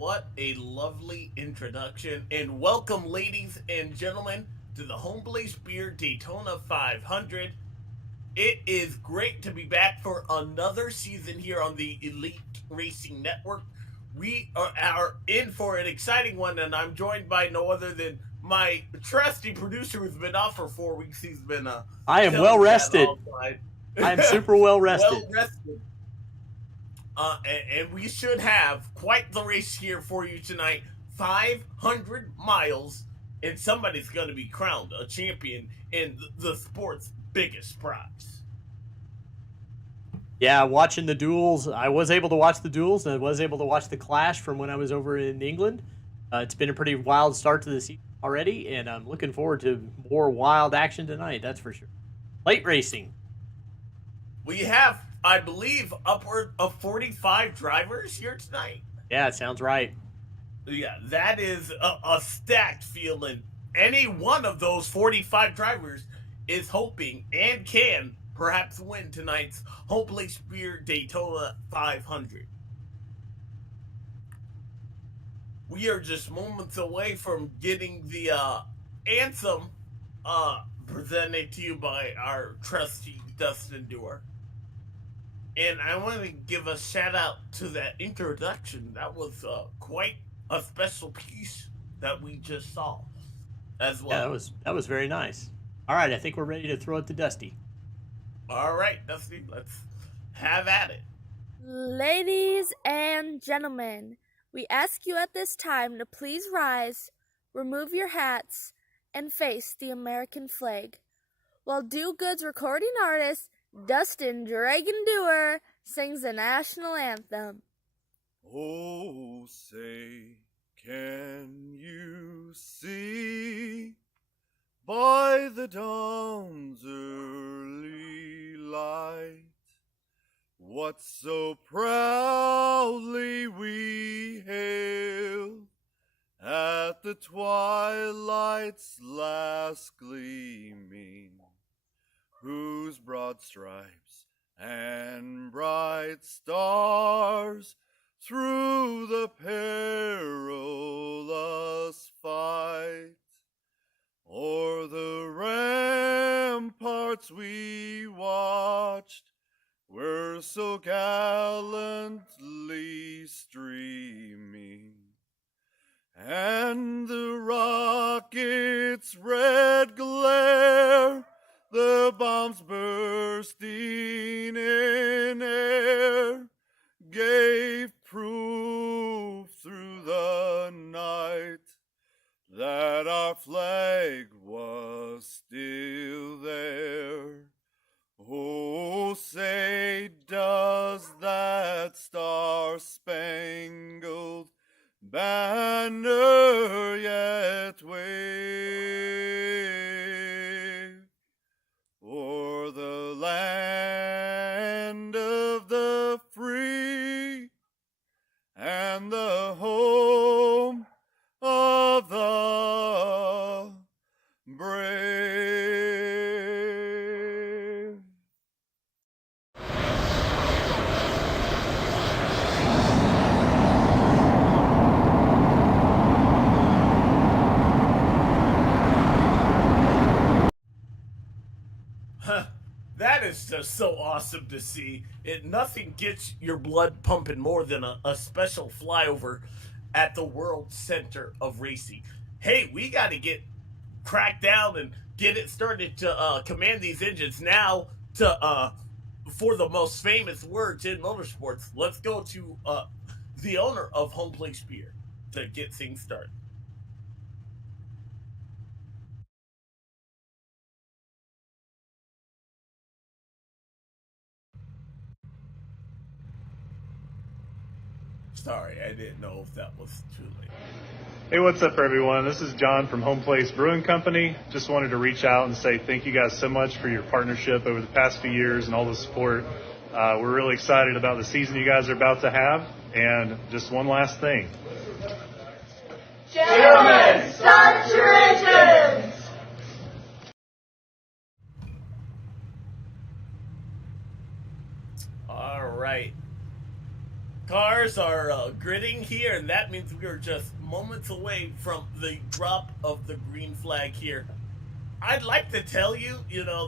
What a lovely introduction. And welcome, ladies and gentlemen, to the Homeplace Beer Daytona 500. It is great to be back for another season here on the Elite Racing Network. We are in for an exciting one, and I'm joined by no other than my trusty producer who's been off for 4 weeks. He's been I am well killing me at rested. all side. I am super well Well rested. rested. And we should have quite the race here for you tonight. 500 miles, and somebody's going to be crowned a champion in the sport's biggest prize. Yeah, watching the duels. I was able to watch the duels, and I was able to watch the clash from when I was over in England. It's been a pretty wild start to the season already, and I'm looking forward to more wild action tonight, that's for sure. Late racing. We have, I believe, upward of 45 drivers here tonight. Yeah, it sounds right. Yeah, that is a stacked field, and any one of those 45 drivers is hoping and can perhaps win tonight's Homeplace Beer Daytona 500. We are just moments away from getting the anthem presented to you by our trusty Dustin Dewar. And I want to give a shout out to that introduction. That was quite a special piece that we just saw as well. Yeah, that was very nice. All right, I think we're ready to throw it to Dusty. All right, Dusty, let's have at it. Ladies and gentlemen, we ask you at this time to please rise, remove your hats, and face the American flag, while Do Good's recording artist, Dustin Dragon Dewar, sings the national anthem. Oh, say, can you see by the dawn's early light what so proudly we hailed at the twilight's last gleaming, whose broad stripes and bright stars through the perilous fight o'er the ramparts we watched were so gallantly streaming, and the rocket's red glare, the bombs bursting in air, gave proof through the night that our flag was still there. Oh, say, does that star-spangled banner yet wave o'er the land of the free and the home of the brave? That is just so awesome to see. Nothing gets your blood pumping more than a special flyover at the World Center of Racing. Hey, we got to get cracked down and get it started to command these engines now to for the most famous words in motorsports. Let's go to the owner of Homeplace Beer to get things started. Sorry, I didn't know if that was too late. Hey, what's up, everyone? This is John from Homeplace Brewing Company. Just wanted to reach out and say thank you guys so much for your partnership over the past few years and all the support. We're really excited about the season you guys are about to have. And just one last thing. Gentlemen, start your engines! All right. Cars are gritting here, and that means we are just moments away from the drop of the green flag here. I'd like to tell you,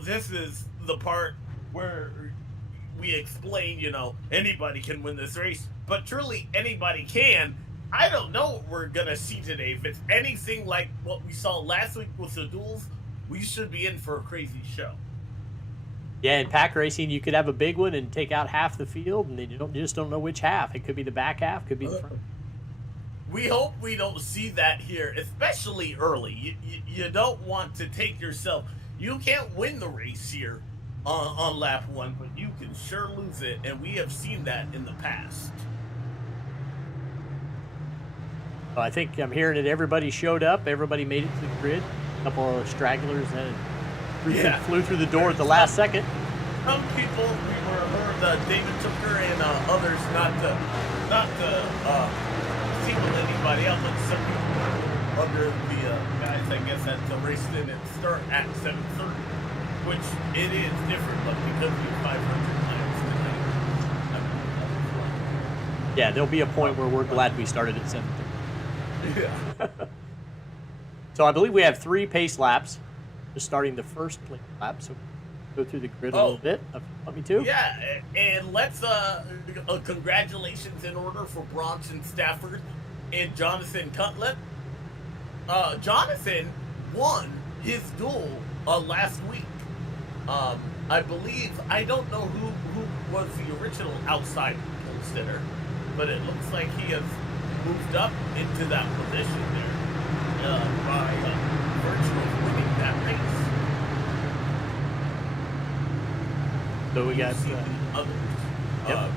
this is the part where we explain, anybody can win this race, but truly anybody can. I don't know what we're going to see today. If it's anything like what we saw last week with the duels, we should be in for a crazy show. Yeah, in pack racing, you could have a big one and take out half the field, and then you just don't know which half. It could be the back half, could be the front. We hope we don't see that here, especially early. You don't want to take yourself. You can't win the race here on lap 1, but you can sure lose it, and we have seen that in the past. I think I'm hearing that everybody showed up. Everybody made it to the grid. A couple of stragglers that flew through the door at the last second. Some people we heard David Tooker and others not to single anybody out, but some people under the guys, I guess, that the race didn't start at 7:30, which it is different, but because we have 500 miles tonight. Yeah, there'll be a point where we're glad we started at 7:30. Yeah. So I believe we have 3 pace laps. Just starting the first lap, so go through the grid a little bit. Want me to? Yeah, and let's congratulations in order for Bronson Stafford and Jonathan Cutlet. Jonathan won his duel last week. I believe, I don't know who was the original outside pole sitter, but it looks like he has moved up into that position there by virtue of winning that race. So we got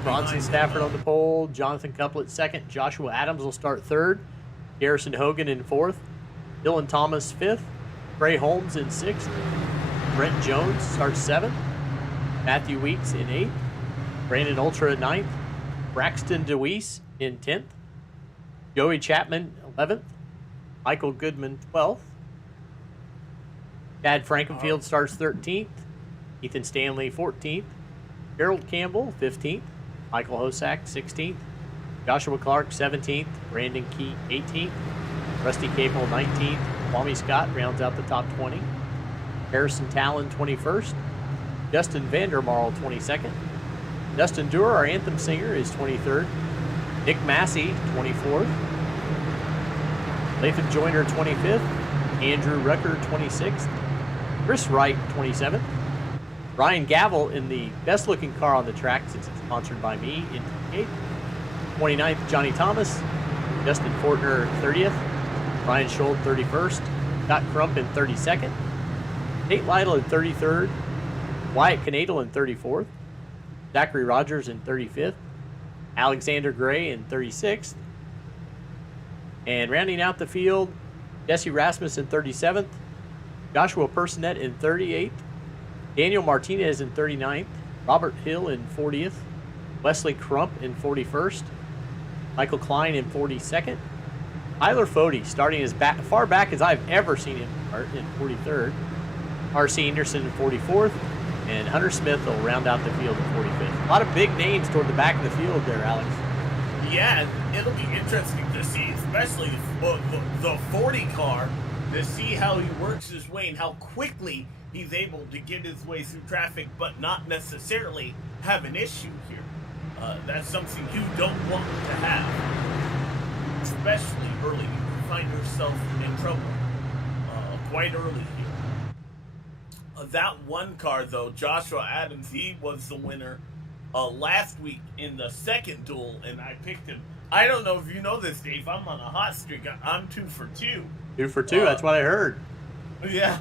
Bronson Stafford on the pole, Jonathan Couplet second, Joshua Adams will start third, Garrison Hogan in fourth, Dylan Thomas fifth, Trey Holmes in sixth, Brent Jones starts seventh, Matthew Weeks in eighth, Brandon Ultra at ninth, Braxton DeWeese in 10th, Joey Chapman 11th, Michael Goodman 12th, Chad Frankenfield starts 13th, Ethan Stanley 14th, Gerald Campbell 15th, Michael Hosack 16th, Joshua Clark 17th, Brandon Key 18th, Rusty Capel 19th, Kwame Scott rounds out the top 20, Harrison Talon 21st, Justin Vandermarl 22nd, Dustin Durer, our anthem singer, is 23rd, Nick Massey 24th, Lathan Joyner 25th, Andrew Rucker 26th, Chris Wright 27th, Ryan Gavel in the best looking car on the track since it's sponsored by me in 28th, 29th Johnny Thomas, Justin Fortner 30th, Ryan Scholl 31st, Scott Crump in 32nd, Nate Lytle in 33rd, Wyatt Canadle in 34th, Zachary Rogers in 35th, Alexander Gray in 36th, and rounding out the field, Jesse Rasmus in 37th, Joshua Personette in 38th, Daniel Martinez in 39th, Robert Hill in 40th, Wesley Crump in 41st, Michael Klein in 42nd, Tyler Fode starting as far back as I've ever seen him start in 43rd, R.C. Anderson in 44th, and Hunter Smith will round out the field at 45th. A lot of big names toward the back of the field there, Alex. Yeah, it'll be interesting to see, especially the 40 car, to see how he works his way and how quickly he's able to get his way through traffic, but not necessarily have an issue here. That's something you don't want to have, especially early. You can find yourself in trouble quite early here. That one car, though, Joshua Adams, he was the winner last week in the second duel, and I picked him. I don't know if you know this, Dave. I'm on a hot streak. I'm 2 for 2. 2 for 2, that's what I heard. Yeah.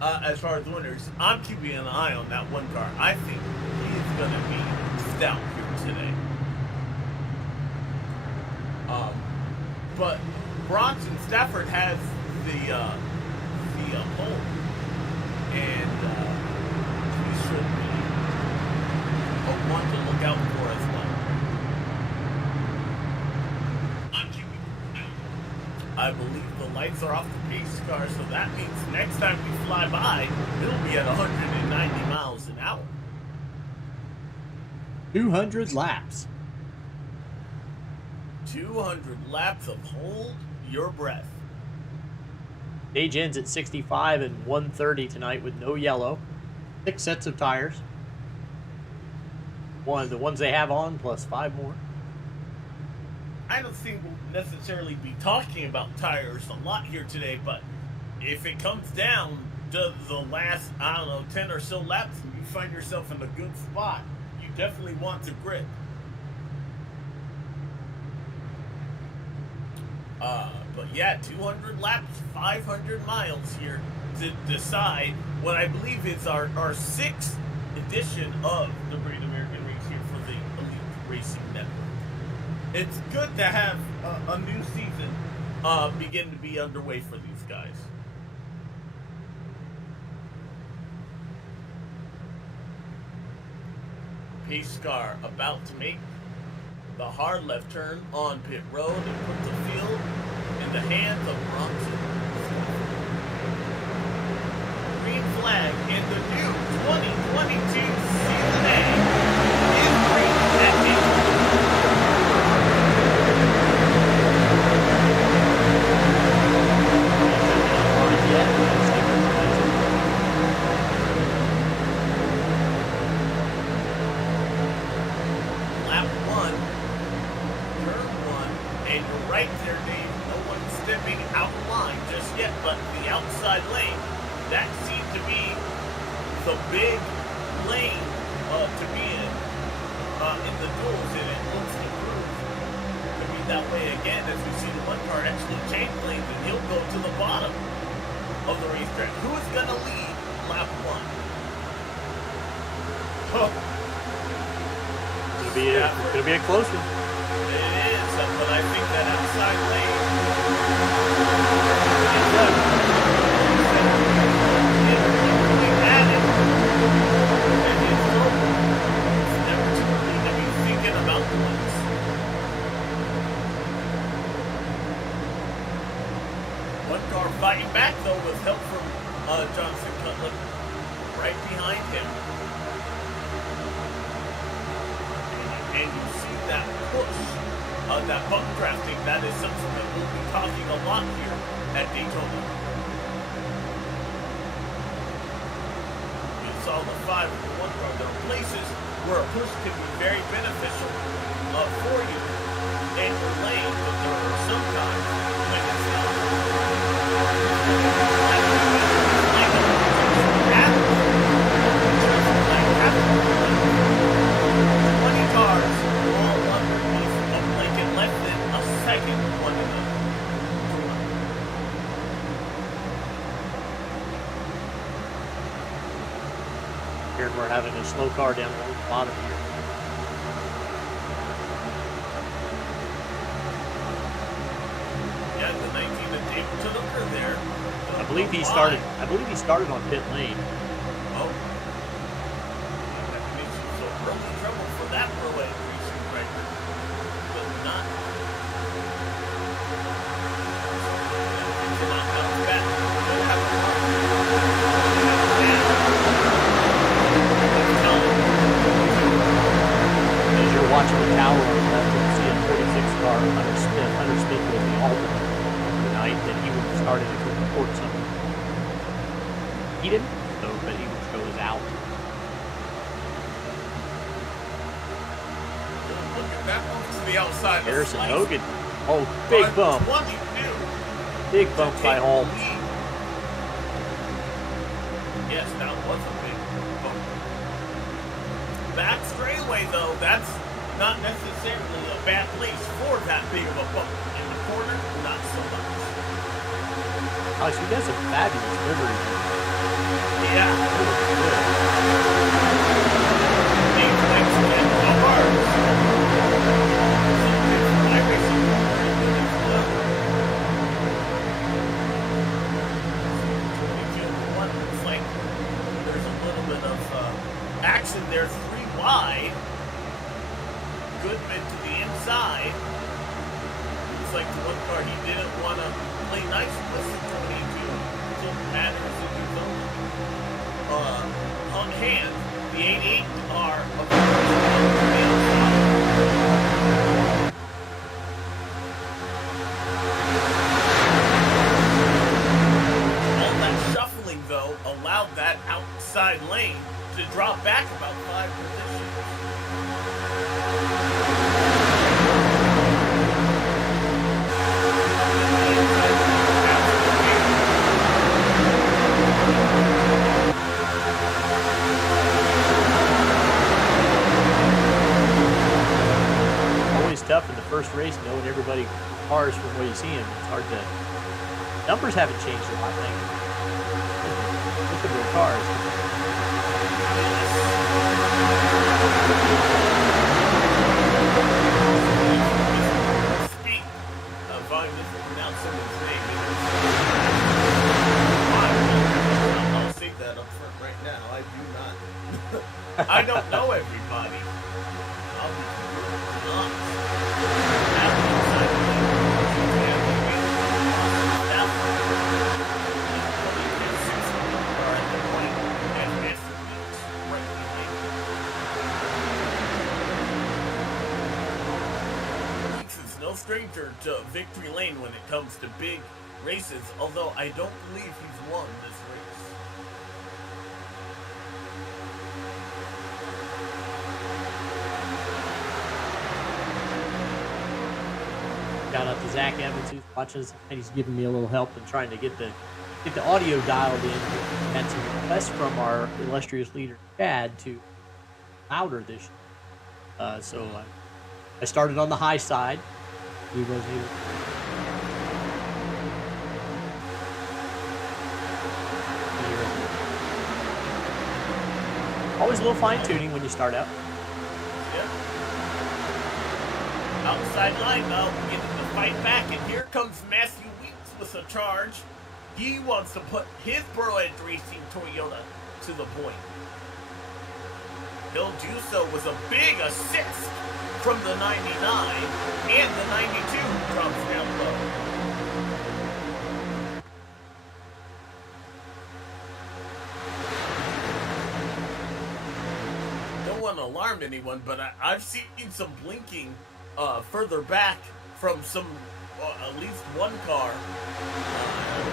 As far as winners, I'm keeping an eye on that one car. I think he's going to be stout here today. But Bronson Stafford has the pole, and he should be one to look out for as well. I believe the lights are off the pace car, so that means next time we fly by, it'll be at 190 miles an hour. 200 laps. 200 laps of hold your breath. Stage ends at 65 and 130 tonight with no yellow. 6 sets of tires. The ones they have on plus 5 more. I don't think we'll necessarily be talking about tires a lot here today, but if it comes down to the last, 10 or so laps and you find yourself in a good spot, you definitely want to grip. But yeah, 200 laps, 500 miles here to decide what I believe is our 6th edition of the Great American Race here for the Elite Racing Network. It's good to have a new season begin to be underway for these guys. Pace car about to make the hard left turn on pit road and put the field in the hands of Bronson. Green flag in the new 2022 season A is green at Lap 1, turn 1, and you're right there, Dave. No one's stepping out of line just yet, but the outside lane, that seemed to be the big lane to be in the duels, and it looks to prove to be that way again as we see the one car actually change lanes, and he'll go to the bottom of the racetrack. Who is going to lead lap 1? Huh. It's gonna be a close one. It is, but I think that outside lane really added, and it's never too early to be thinking about points. One car fighting back though with help from Johnson Cutler right behind him. And you see that push, that bump drafting, that is something that we'll be talking a lot here at Daytona. You saw the 5 and the 1 car. There are places where a push can be very beneficial for you and your lane, but there are some times when it's not. Cars all underneath of Lincoln, less than a second one of them. Here we're having a slow car down the bottom here. Yeah, the 19 that David took her there. I believe he started on pit lane. Oh. That makes you so really trouble for that relay racing record. But not. Cannot bounce back. You'll have a As you're watching the tower on the left, you can see a 46 car under spin with the alternate tonight that he would start to report something. He didn't, though, but he would show his out. look at that one to the outside. Harrison Hogan. Oh, big bump. 22. Big bump by Holmes. Yes, that was a big bump. Back straightaway, though, that's not necessarily a bad place for that big of a bump. In the corner, not so much. Alex, you guys have fabulous livery. Yeah. These things get hard. Looks like there's a little bit of action there, 3 wide. Goodman to the inside. Looks like the one car he didn't want to play nice with the 22. So matters in his own. On hand, the 88 are of the outside. race, knowing everybody cars from where you see them, it's hard to. Numbers haven't changed a lot, thank you. Look at their cars. Speak of I mispronounce someone's name. I'll say that up front right now. I do not. I don't know everybody. I'll be honest. No stranger to victory lane when it comes to big races, although I don't believe he's won this race. Shout out to Zach Evans who's watching us, and he's giving me a little help in trying to get the audio dialed in. We had some requests from our illustrious leader Chad to louder this year. So I started on the high side. He was able. Always a little fine tuning when you start out. Yeah. Outside line now, getting the fight back, and here comes Matthew Weeks with a charge. He wants to put his Burland Racing Toyota to the point. He'll do so with a big assist from the 99 and the 92 drops down low. Don't want to alarm anyone, but I've seen some blinking further back from some, at least one car. I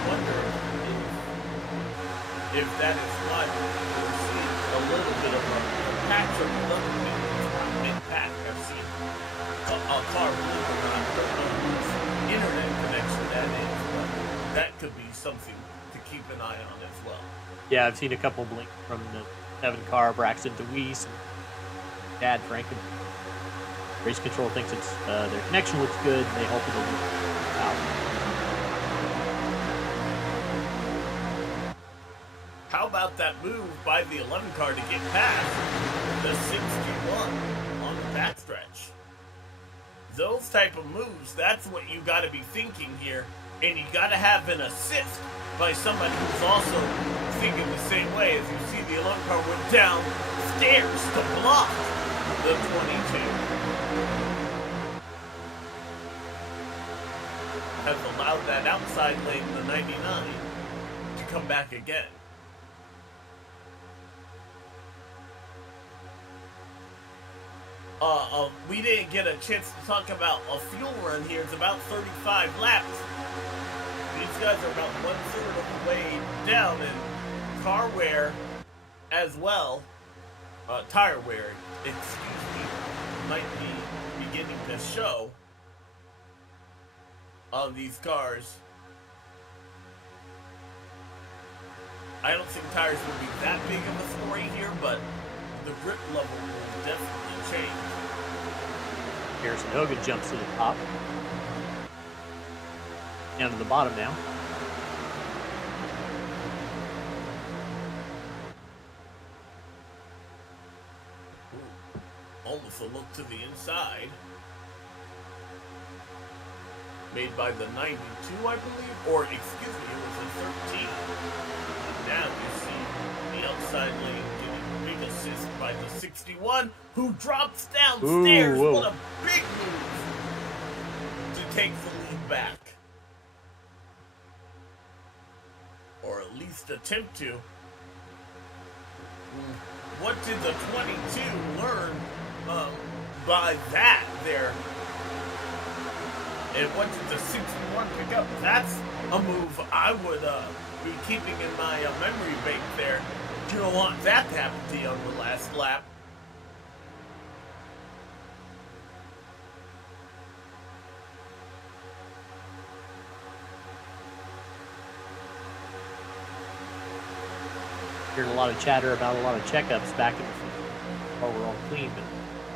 wonder if that is why we're seeing a little bit of a patch of mid-pack. I've seen a car blinking on internet connection that is, but that could be something to keep an eye on as well. Yeah, I've seen a couple blink from the 7 car, Braxton DeWeese, and Dad Franken. Race Control thinks it's their connection looks good, and they hope it'll work out. How about that move by the 11 car to get past the 61 on the backstretch? Those type of moves, that's what you got to be thinking here, and you got to have an assist by somebody who's also thinking the same way. As you see, the 11 car went down stairs to block the 22. Has allowed that outside lane, the 99, to come back again. We didn't get a chance to talk about a fuel run here. It's about 35 laps. These guys are about 1/3 of the way down, and car wear as well, tire wear, excuse me, might be beginning to show on these cars. I don't think tires will be that big of a story here, but the grip level will definitely change. Harrison Hogan jumps to the top. Down to the bottom now. Almost a look to the inside. Made by the 92, I believe. Or, excuse me, it was the 13. Now you see the outside lane getting a big assist by the 61, who drops downstairs. Ooh, what a big move to take the lead back. Or at least attempt to. What did the 22 learn by that there? And what did the 61 pick up? That's a move I would be keeping in my memory bank there. You don't want that to happen to you on the last lap. Hearing a lot of chatter about a lot of checkups back in the field. Oh, we're all clean, but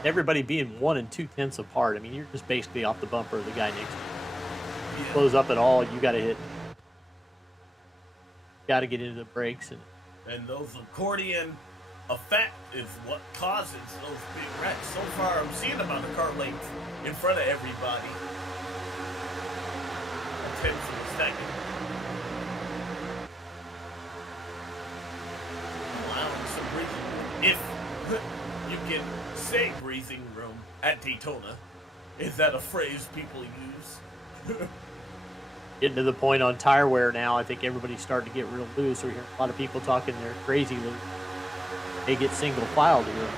everybody being 1 and 2/10 apart. I mean, you're just basically off the bumper of the guy next to you. Yeah. Close up at all, you got to hit. Got to get into the brakes And those accordion effect is what causes those big wrecks. So far, I'm seeing about a car length in front of everybody. A tenth of a second. Allowing some breathing. If you can say breathing room at Daytona, is that a phrase people use? Getting to the point on tire wear now. I think everybody's starting to get real loose. We're hearing a lot of people talking they're crazy loose. They get single filed here.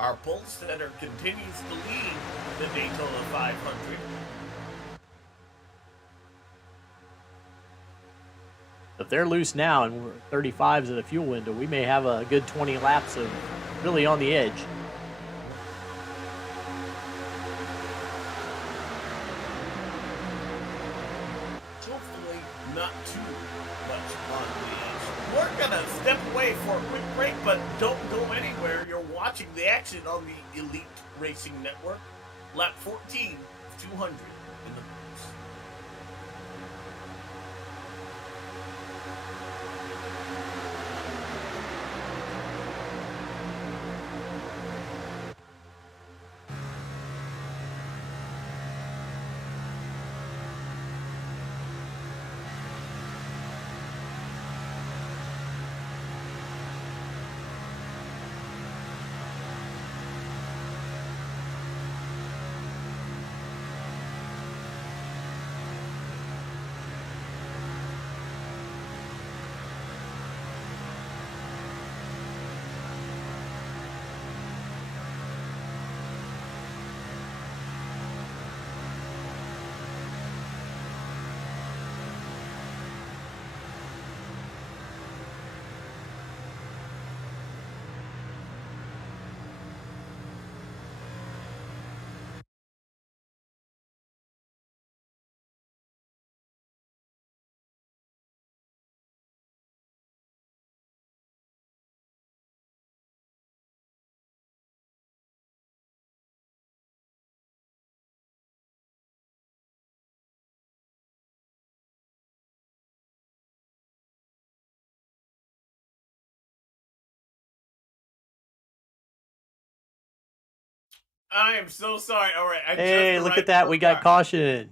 Our pole setter continues to lead the Daytona 500. If they're loose now and we're 35s at the fuel window, we may have a good 20 laps of really on the edge. Hopefully not too much on the edge. We're gonna step away for a quick break, but don't go anywhere. You're watching the action on the Elite Racing Network. Lap 14 of 200 in the books. I am so sorry. All right. Hey, look at that. We got caution.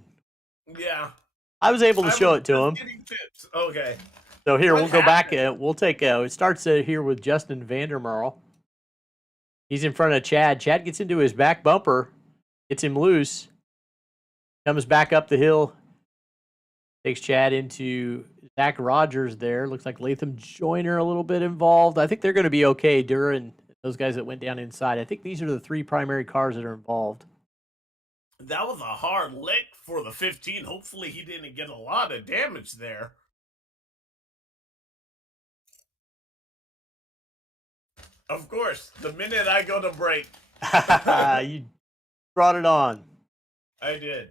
Yeah. I was able to show it to him. Tips. Okay. So here, What we'll go back. happened? We'll take, it starts here with Justin Vandermeer. He's in front of Chad. Chad gets into his back bumper, gets him loose, comes back up the hill, takes Chad into Zach Rogers there. Looks like Latham Joyner a little bit involved. I think they're going to be okay. Duran, those guys that went down inside. I think these are the 3 primary cars that are involved. That was a hard lick for the 15. Hopefully he didn't get a lot of damage there. Of course, the minute I go to break. You brought it on. I did.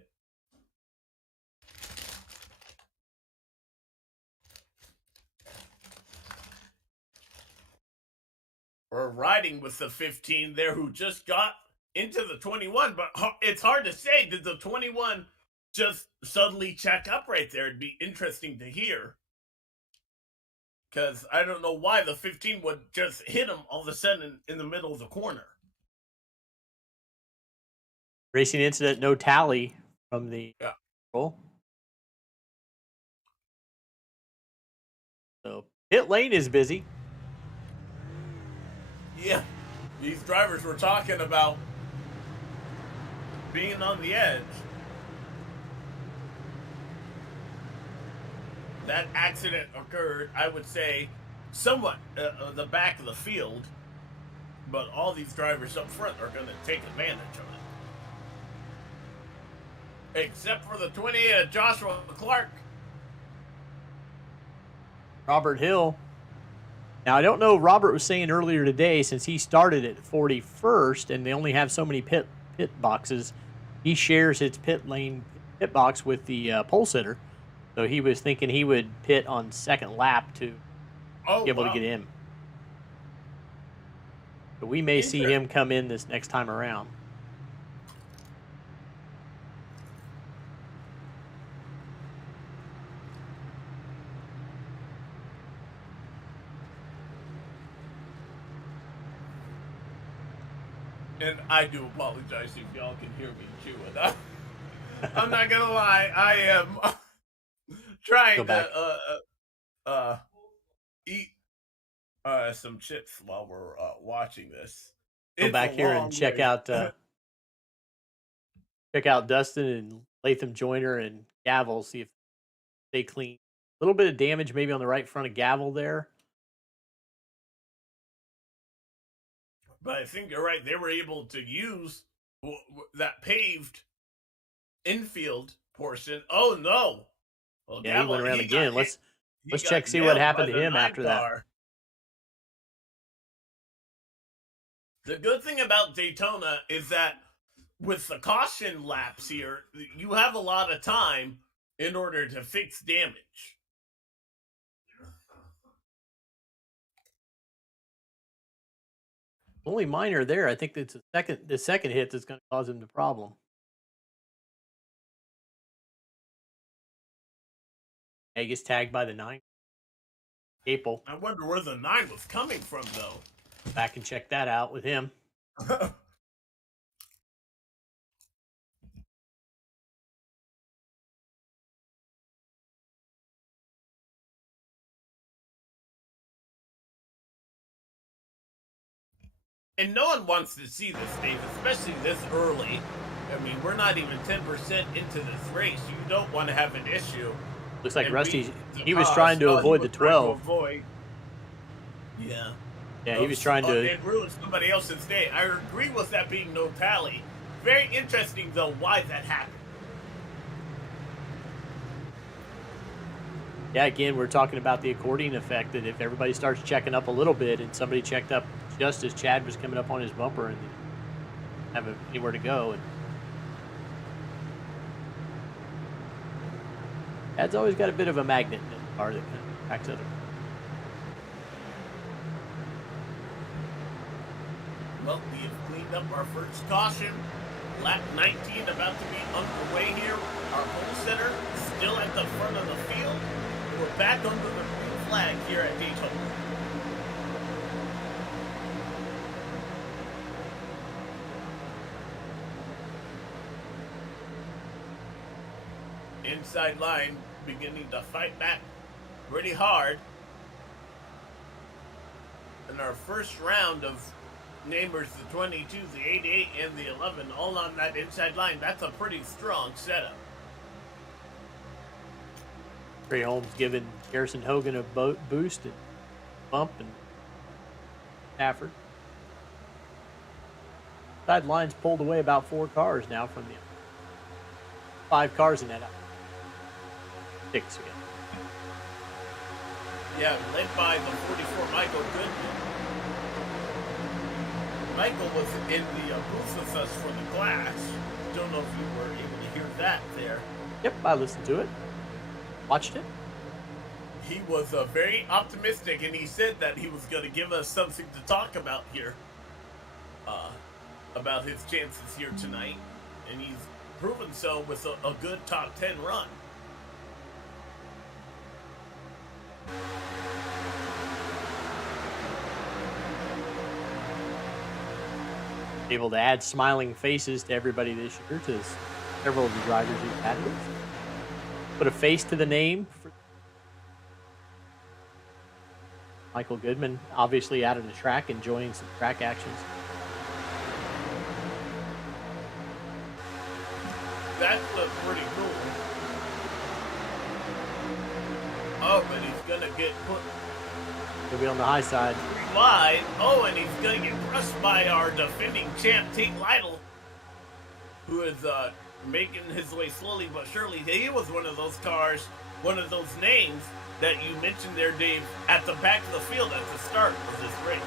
We're riding with the 15 there who just got into the 21, but it's hard to say. Did the 21 just suddenly check up right there? It'd be interesting to hear. Because I don't know why the 15 would just hit him all of a sudden in the middle of the corner. Racing incident, no tally from the roll. So pit lane is busy. Yeah, these drivers were talking about being on the edge. That accident occurred, I would say, somewhat the back of the field, but all these drivers up front are going to take advantage of it. Except for the 28 of Joshua Clark. Robert Hill. Now, I don't know, Robert was saying earlier today, since he started at 41st and they only have so many pit boxes, he shares his pit box with the pole sitter. So he was thinking he would pit on second lap to be able to get in. But we may see him come in this next time around. And I do apologize if y'all can hear me chewing. I'm not gonna lie, I am trying to eat some chips while we're watching this. Go back here and check out Dustin and Latham Joyner and Gavel, see if they clean. A little bit of damage maybe on the right front of Gavel there. But I think you're right. They were able to use that paved infield portion. Oh no! Well, yeah, he went around again. Let's check, see what happened to him after that. The good thing about Daytona is that with the caution laps here, you have a lot of time in order to fix damage. Only minor there. I think it's the second hit that's going to cause him the problem. He gets tagged by the 9. Capel. I wonder where the 9 was coming from, though. Back and check that out with him. And no one wants to see this, Dave, especially this early. I mean, we're not even 10% into this race. You don't want to have an issue. Looks like Rusty, he was trying to avoid the 12. Yeah. Yeah, he was trying to... It ruined somebody else's day. I agree with that being no tally. Very interesting, though, why that happened. Yeah, again, we're talking about the accordion effect, that if everybody starts checking up a little bit and somebody checked up just as Chad was coming up on his bumper and didn't have anywhere to go. And Chad's always got a bit of a magnet in the car that kind of attracts other. Well, we have cleaned up our first caution. Lap 19 about to be underway here. Our pole setter still at the front of the field. We're back under the green flag here at Daytona. Inside line beginning to fight back pretty hard. In our first round of namers, the 22, the 88, and the 11, all on that inside line. That's a pretty strong setup. Trey Holmes giving Garrison Hogan a boost and bump, and Stafford. Side line's pulled away about 4 cars now from the 5 cars in that. 6 again. Yeah, led by the 44 Michael Goodman. Michael was in the booth with us for the class. Don't know if you were able to hear that there. Yep, I listened to it. Watched it. He was very optimistic, and he said that he was going to give us something to talk about here. About his chances here tonight. And he's proven so with a good top 10 run. Able to add smiling faces to everybody this year, to several of the drivers he's had with. Put a face to the name. Michael Goodman, obviously out of the track, enjoying some track actions. That looked pretty cool. Oh, but he's going to get put... He'll be on the high side. Wide. Oh, and he's going to get crushed by our defending champ, Tate Lytle, who is making his way slowly but surely. He was one of those cars, one of those names that you mentioned there, Dave, at the back of the field at the start of this race.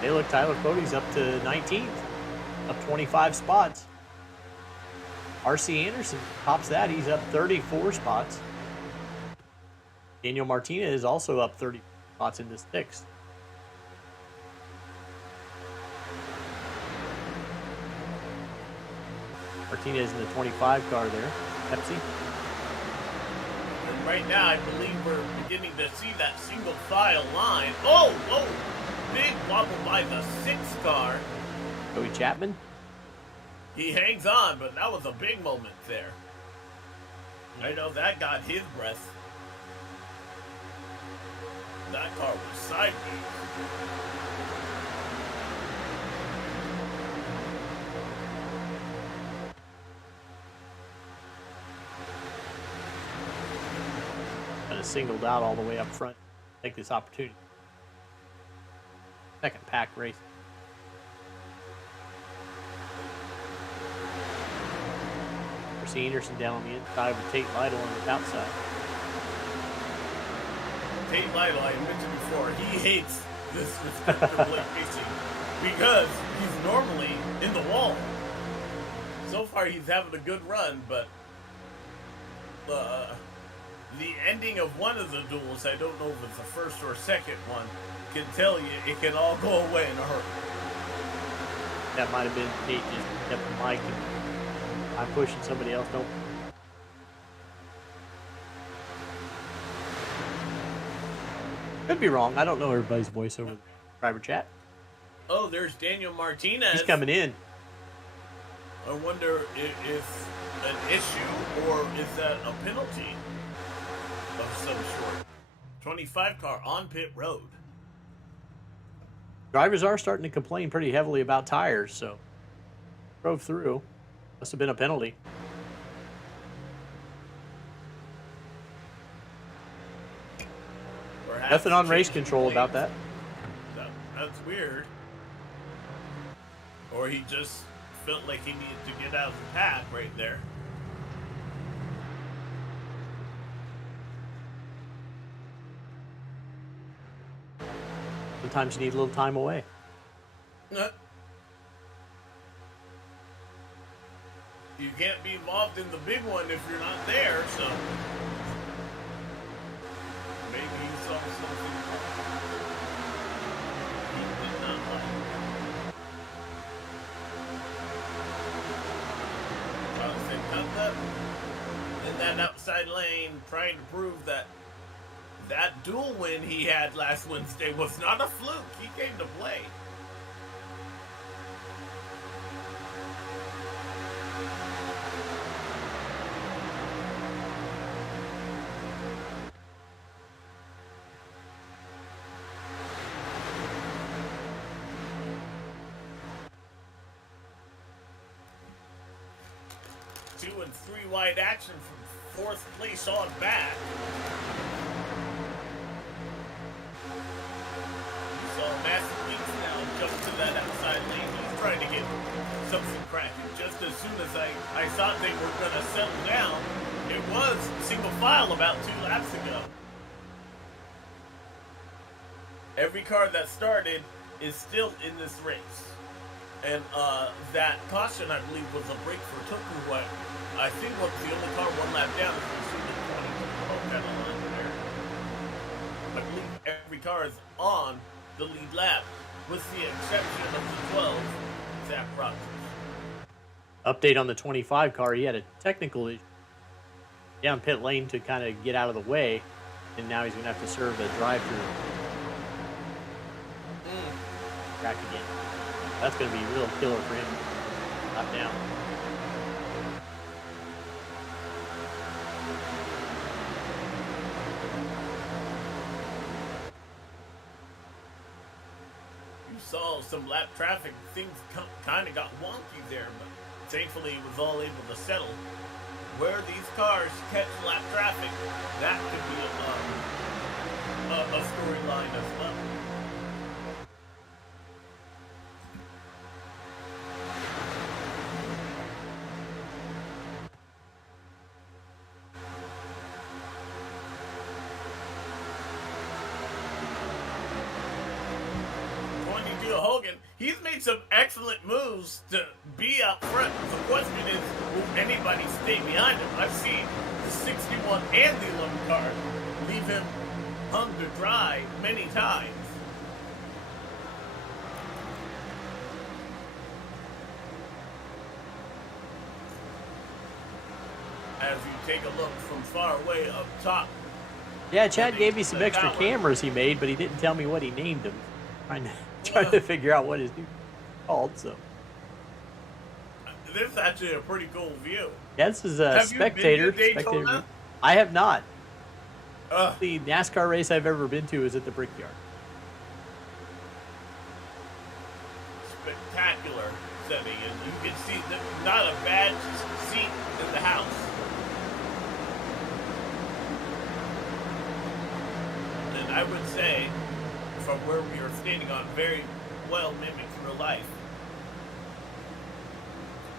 Hey, look, Tyler Cody's up to 19th, up 25 spots. R.C. Anderson tops that. He's up 34 spots. Daniel Martinez is also up 30 spots in this 6th. Martinez in the 25 car there. Pepsi. And right now, I believe we're beginning to see that single file line. Oh, big wobble by the 6 car. Joey Chapman. He hangs on, but that was a big moment there. I know that got his breath. That car was sideways. Kind of singled out all the way up front. Take this opportunity. Second pack race. Marcy Anderson down on the inside with Tate Lytle on the outside. Tate Lytle, I mentioned before, he hates this respectable racing because he's normally in the wall. So far, he's having a good run, but the ending of one of the duels, I don't know if it's the first or second one, can tell you it can all go away in a hurry. That might have been Tate just kept the mic and I'm pushing somebody else. Don't. Could be wrong. I don't know everybody's voice over the driver chat. Oh, there's Daniel Martinez. He's coming in. I wonder if an issue or is that a penalty of some sort. 25 car on pit road. Drivers are starting to complain pretty heavily about tires, so drove through. Must have been a penalty. Perhaps Nothing on race changing control lanes. about that. That's weird. Or he just felt like he needed to get out of the path right there. Sometimes you need a little time away. You can't be involved in the big one if you're not there, so maybe he saw something he did not like. Jonathan Cutler in that outside lane trying to prove that that dual win he had last Wednesday was not a fluke. He came to play. Two and three wide action from fourth place on back. You saw Massive Weeks now jump to that outside lane. He's trying to get something cracking. Just as soon as I thought they were going to settle down, it was single file about 2 laps ago. Every car that started is still in this race. And that caution, I believe, was a break for Tuku, who I think was the only car 1 lap down. I believe every car is on the lead lap, with the exception of the 12, Zach Rogers. Update on the 25 car. He had a technical issue down pit lane to kind of get out of the way, and now he's going to have to serve a drive-through track again. That's going to be a real killer for him. Not down. You saw some lap traffic. Things kind of got wonky there, but thankfully it was all able to settle. Where these cars catch lap traffic, that could be a storyline as well. Hogan, he's made some excellent moves to be up front. The question is, will anybody stay behind him? I've seen the 61 and the 11 car leave him hung to dry many times. as you take a look from far away up top. Yeah, Chad gave me some extra cameras he made, but he didn't tell me what he named them. Trying to figure out what his new called. So this is actually a pretty cool view. yeah, this is a spectator. Have you been to Daytona? I have not. The NASCAR race I've ever been to is at the Brickyard. Spectacular setting, and you can see not a bad seat in the house. And I would say, from where we are standing on, very well mimics real life.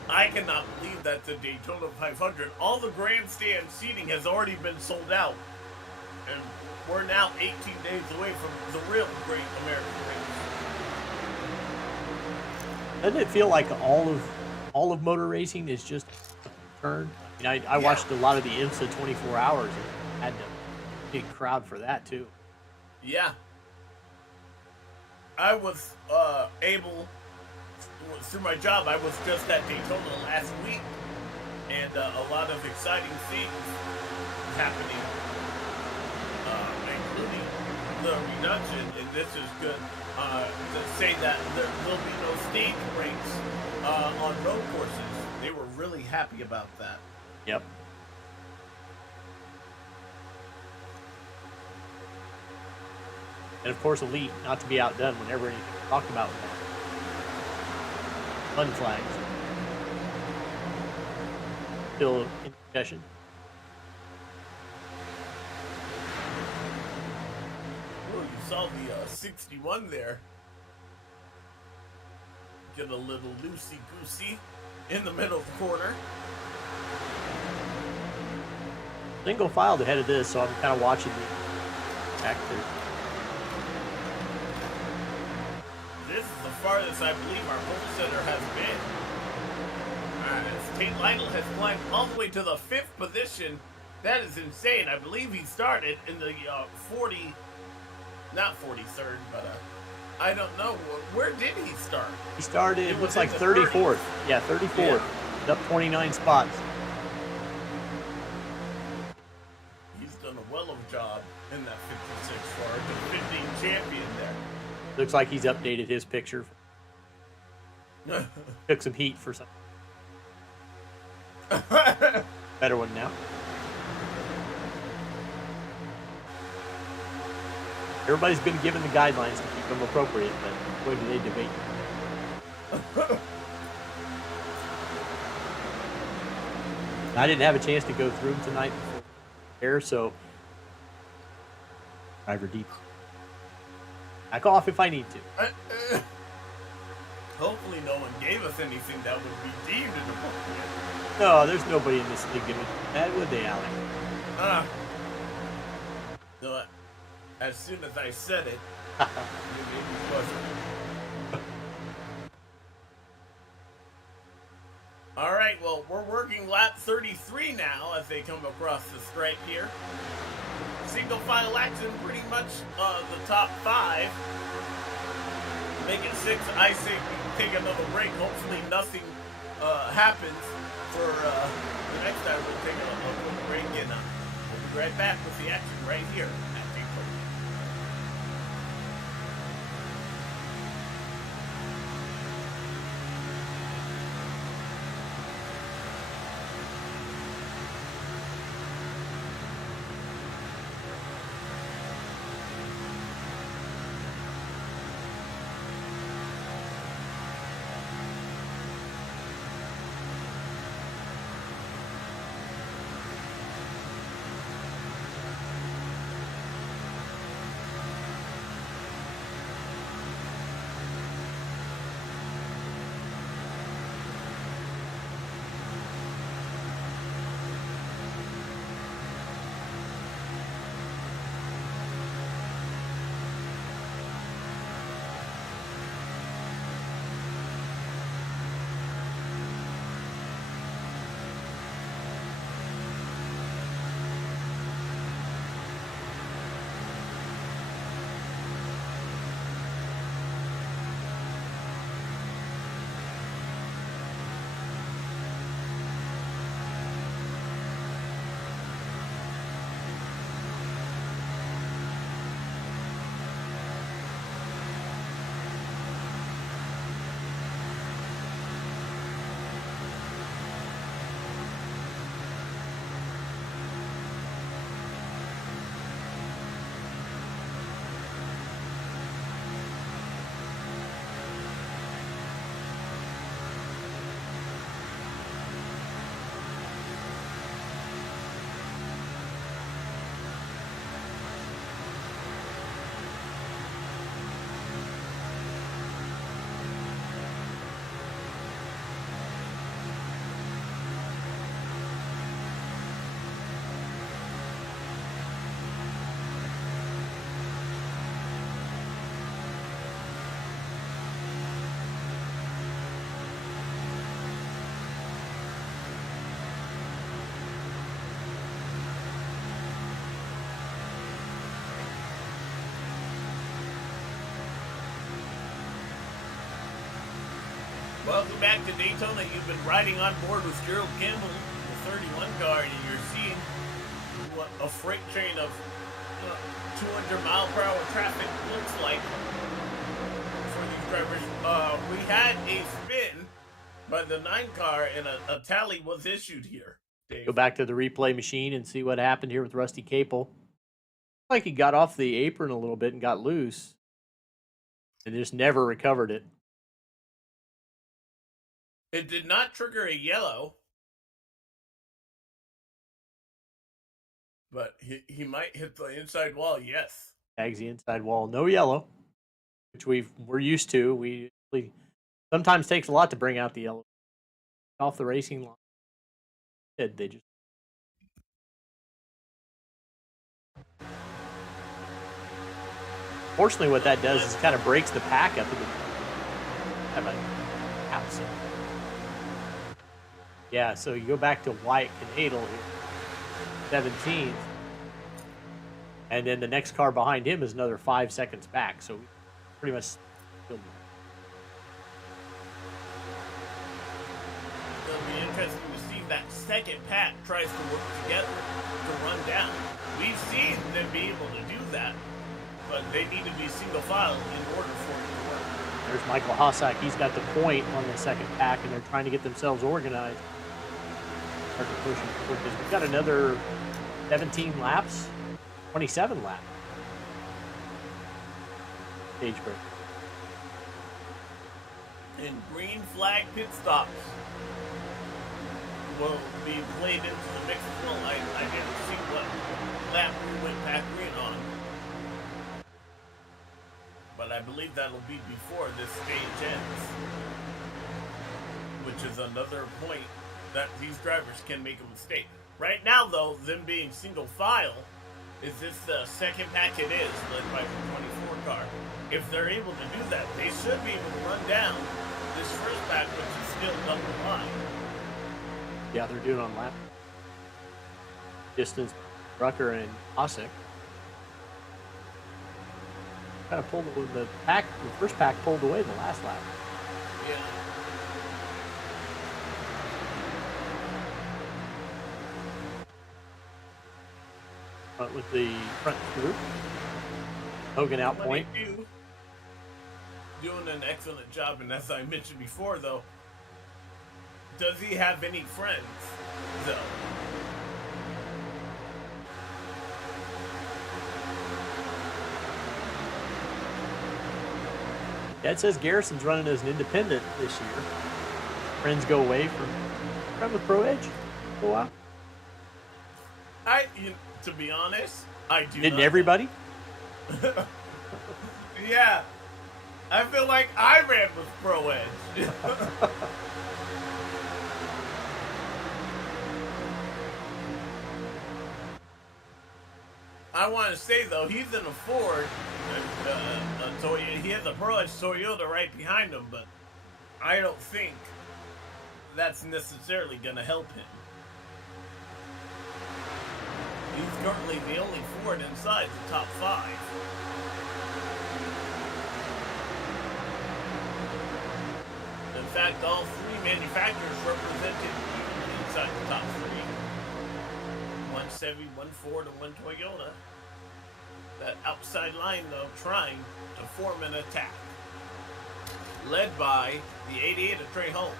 I cannot believe that the Daytona 500, all the grandstand seating has already been sold out. And we're now 18 days away from the real Great American Race. Doesn't it feel like all of motor racing is just a turn? I mean, I watched a lot of the IMSA 24 hours and had a big crowd for that too. Yeah. I was able, through my job, I was just at Daytona last week, and a lot of exciting things happening, including the reduction, and this is good to say that there will be no stage breaks on road courses. They were really happy about that. Yep. And of course, Elite, not to be outdone whenever anything talked about with that. Fun flags. Still in discussion. Oh, you saw the 61 there. Get a little loosey-goosey in the middle corner. Single filed ahead of this, so I'm kind of watching the back there. This is the farthest I believe our pole setter has been. Tate Lytle has climbed all the way to the 5th position. That is insane. I believe he started in the not 43rd, but I don't know. Where did he start? He started, it looks like 34th. Yeah, 34th. Yeah. Up 29 spots. He's done a well of job in that 56 car. The 15 champion there. Looks like he's updated his picture. Took some heat for something. Better one now. Everybody's been given the guidelines to keep them appropriate, but boy, do they debate. I didn't have a chance to go through them tonight before air, so driver deep. Back off if I need to. Hopefully no one gave us anything that would be deemed inappropriate. No, there's nobody in this league giving that, would they, Alec? No, as soon as I said it, it made me question. All right, well, we're working lap 33 now as they come across the stripe here. Single file action, pretty much the top 5. Make it 6. I say we take another break. Hopefully nothing happens for the next time. We'll take a little break, and we'll be right back with the action right here at Daytona. Welcome back to Daytona. You've been riding on board with Gerald Campbell, the 31 car, and you're seeing what a freight train of 200-mile-per-hour traffic looks like for these drivers. We had a spin by the 9 car, and a tally was issued here. Dave. Go back to the replay machine and see what happened here with Rusty Capel. Like he got off the apron a little bit and got loose, and just never recovered it. It did not trigger a yellow, but he might hit the inside wall, yes. Tags the inside wall. No yellow, which we're used to. We sometimes takes a lot to bring out the yellow. Off the racing line. They just fortunately what that does is kind of breaks the pack up. Have a house. Yeah, so you go back to Wyatt Canadal here, 17th. And then the next car behind him is another 5 seconds back. So pretty much. It'll be interesting to see if that second pack tries to work together to run down. We've seen them be able to do that, but they need to be single file in order for it to work. There's Michael Hossack. He's got the point on the second pack, and they're trying to get themselves organized. Start to push them. We've got another 17 laps, 27 laps. Stage break. And green flag pit stops will be played into the mix as well. I didn't see what lap we went back green on, but I believe that'll be before this stage ends, which is another point that these drivers can make a mistake. Right now, though, them being single file, is this the second pack it is, led by the 24 car. If they're able to do that, they should be able to run down this first pack, which is still up the line. Yeah, they're doing on lap distance. Rucker and Hossack kind of pulled the pack. The first pack pulled away the last lap. Yeah. Front with the front group. Hogan out point. Doing an excellent job, and as I mentioned before, though, does he have any friends, though? That says Garrison's running as an independent this year. Friends go away from run with Pro Edge for a while. To be honest, I do. Didn't not everybody? Yeah. I feel like I ran with Pro Edge. I want to say, though, he's in a Ford. He has a Pro Edge Toyota right behind him, but I don't think that's necessarily going to help him. He's currently the only Ford inside the top 5. In fact, all 3 manufacturers represented inside the top 3. 1 Chevy, 1 Ford, and 1 Toyota. That outside line, though, trying to form an attack. Led by the 88 of Trey Holmes.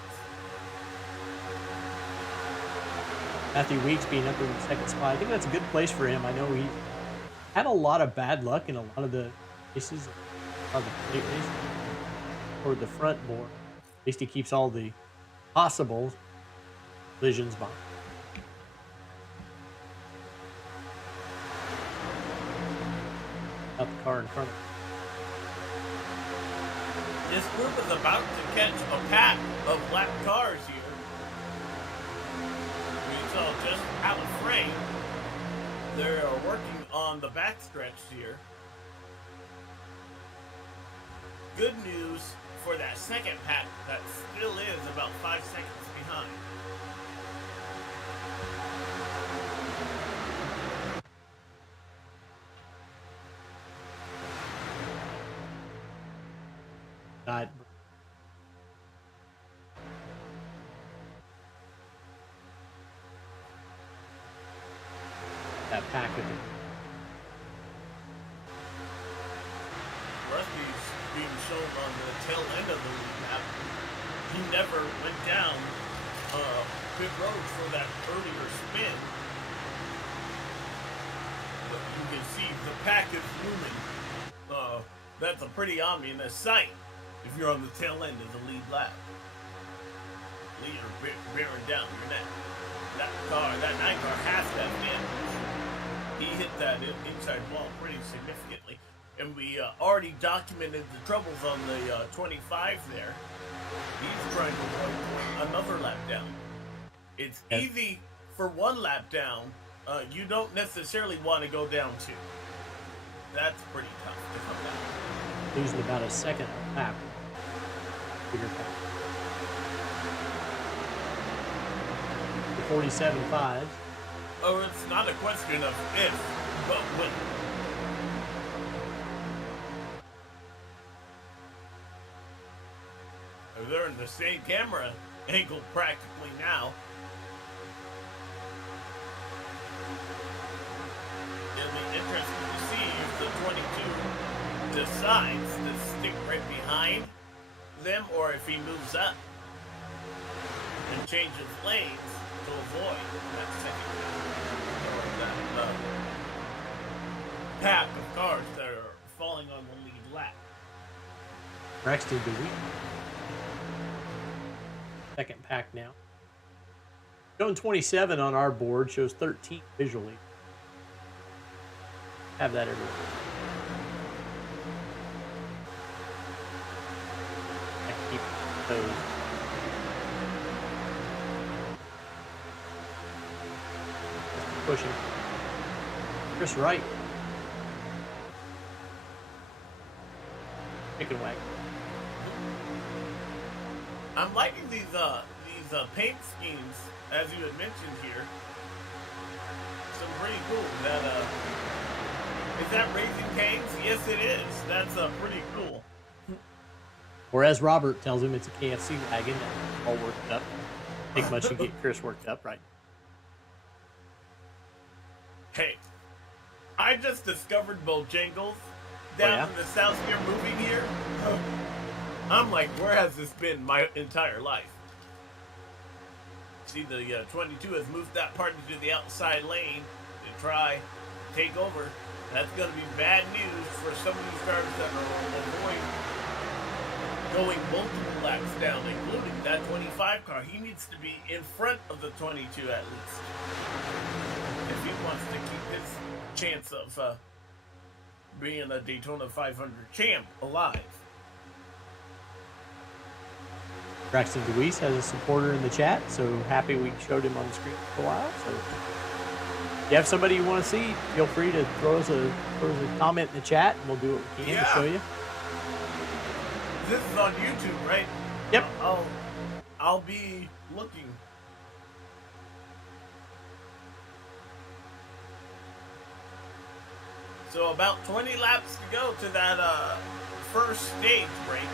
Matthew Weeks being up in the second spot. I think that's a good place for him. I know he had a lot of bad luck in a lot of the races, of the late races, toward the front more. At least he keeps all the possible collisions behind. Up the car in front of him. This group is about to catch a pack of lap cars here. We saw just out of frame. They are working on the backstretch here. Good news for that second pack that still is about 5 seconds behind. Not pack of it. Rusty's being shown on the tail end of the lead lap. He never went down pit road for that earlier spin. But you can see the pack is moving. That's a pretty ominous sight if you're on the tail end of the lead lap. Leader bearing down your neck. That 9 car has that damage. He hit that inside wall pretty significantly. And we already documented the troubles on the 25 there. He's trying to avoid another lap down. It's easy for 1 lap down. You don't necessarily want to go down 2. That's pretty tough to come down. Losing about a second a lap. Bigger pack. The 47.5. Oh, it's not a question of if, but when. They're in the same camera angle practically now. It'll be interesting to see if the 22 decides to stick right behind them or if he moves up and changes lanes to avoid that second or that pack of cars that are falling on the lead lap. Braxton DeWeese. Second pack now. Showing 27 on our board, shows 13 visually. Have that everywhere. I keep those. Pushing. Chris Wright. Chicken wagon. I'm liking these paint schemes, as you had mentioned here. Some pretty cool. Is that Raising Cane's? Yes, it is. That's pretty cool. Or as Robert tells him, it's a KFC wagon. All worked up. Take much to get Chris worked up, right? Hey, I just discovered Bojangles down in the South here, moving here. I'm like, where has this been my entire life? See, the 22 has moved that part into the outside lane to try to take over. That's going to be bad news for some of these cars that are going multiple laps down, including that 25 car. He needs to be in front of the 22 at least, if he wants to keep his chance of being a Daytona 500 champ alive. Braxton DeWeese has a supporter in the chat, so happy we showed him on the screen for a while. So if you have somebody you want to see, feel free to throw us a comment in the chat, and we'll do what we can to show you. This is on YouTube, right? Yep. I'll be looking. So about 20 laps to go to that first stage break.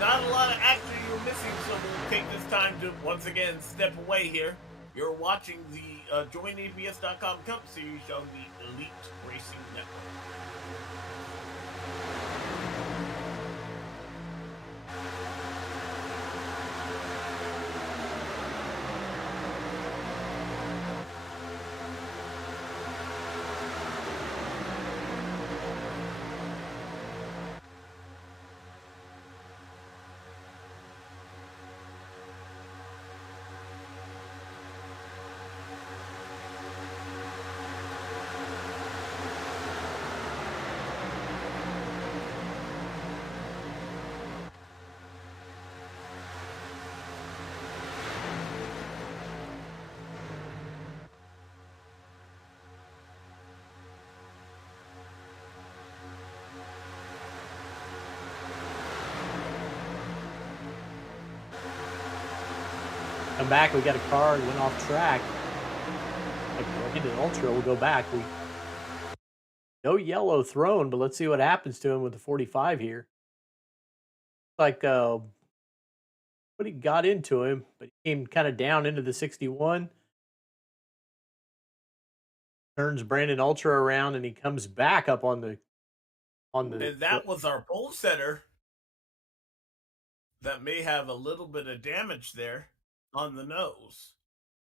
Not a lot of action you're missing, so we'll take this time to once again step away here. You're watching the JoinABS.com Cup Series on the Elite Racing Network. Come back, we got a car that went off track. Like, we'll get an ultra, we'll go back. No yellow thrown, but let's see what happens to him with the 45 here. Like but he got into him, but he came kind of down into the 61. Turns Brandon Ultra around, and he comes back up on the And that was our pole setter that may have a little bit of damage there on the nose.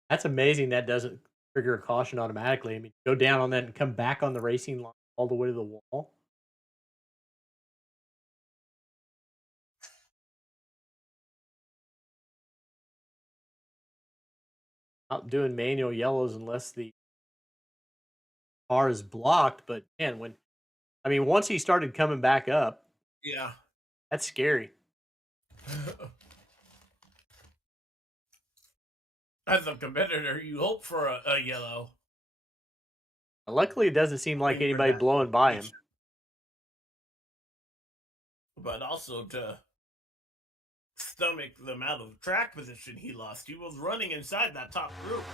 That's amazing that doesn't trigger a caution automatically. I mean, go down on that and come back on the racing line all the way to the wall. Not doing manual yellows unless the car is blocked, but man, once he started coming back up, Yeah. that's scary. As a competitor, you hope for a yellow. Luckily, it doesn't seem like anybody blowing by him. But also to stomach the amount of track position he lost. He was running inside that top group.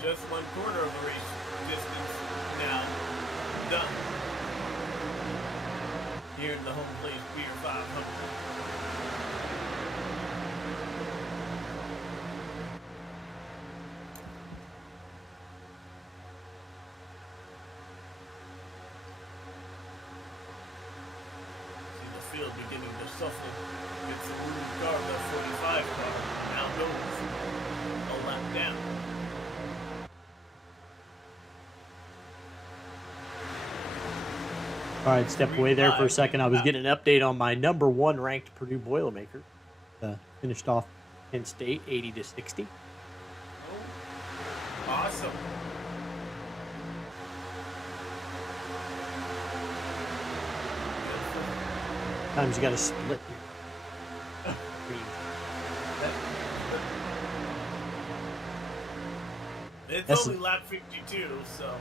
Just 1/4 of the race distance now done. Here in the Homeplace Beer 500. Field beginning to suffer. Gets the blue car, the 45 car. Now goes a lap down. All right, step away there for a second. I was getting an update on my number 1 ranked Purdue Boilermaker. Finished off Penn State 80-60. Oh, awesome. Sometimes you got to split your It's only lap 52, so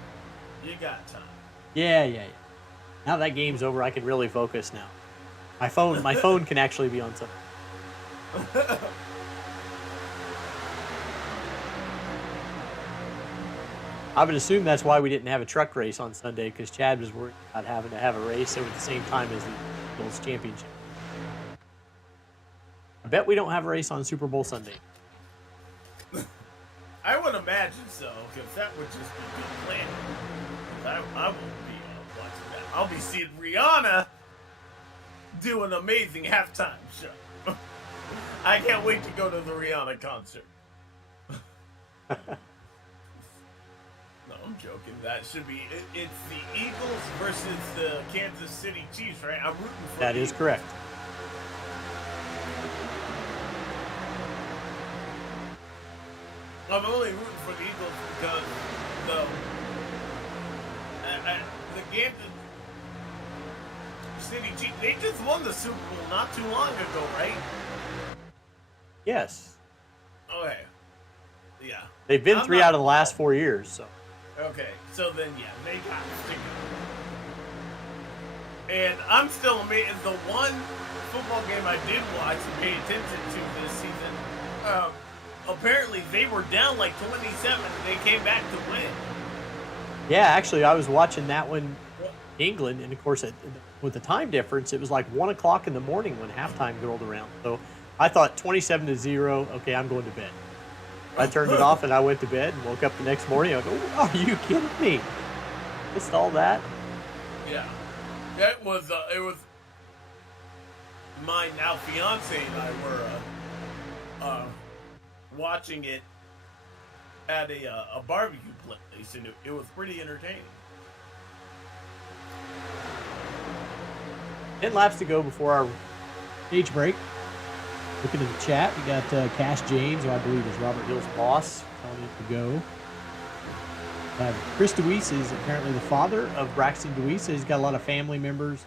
you got time. Yeah. Now that game's over, I can really focus now. My phone can actually be on something. I would assume that's why we didn't have a truck race on Sunday, because Chad was worried about having to have a race over the same time as the Eagles championship. I bet we don't have a race on Super Bowl Sunday. I would imagine so, because that would just be good planning. I won't be watching that. I'll be seeing Rihanna do an amazing halftime show. I can't wait to go to the Rihanna concert. No, I'm joking. That should be. It's the Eagles versus the Kansas City Chiefs, right? I'm rooting for. That is correct. I'm only rooting for the Eagles because the Kansas City Chiefs, they just won the Super Bowl not too long ago, right? Yes. Okay. Yeah. They've been 3 out of the last 4 years, so. Okay, so then yeah, they got to stick it. And I'm still amazed. The one football game I did watch and pay attention to this season, apparently they were down like 27 and they came back to win. Yeah, actually, I was watching that one in England, and of course, with the time difference, it was like 1 o'clock in the morning when halftime rolled around. So I thought 27-0, okay, I'm going to bed. I turned it off and I went to bed and woke up the next morning. I go, are you kidding me? Missed all that? Yeah. That was, it was my now fiance and I were watching it at a barbecue place, and it was pretty entertaining. 10 laps to go before our stage break. Looking at the chat, we got Cash James, who I believe is Robert Hill's boss, telling it to go. Chris DeWeese is apparently the father of Braxton DeWeese. So he's got a lot of family members.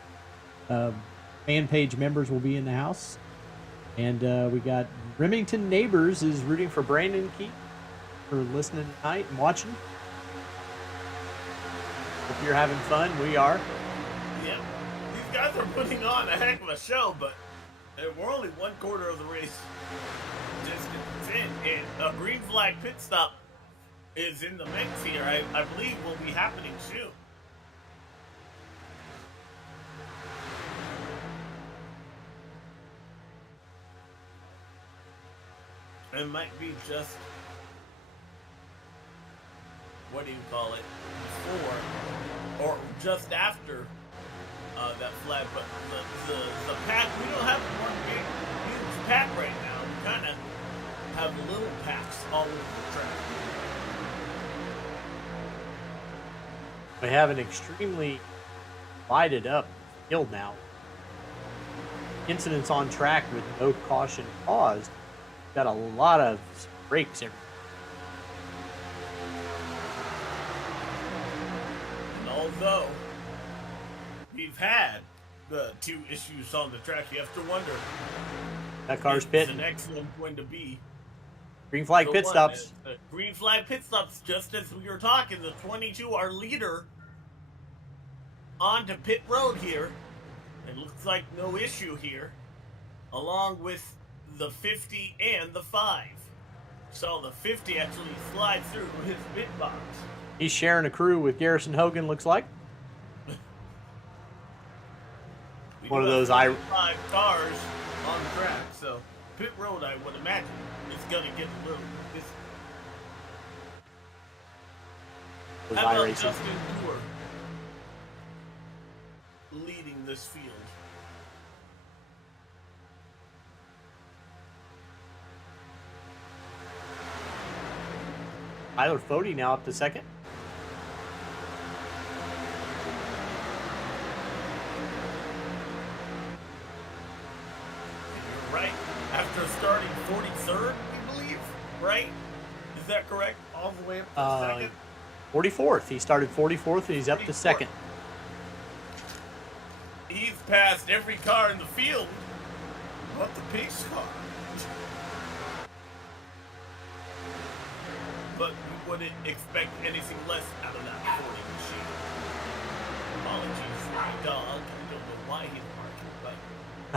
Fan page members will be in the house. And we got Remington Neighbors is rooting for Brandon Keith for listening tonight and watching. Hope you're having fun. We are. Yeah. These guys are putting on a heck of a show, but we're only 1/4 of the race distance 100%. And a green flag pit stop is in the mix here. I believe will be happening soon. It might be just, what do you call it, before or just after that flag, but the pack, we don't have one big, huge pack right now. We kind of have little packs all over the track. We have an extremely lighted up field now. Incidents on track with no caution caused. Got a lot of breaks everywhere. And although we've had the 2 issues on the track, you have to wonder, That car's is pitting. the next one going to be Green flag the pit one? stops. Green flag pit stops, just as we were talking. The 22, our leader, onto pit road here. It looks like no issue here, along with the 50 and the 5. So the 50 actually slides through his pit box. He's sharing a crew with Garrison Hogan, looks like. We One do of those have 5 cars on the track, so pit road, I would imagine, is gonna get a little busy. How about iRacing. Justin Tour leading this field? Tyler Fody now up to second. And you're right. After starting 43rd, we believe, right? Is that correct? All the way up to second? 44th. He started 44th and he's up to 44th. second. He's passed every car in the field but the Pigs car. But we wouldn't expect anything less out of that 40 machine. Apologies for the dog. I don't know why he's barking,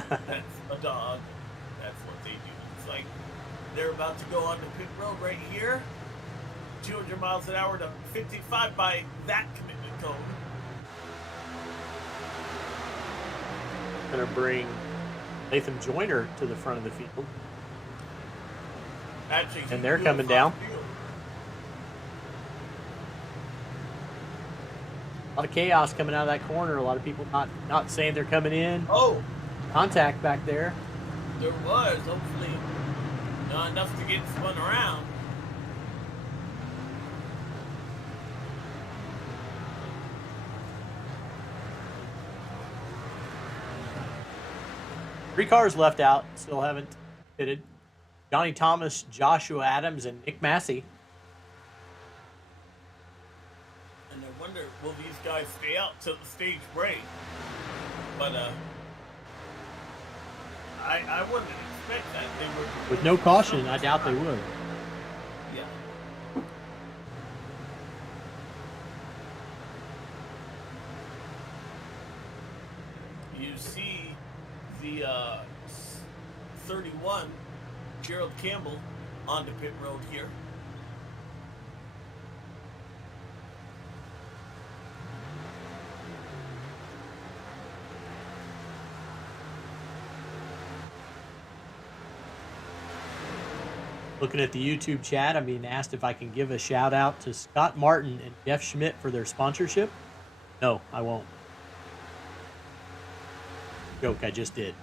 but that's a dog. That's what they do. It's like they're about to go on the pit road right here. 200 miles an hour to 55 by that commitment cone. Going to bring Latham Joyner to the front of the field. Actually, And they're coming down. A lot of chaos coming out of that corner. A lot of people not saying they're coming in. Oh, Contact back there. there was. Hopefully not enough to get spun around. Three cars left out. Still haven't pitted. Johnny Thomas, Joshua Adams, and Nick Massey. And I wonder, will these guys stay out till the stage break? But I wouldn't expect that they would. With no caution, I doubt they would. Yeah. You see the 31 Gerald Campbell onto pit road here. Looking at the YouTube chat, I'm being asked if I can give a shout out to Scott Martin and Jeff Schmidt for their sponsorship. No, I won't. Joke, I just did.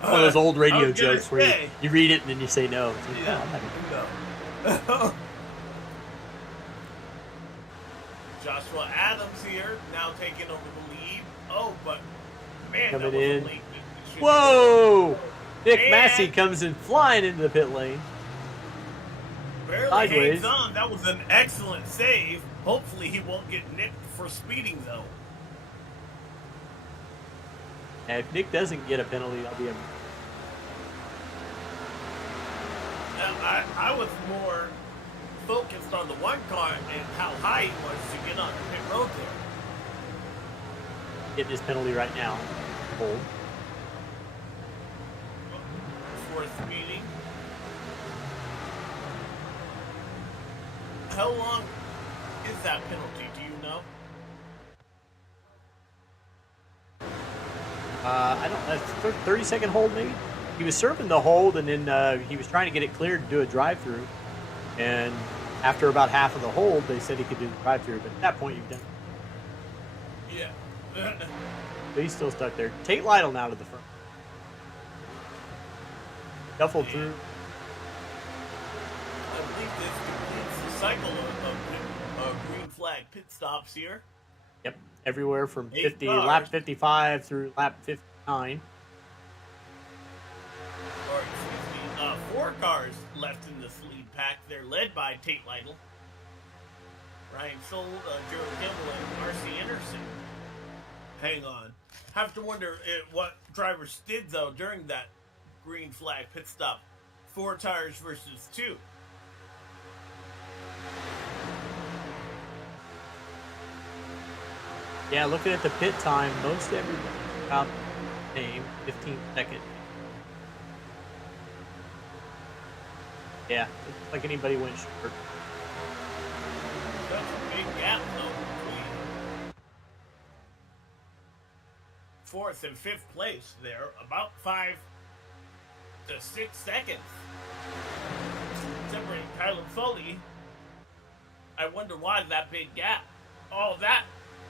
One of those old radio jokes where you read it and then you say no. It's like, Yeah. "Oh, I'm not gonna-" No. Joshua Adams here, now taking over the lead. Oh, but man, Coming that was in. a late. It should Whoa! Nick And- Massey comes in flying into the pit lane. be barely Sideways. hangs on. That was an excellent save. Hopefully, he won't get nipped for speeding though. And if Nick doesn't get a penalty, that'll be a I was more focused on the one car and how high he was to get on the pit road there. get this penalty right now. Hold. For speed. How long is that penalty? Do you know? I don't. 30-second hold maybe. He was serving the hold, and then he was trying to get it cleared to do a drive-through. And after about half of the hold, they said he could do the drive-through. But at that point, you've done. Yeah. But he's still stuck there. Tate Lytle now to the front. Shuffled through. I believe this completes the cycle of green flag pit stops here. Yep, everywhere from 8 lap cars. 55 through lap 59. Or excuse me, 4 cars left in this lead pack. They're led by Tate Lytle, Ryan Sold, Gerald Campbell, and R.C. Anderson. Hang on. Have to wonder what drivers did, though, during that green flag pit stop. 4 tires versus 2. Yeah, looking at the pit time, most everybody about the same, 15 seconds. Yeah, looks like anybody went short. That's a big gap, though, between 4th and 5th place there. About 5 to 6 seconds. Separating Kylan Foley. I wonder why that big gap. All that,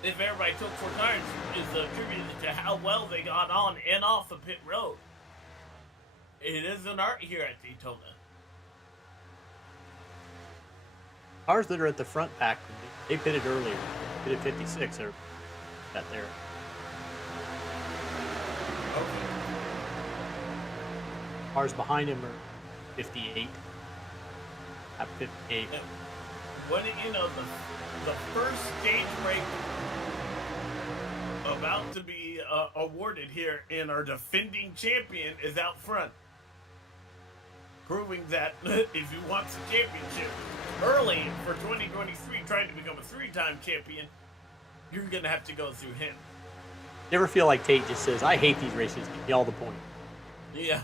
if everybody took 4 tires, is attributed to how well they got on and off the pit road. It is an art here at Daytona. Cars that are at the front pack, they pitted earlier. Pitted 56 or got there. Okay. Cars behind him are 58. At 58. Yeah. When you know the first stage break about to be awarded here, and our defending champion is out front, proving that if he wants a championship early for 2023, trying to become a 3-time champion, you're gonna have to go through him. You ever feel like Tate just says, "I hate these races. Give me all the points." Yeah.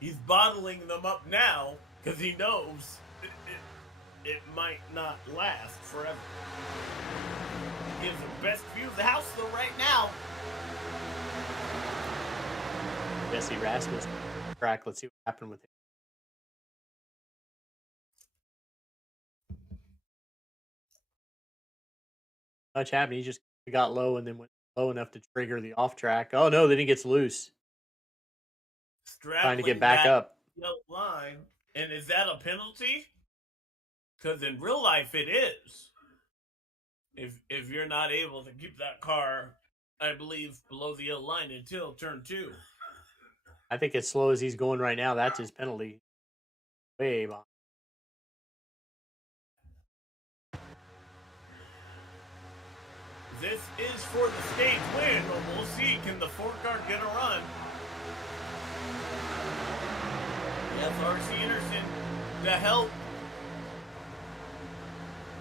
He's bottling them up now because he knows it might not last forever. He gives the best view of the house though right now. Jesse Rasmus crack. Let's see what happened with him. Much happened. He just got low and then went low enough to trigger the off track. Oh no, then he gets loose. Trying to get back up. Yellow line. And is that a penalty? Because in real life it is. If you're not able to keep that car, I believe, below the yellow line until turn 2. I think as slow as he's going right now, that's his penalty. Way behind. This is for the stage win, but we'll see. Can the 4-car get a run? Yes, R.C. Anderson to help.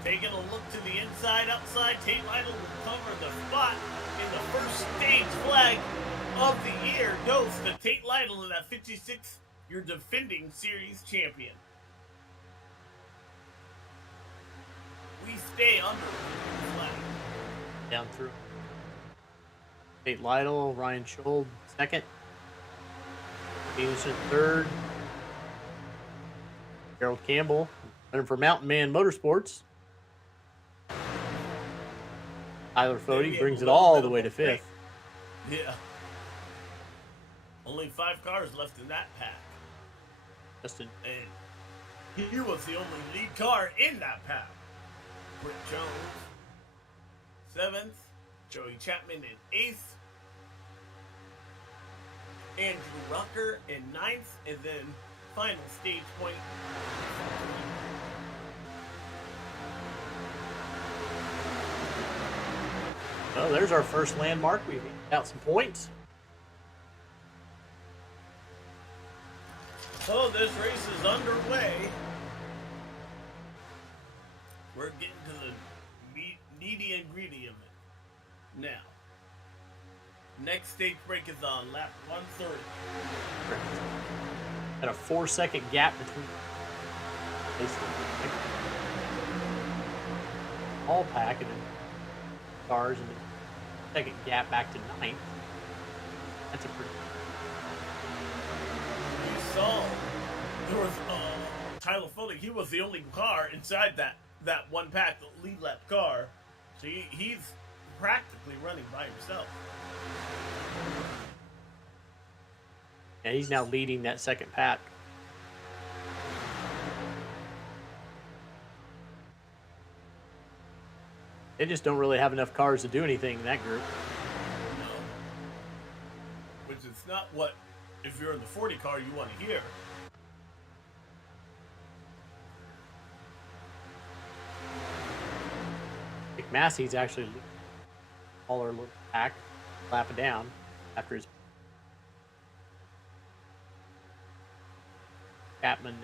Taking a look to the inside, outside. Tate Lytle will cover the spot in the first stage flag of the year. Goes to Tate Lytle in that 56th, your defending series champion. We stay under the flag. Down through. Tate Lytle, Ryan Scholl, second. Anderson, third. Gerald Campbell, running for Mountain Man Motorsports. Tyler Fody brings it all the way to 5th. Yeah. Only 5 cars left in that pack. Justin. And he was the only lead car in that pack. Britt Jones, 7th. Joey Chapman in 8th. Andrew Rucker in 9th. And then final stage point. Well, there's our first landmark. We've out some points. So this race is underway. We're getting to the needy and greedy of it. Now, next stage break is on lap 130. Got a 4-second gap between. They still all pack and then cars and then second gap back to ninth. That's a pretty. You saw there was Tyler Foley. He was the only car inside that one pack, the lead lap car. So he's practically running by himself. Yeah, he's now leading that second pack. They just don't really have enough cars to do anything in that group. No. Which is not what, if you're in the 40 car, you want to hear. McMassey's actually smaller little pack, lapping down after his Chapman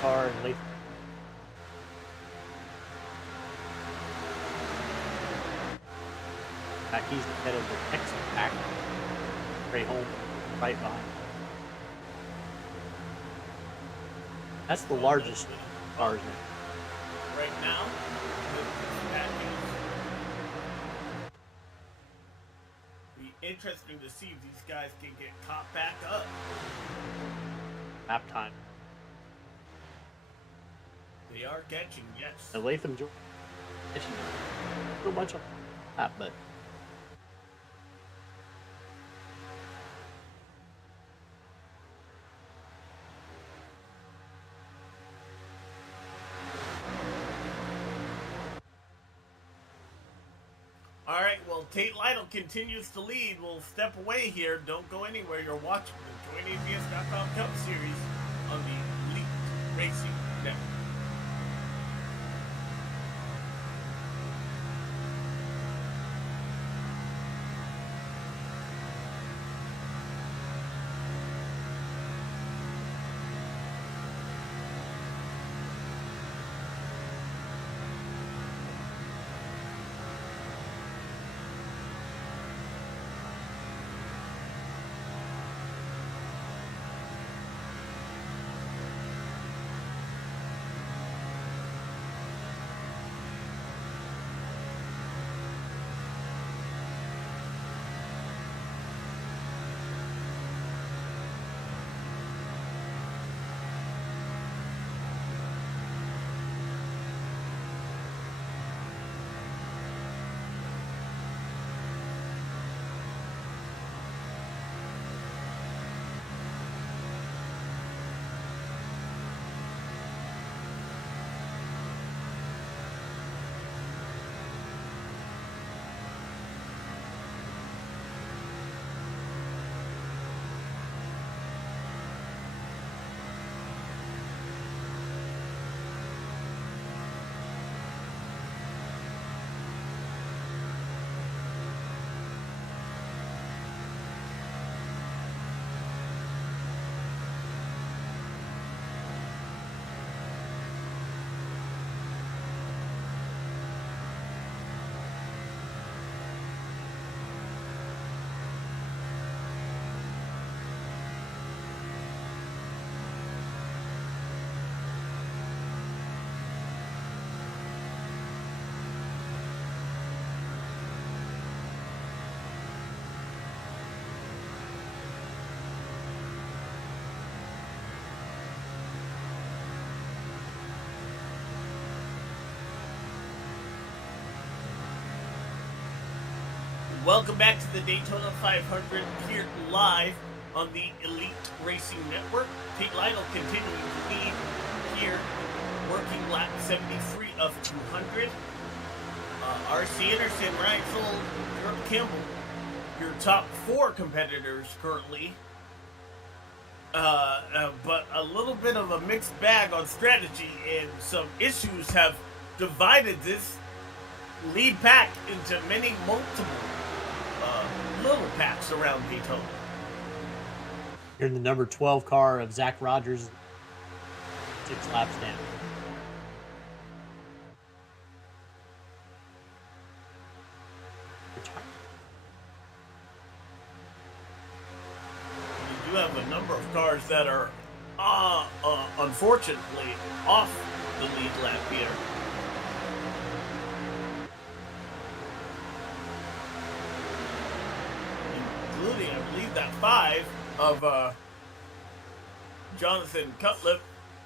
car and Latham. In fact, he's the head of the next pack. Ray Holmes right behind. That's the largest cars now. Right now, be interesting to see if these guys can get caught back up. Lap time. They are catching, yes. And Latham George catching so much on that, but All right, well, Tate Lytle continues to lead. We'll step away here. Don't go anywhere. You're watching the JoinABS.com Cup Series on the Elite Racing Network. Welcome back to the Daytona 500 here live on the Elite Racing Network. Tate Lytle continuing to lead here, working lap 73 of 200. R.C. Anderson, Ryan Soule, Gerald Campbell, your top four competitors currently. But a little bit of a mixed bag on strategy, and some issues have divided this lead pack into many multiple little packs around Daytona. You're in the number 12 car of Zach Rogers, 6 laps down. You do have a number of cars that are Unfortunately, off the lead lap here. Including, I believe, that 5 of Jonathan Cutlip,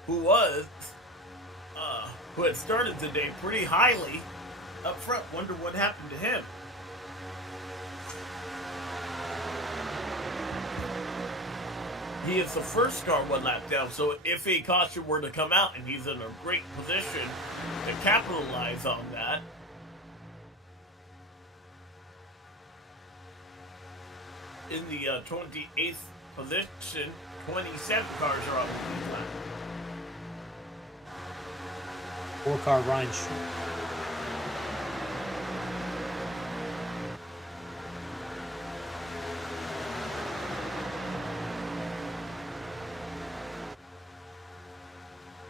who had started the day pretty highly up front. Wonder what happened to him. He is the first car 1 lap down, so if a caution were to come out, and he's in a great position to capitalize on that. In the 28th position, 27 cars are on the lead lap. 4-car Ryan Short.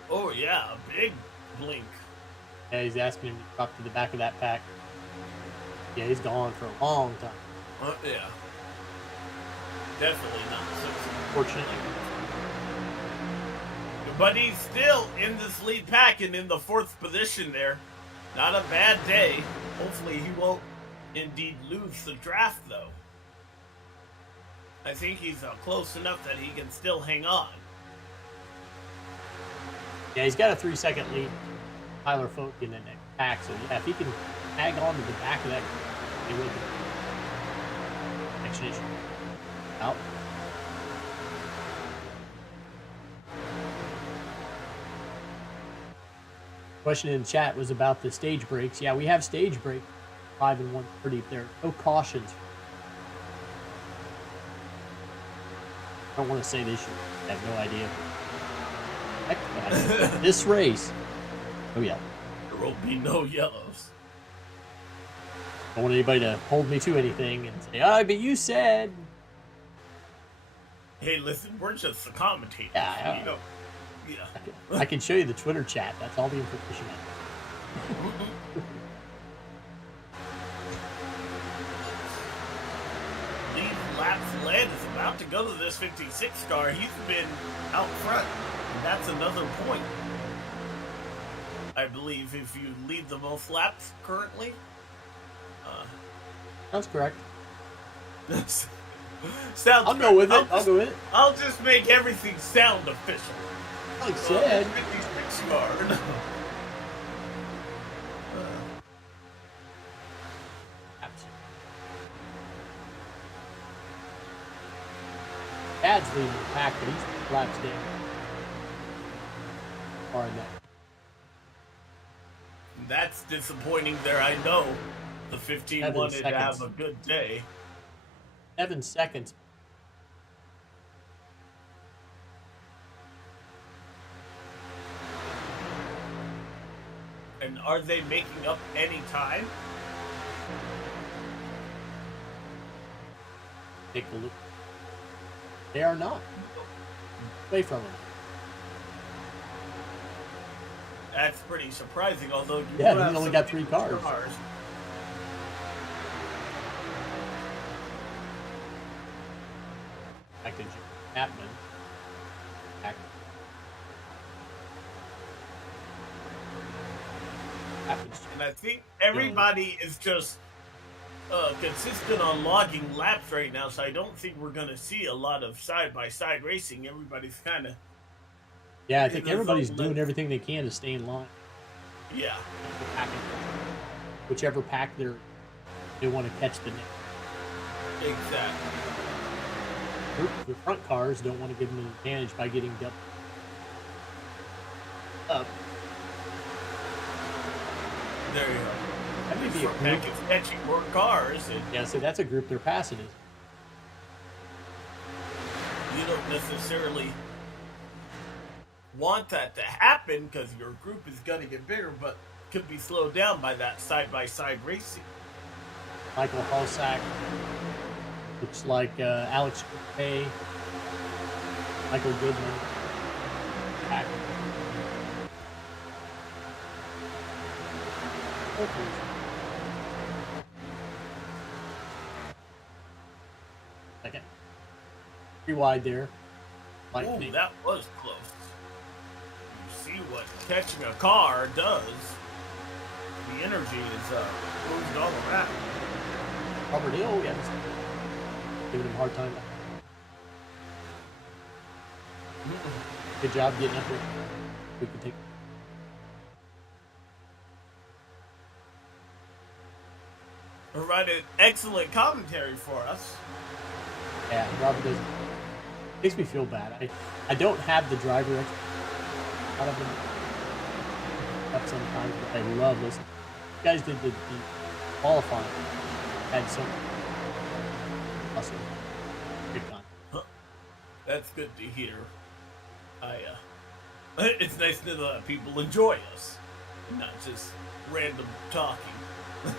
Oh yeah, a big blink. Yeah, he's asking him to drop to the back of that pack. Yeah, he's gone for a long time. Yeah. Definitely not. Fortunately. But he's still in this lead pack and in the 4th position there. Not a bad day. Hopefully he won't indeed lose the draft, though. I think he's close enough that he can still hang on. Yeah, he's got a 3-second lead. Tyler Folk in the next pack, so yeah, if he can tag on to the back of that, he will be. Next issue. Out. Question in the chat was about the stage breaks. Yeah, we have stage break 5 and 130. There are no cautions. I don't want to say this year. I have no idea. Heck, this race. Oh yeah. There will be no yellows. I don't want anybody to hold me to anything and say, "Oh, but you said." Hey, listen, we're just the commentators. Yeah, you know. Yeah. I can show you the Twitter chat. That's all the information I have. Lead laps led is about to go to this 56 car. He's been out front. And that's another point. I believe if you lead the most laps currently. That's correct. Sounds I'll go with it. I'll go with it. I'll just make everything sound official. Like I said. 56 car. Dad's leading the pack, but he's laps down. Far in that. That's disappointing there, I know. The 15 7 wanted to have seconds. a good day. 7 seconds. And are they making up any time? Take a look. They are not. Away from him. That's pretty surprising, although you Yeah, do he's have only some got 3 cars. Back to Chapman. Back. Chapman's And I think everybody is just consistent on logging laps right now, so I don't think we're going to see a lot of side-by-side racing. Everybody's kind of... Yeah, I think everybody's doing everything they can to stay in line. Yeah. Whichever pack they want to catch the next. Exactly. The front cars don't want to give them an advantage by getting double up. There you go. That may be a Front pack group. is catching more cars, and Yeah, so that's a group they're passing. Is you don't necessarily want that to happen because your group is going to get bigger, but could be slowed down by that side-by-side racing. Michael Halsack. Looks like Alex Gray, Michael Goodman. Pack. Second. Pretty wide there. Ooh, that was close. catching a car does. The energy is moved all around. Robert Hill, yeah, giving him a hard time. Good job getting up there. We can take. Provided excellent commentary for us. Yeah, Robert does. Makes me feel bad. I don't have the driver out of him up sometimes, but I love listening. You guys did the qualifying. Had so awesome. Good time. That's good to hear. It's nice to know that people enjoy us, not just random talking on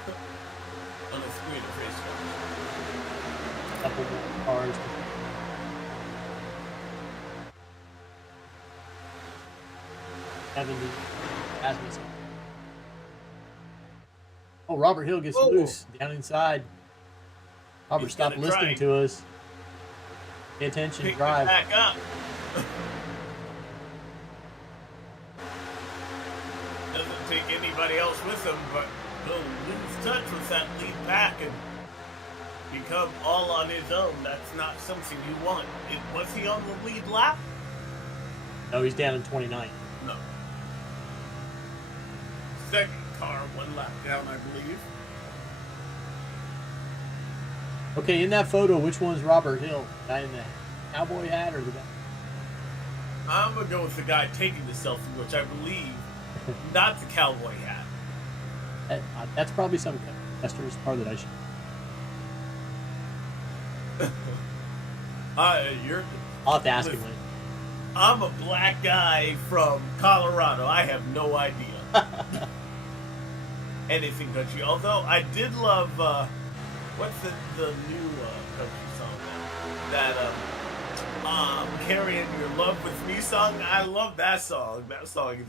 a screen of Facebook. Couple more cars. Asmus. Oh, Robert Hill gets loose down inside. Robert, stop listening to us. Pay attention, Pick drive. it back up. Doesn't take anybody else with him, but he'll lose touch with that lead pack and become all on his own. That's not something you want. Was he on the lead lap? No, he's down in 29. No. Second car, one lap down, I believe. Okay, in that photo, which one's Robert Hill? The guy in the cowboy hat or the guy? I'm going to go with the guy taking the selfie, which I believe not the cowboy hat. That's probably some customer's car that I should. I'll have to ask him later. I'm a black guy from Colorado. I have no idea. Anything country. Although I did love, what's the new country song now? That, Carrying Your Love With Me song. I love that song. That song is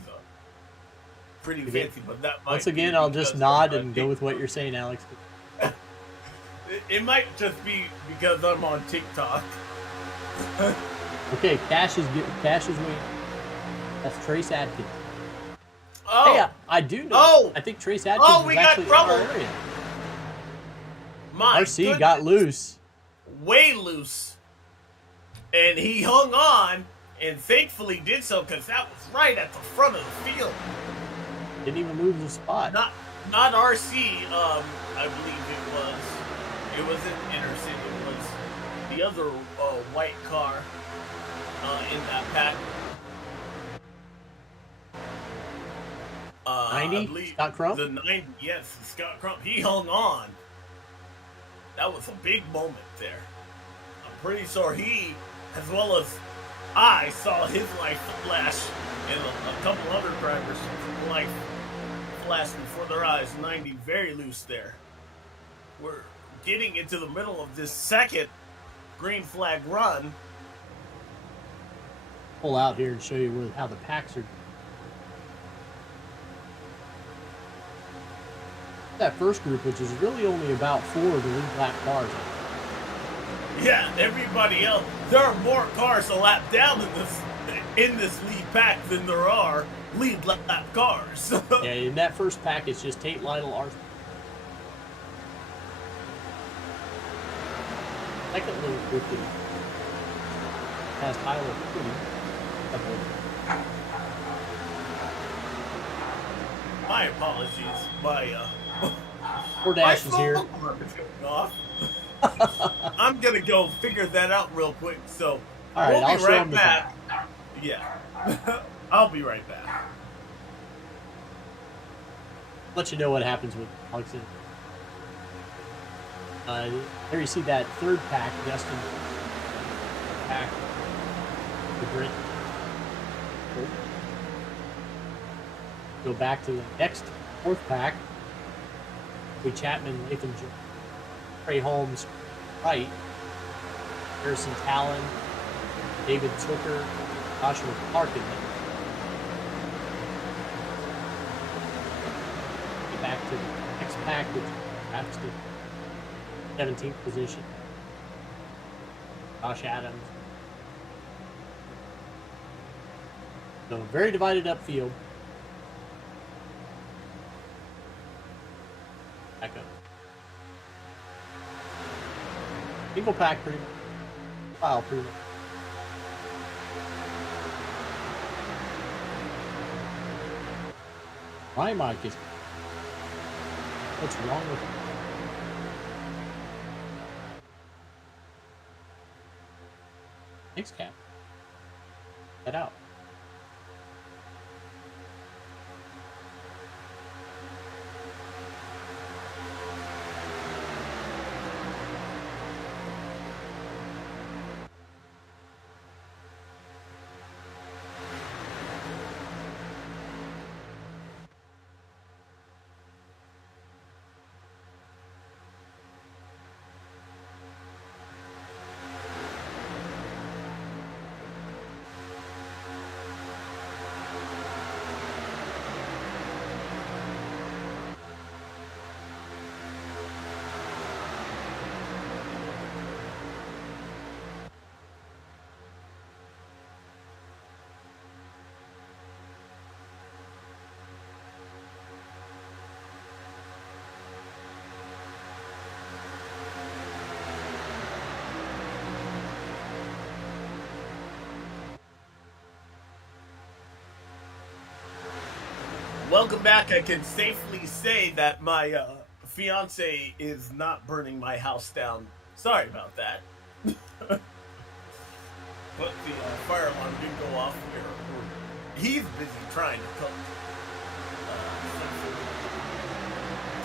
pretty fancy, but that might once again, I'll just nod and go with what you're saying, Alex. It might just be because I'm on TikTok. Okay, Cash is waiting. That's Trace Adkins. Oh, hey, I do know. Oh, I think Trace Adkins we is got actually trouble. in our area. My RC goodness. got loose. Way loose. And he hung on and thankfully did so because that was right at the front of the field. Didn't even move the spot. Not RC, I believe it was. It wasn't Intercity. It was the other white car in that pack. 90? Scott Crump? The 90, yes, Scott Crump. He hung on. That was a big moment there. I'm pretty sure he, as well as I, saw his life flash and a couple other drivers' life flash before their eyes. 90 very loose there. We're getting into the middle of this second green flag run. Pull out here and show you how the packs are. That first group, which is really only about 4 of the lead lap cars. Yeah, everybody else. There are more cars a lap down in this lead pack than there are lead lap cars. Yeah, in that first pack, it's just Tate Lytle, R. Second little group has Tyler Pretty. My apologies. Poor Dash is here. Off. I'm gonna go figure that out real quick. So all right, we'll I'll be show right him back. Yeah, I'll be right back. Let you know what happens with Alexander. There you see that third pack, Justin. Pack. The grid. Go back to the next fourth pack. We Chapman, Nathan Jones, Trey Holmes, right. Harrison Talon, David Tooker, Joshua Clark in there. Get back to the next pack, which perhaps the 17th position. Josh Adams. So very divided up field. Back up. Single pack pretty much. File pretty much. My mic is. What's wrong with it? Thanks, Cap. Head out. Welcome back. I can safely say that my fiance is not burning my house down. Sorry about that. But the fire alarm did go off. He's busy trying to cook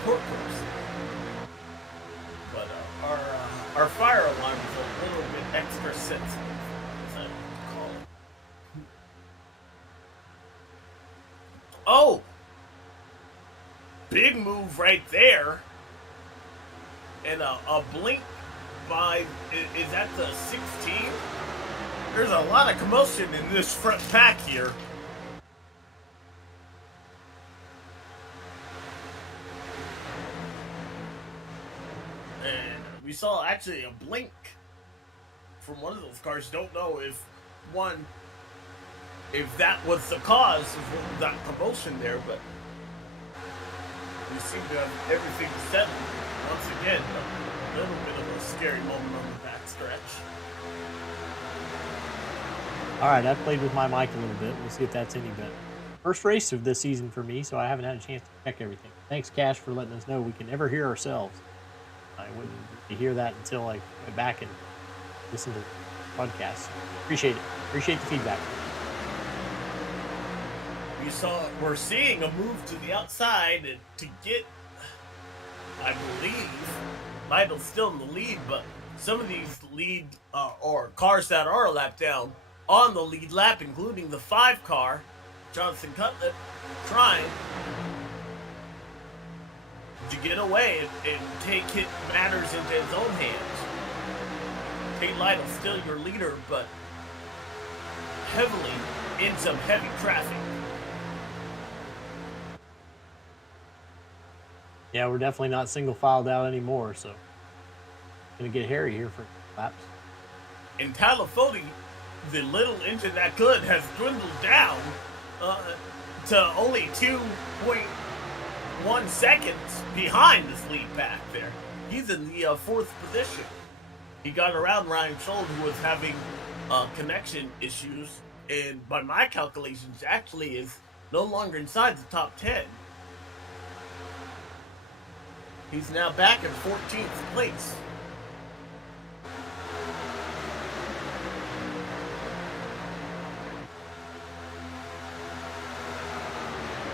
pork roast. But our fire alarm is a little bit extra sensitive, as I like to call it. Oh! Big move right there. And a blink by, is that the 16? There's a lot of commotion in this front pack here. And we saw actually a blink from one of those cars. Don't know if that was the cause of that commotion there, but we seem to have everything settled. Once again, a little bit of a scary moment on the back stretch. All right, I played with my mic a little bit. We'll see if that's any better. First race of this season for me, so I haven't had a chance to check everything. Thanks, Cash, for letting us know we can never hear ourselves. I wouldn't hear that until I went back and listened to the podcast. Appreciate it. Appreciate the feedback. We're seeing a move to the outside to get, I believe, Lytle's still in the lead, but some of these lead or cars that are a lap down on the lead lap, including the 5 car, Jonathan Cutlet, trying to get away and take matters into his own hands. Tate Lytle still your leader, but heavily in some heavy traffic. Yeah, we're definitely not single filed out anymore, so gonna get hairy here for laps. In Talafoti, the little engine that could has dwindled down to only 2.1 seconds behind this lead pack there. He's in the 4th position. He got around Ryan Scholl, who was having connection issues, and by my calculations, actually is no longer inside the top 10. He's now back in 14th place.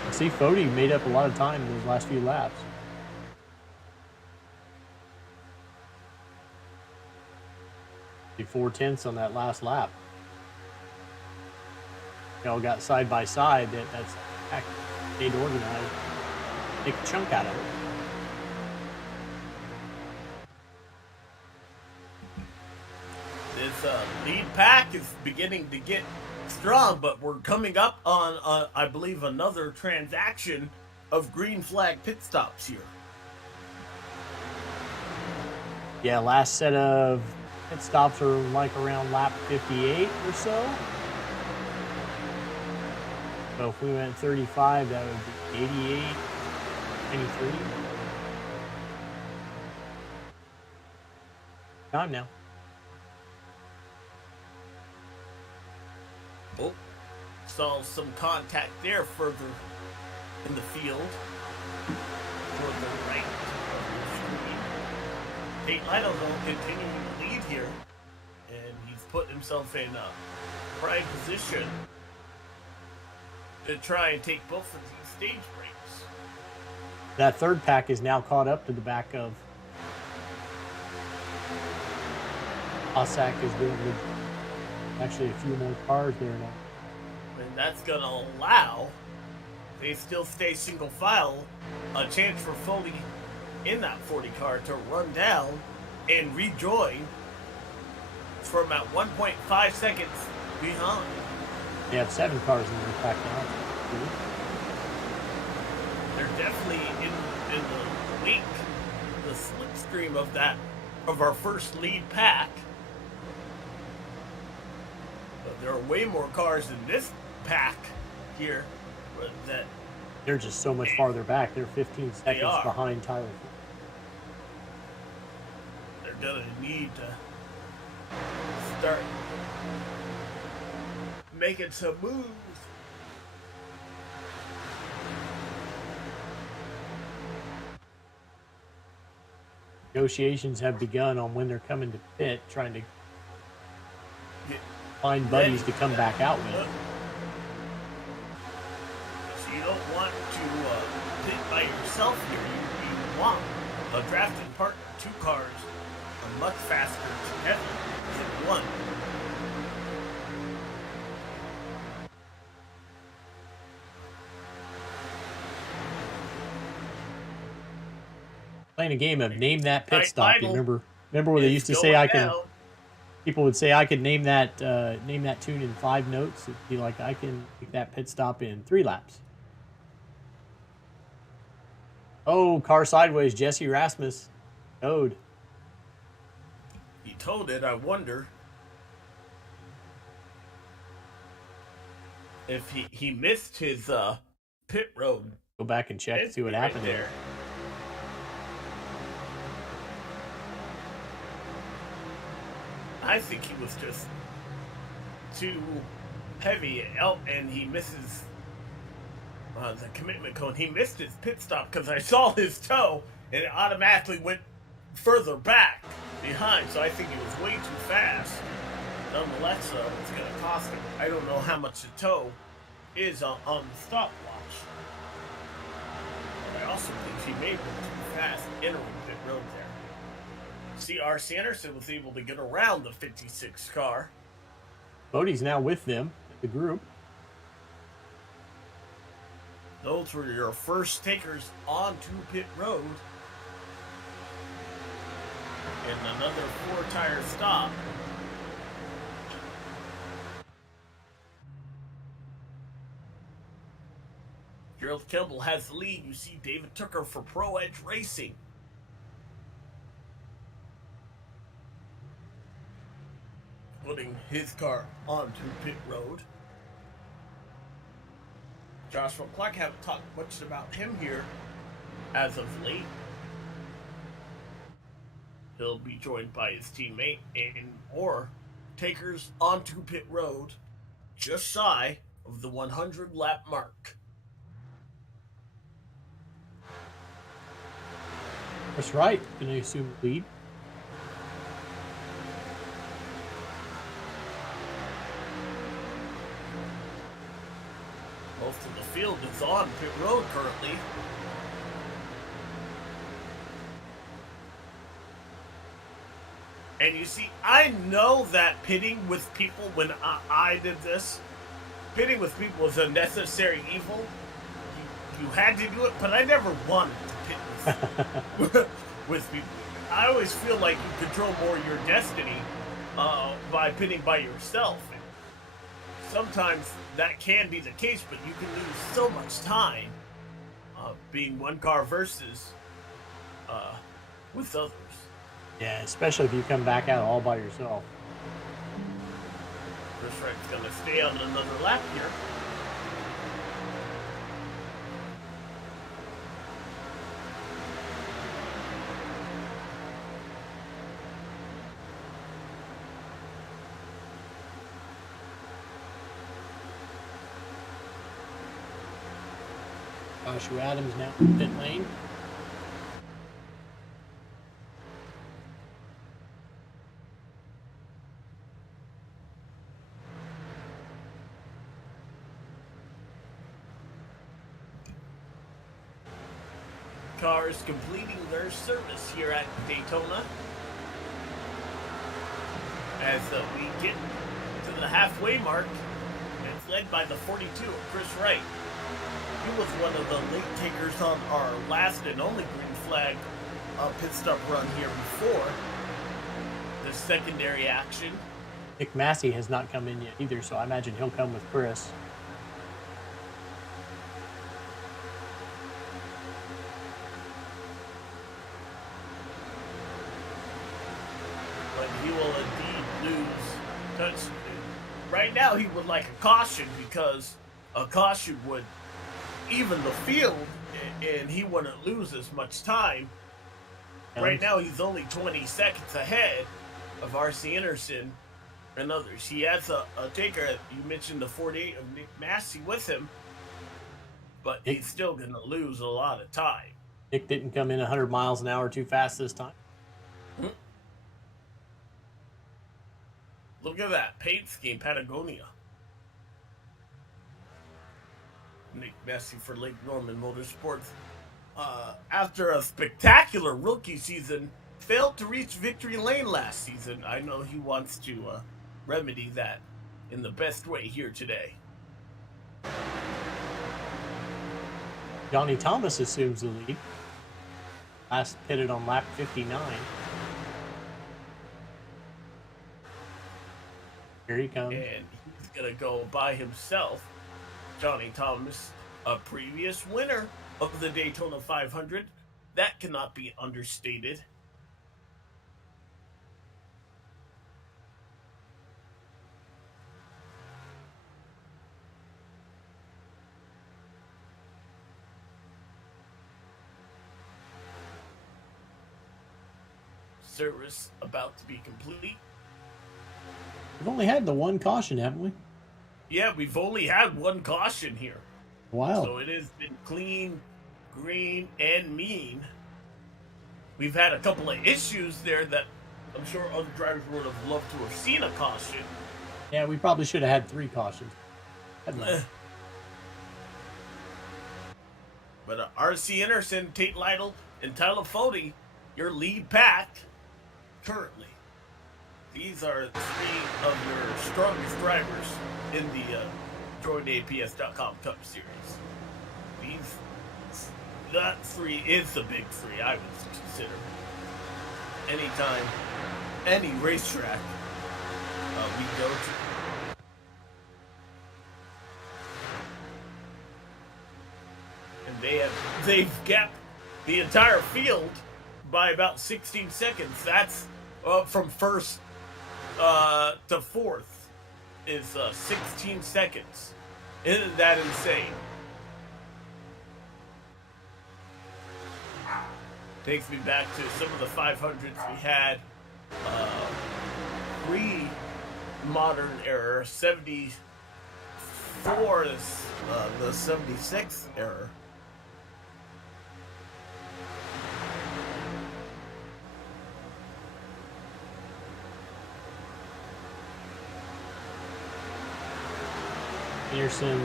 See, Fody made up a lot of time in those last few laps. The 4/10 on that last lap. They all got side by side. That's stayed organized. Take a chunk out of it. This lead pack is beginning to get strong, but we're coming up on, I believe, another transaction of green flag pit stops here. Yeah, last set of pit stops are like around lap 58 or so. So if we went 35, that would be 88, 93. time now. Oh, saw some contact there further in the field. Toward the right of the screen. Tate Lytle continuing to lead here. And he's put himself in a prime position to try and take both of these stage breaks. That third pack is now caught up to the back of Ossack is doing good. Actually, a few more cars there now. And that's going to allow, they still stay single file, a chance for Foley in that 40 car to run down and rejoin from at 1.5 seconds behind. They have 7 cars in their pack now. They're definitely in the wake, the slipstream of our first lead pack. But there are way more cars in this pack here that they're just so much farther back. They're 15 seconds behind Tyler. They're gonna need to start making some moves. Negotiations have begun on when they're coming to pit, trying to find buddies to come back out with. So you don't want to pit by yourself here. You want a drafting partner. 2 cars are much faster together than one. Playing a game of name that pit stop. You remember where they used to say people would say I could name that tune in 5 notes. It'd be like I can make that pit stop in 3 laps. Oh, car sideways, Jesse Rasmus. Towed. He towed it. I wonder if he missed his pit road. Go back and check and see what happened there. I think he was just too heavy, and he misses the commitment cone. He missed his pit stop because I saw his toe, and it automatically went further back behind. So I think he was way too fast. Nonetheless, it's going to cost him. I don't know how much the toe is on the stopwatch. But I also think he made it too fast entering pit road there. C.R. Sanderson was able to get around the 56 car. Bodie's now with them, the group. Those were your first takers onto pit road. And another 4-tire stop. Gerald Kimball has the lead. You see David Tucker for Pro Edge Racing. Putting his car onto pit road. Joshua Clark, haven't talked much about him here as of late. He'll be joined by his teammate or takers onto pit road, just shy of the 100 lap mark. That's right. Can I assume lead? Most of the field is on pit road currently. And you see, I know that pitting with people, when I did this, pitting with people was a necessary evil. You had to do it, but I never wanted to pit with people. I always feel like you control more your destiny by pitting by yourself. And sometimes that can be the case, but you can lose so much time being one car versus with others. Yeah, especially if you come back out all by yourself. Chris Wright's going to stay on another lap here. Joshua Adams now in pit lane. Cars completing their service here at Daytona. As we get to the halfway mark, it's led by the 42 of Chris Wright. He was one of the late takers on our last and only green flag pit stop run here before the secondary action. Nick Massey has not come in yet either, so I imagine he'll come with Chris. But he will indeed lose. Because right now he would like a caution, because a caution would even the field and he wouldn't lose as much time. Right now he's only 20 seconds ahead of R.C. Anderson and others. He has a taker, you mentioned the 48 of Nick Massey with him, but he's still going to lose a lot of time. Nick didn't come in 100 miles an hour too fast this time. Look at that paint scheme, Patagonia. Nick Massey for Lake Norman Motorsports. After a spectacular rookie season, failed to reach victory lane last season. I know he wants to remedy that in the best way here today. Johnny Thomas assumes the lead. Last pitted on lap 59. Here he comes. And he's going to go by himself. Johnny Thomas, a previous winner of the Daytona 500. That cannot be understated. Service about to be complete. We've only had the one caution, haven't we? Yeah, we've only had one caution here. Wow. So it has been clean, green, and mean. We've had a couple of issues there that I'm sure other drivers would have loved to have seen a caution. Yeah, we probably should have had 3 cautions. But R.C. Anderson, Tate Lytle, and Tyler Fody, your lead pack currently. These are 3 of your strongest drivers in the JoinAPS.com Cup Series. That 3 is the big 3, I would consider. Anytime, any racetrack we go to. And they've gapped the entire field by about 16 seconds. That's from first to fourth is 16 seconds. Isn't that insane? Takes me back to some of the 500s we had pre-modern era. 74 is the 76th era. Anderson,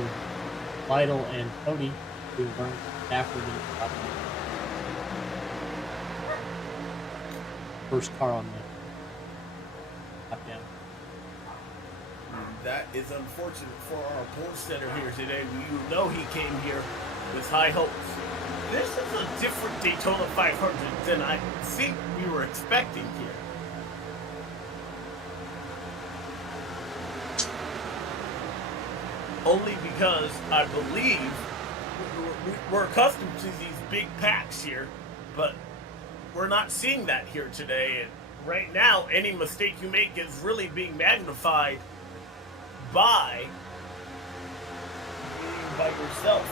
Lytle, and Cody being burned after the first car on the lap down. That is unfortunate for our pole setter here today. You know he came here with high hopes. This is a different Daytona 500 than I think we were expecting here. Only because I believe we're accustomed to these big packs here, but we're not seeing that here today. And right now, any mistake you make is really being magnified by yourself.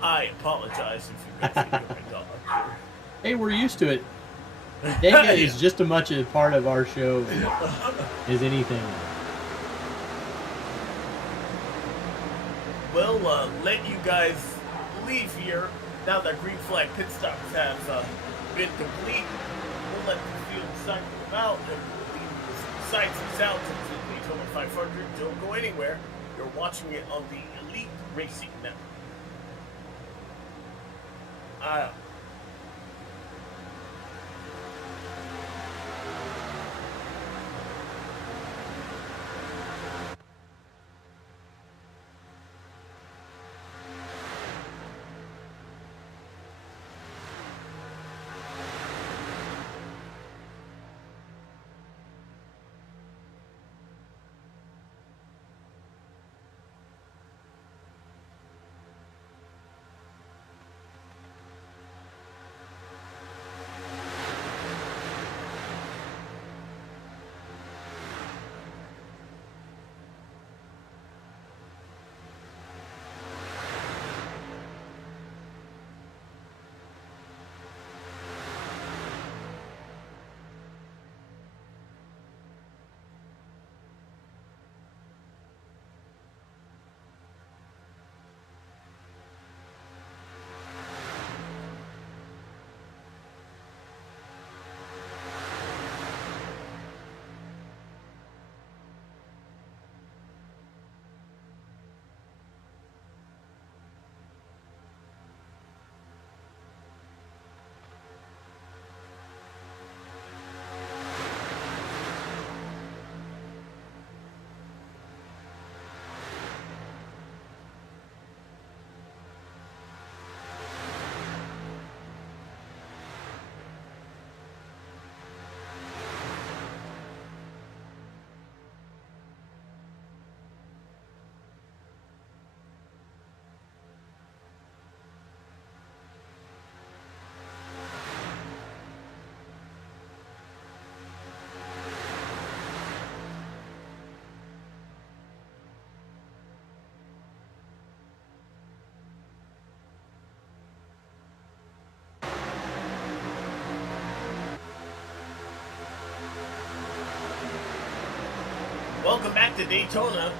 I apologize if you guys can hear my dog. Hey, we're used to it. Dega is just as much a part of our show as anything else. We'll let you guys leave here now that green flag pit stops have been complete. We'll let the field cycle about and we'll leave you with some sights and sounds of the Daytona 500. Don't go anywhere. You're watching it on the Elite Racing Network. Welcome back to Daytona.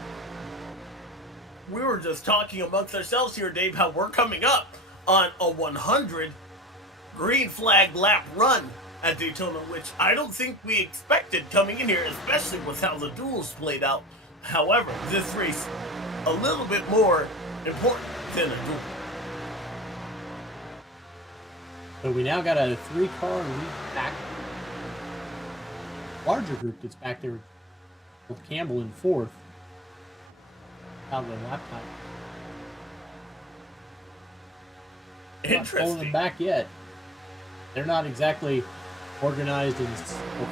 We were just talking amongst ourselves here, Dave, how we're coming up on a 100 green flag lap run at Daytona, which I don't think we expected coming in here, especially with how the duels played out. However, this race a little bit more important than a duel. So we now got a 3-car lead back. Larger group that's back there with Campbell in 4th. Out of the lap time. Not pulling them back yet. They're not exactly organized in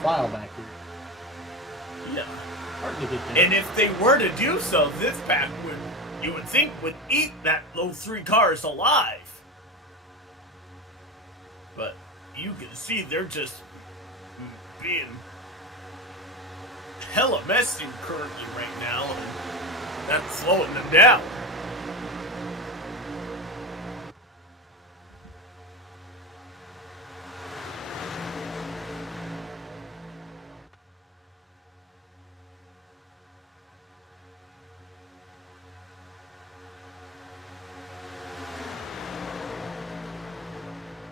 file back here. Yeah. Hard to get there. And if they were to do so, this pack you would think would eat those 3 cars alive. But you can see they're just being hella messy currently right now, and that's slowing them down.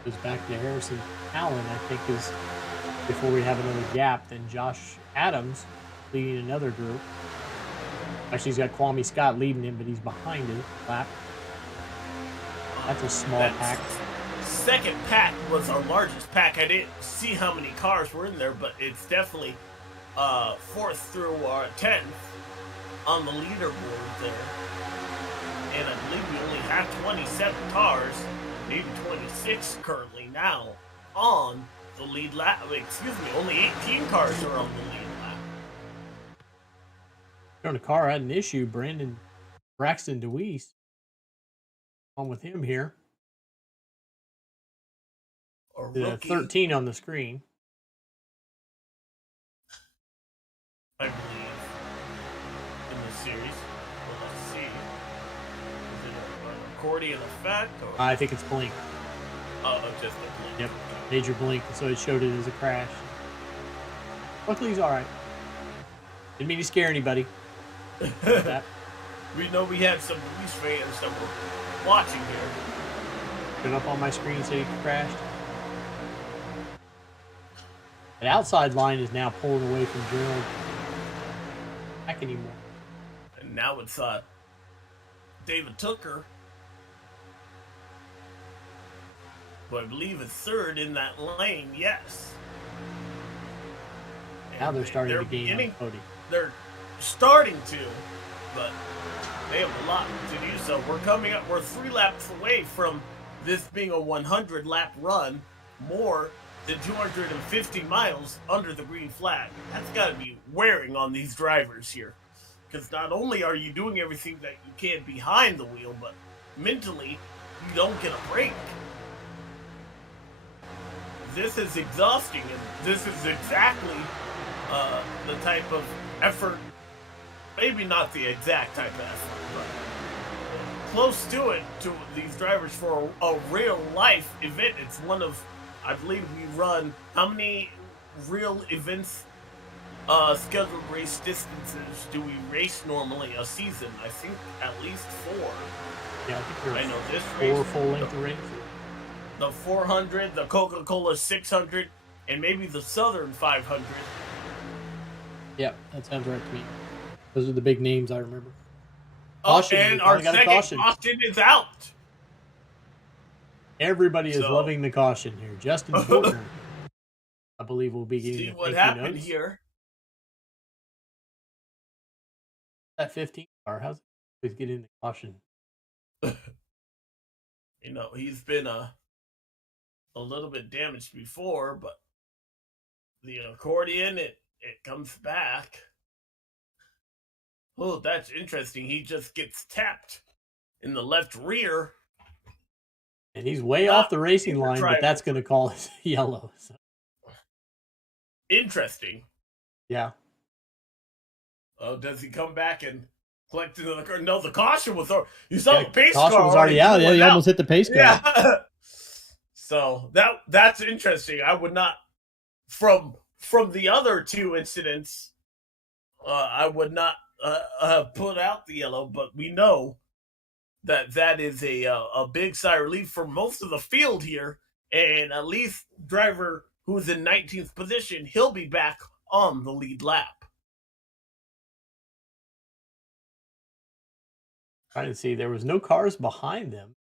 Goes back to Harrison Allen, I think, is before we have another gap. Then Josh Adams leading another group. Actually, he's got Kwame Scott leading him, but he's behind his lap. That's a small pack. Second pack was our largest pack. I didn't see how many cars were in there, but it's definitely 4th through 10th on the leaderboard there. And I believe we only have 27 cars, maybe 26 currently now on the lead lap. Excuse me, only 18 cars are on the lead lap. On a car had an issue. Braxton DeWeese on with him here. The 13 on the screen. I believe in the series. Well, let's see. Is it an accordion effect? Or? I think it's Blink. Oh, just a blink. Yep. Okay. major blink, so it showed it as a crash. Luckily, he's all right. Didn't mean to scare anybody. We know we had some police fans that were watching here. Put up on my screen, said he crashed. The outside line is now pulling away from Gerald. Back anymore. And now it's David Tooker, who I believe is third in that lane. Yes. Now they're starting to gain on Cody. They're starting to, but they have a lot to do. So we're 3 laps away from this being a 100-lap run, more than 250 miles under the green flag. That's got to be wearing on these drivers here. Because not only are you doing everything that you can behind the wheel, but mentally, you don't get a break. This is exhausting, and this is exactly the type of effort, maybe not the exact type of effort, but close to it, to these drivers for a real-life event. It's one of, I believe we run, how many real events, scheduled race distances do we race normally a season? I think at least 4. Yeah, I think I know this 4 race, full-length races. the 400, the Coca-Cola 600, and maybe the Southern 500. Yep, that sounds right to me. Those are the big names I remember. Caution, and our second caution is out. Everybody is loving the caution here. Justin Fortner, I believe, will be getting see what happened here. That 15 car, how's it getting the caution? You know, he's been a little bit damaged before, but the accordion, it comes back. Oh, that's interesting. He just gets tapped in the left rear. And he's way off the racing line, but that's going to call it yellow. So. Interesting. Yeah. Oh, does he come back and collect another car? No, the caution was over. You saw the pace caution car was already out. Yeah, he almost hit the pace car. Yeah. So that's interesting. I would not, from the other 2 incidents, I would not put out the yellow, but we know that is a big sigh of relief for most of the field here, and at least driver who's in 19th position, he'll be back on the lead lap. Trying to see, there was no cars behind them.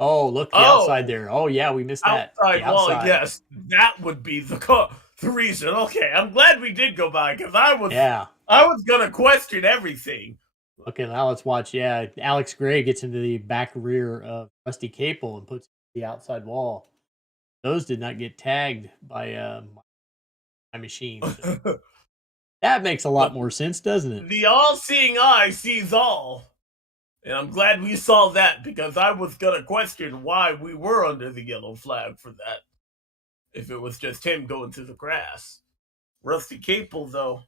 Oh, look, the outside there. Oh, yeah, we missed that. Outside wall, yes. That would be the reason. Okay, I'm glad we did go by, because I was going to question everything. Okay, now let's watch. Yeah, Alex Gray gets into the back rear of Rusty Capel and puts the outside wall. Those did not get tagged by my machine. So. That makes a lot more sense, doesn't it? The all-seeing eye sees all. And I'm glad we saw that, because I was going to question why we were under the yellow flag for that, if it was just him going to the grass. Rusty Capel, though.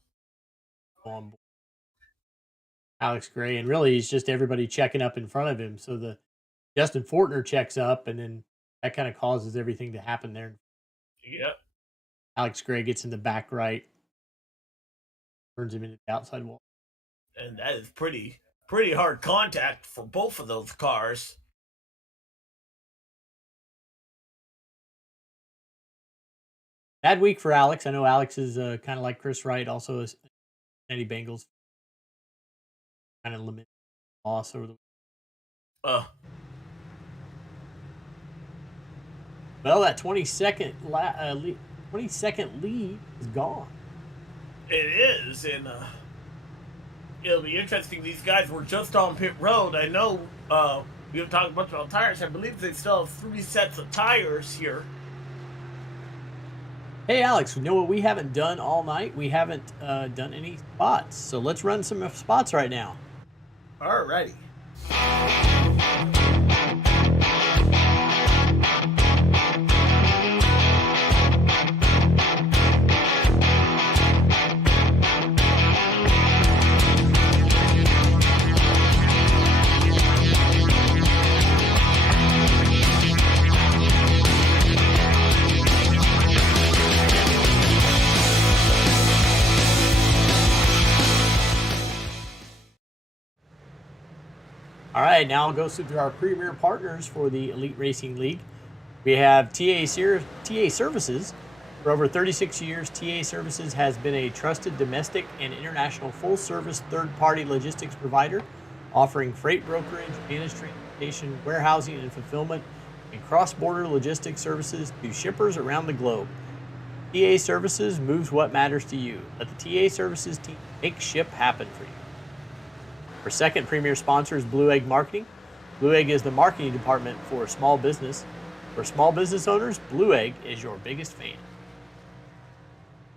Alex Gray, and really he's just everybody checking up in front of him. So the Justin Fortner checks up, and then that kind of causes everything to happen there. Yep. Alex Gray gets in the back right, turns him into the outside wall. And that is pretty hard contact for both of those cars. Bad week for Alex. I know Alex is kind of like Chris Wright, also as Eddie Bengals. Kind of limited loss over the Well, that 22nd lead is gone. It is, and it'll be interesting. These guys were just on pit road. I know we were talking about tires. I believe they still have 3 sets of tires here. Hey, Alex, you know what we haven't done all night? We haven't done any spots. So let's run some spots right now. All righty. All right, now I'll go through our premier partners for the Elite Racing League. We have TA Services. For over 36 years, TA Services has been a trusted domestic and international full-service third-party logistics provider, offering freight brokerage, managed transportation, warehousing, and fulfillment, and cross-border logistics services to shippers around the globe. TA Services moves what matters to you. Let the TA Services team make ship happen for you. Our second premier sponsor is Blue Egg Marketing. Blue Egg is the marketing department for small business. For small business owners, Blue Egg is your biggest fan.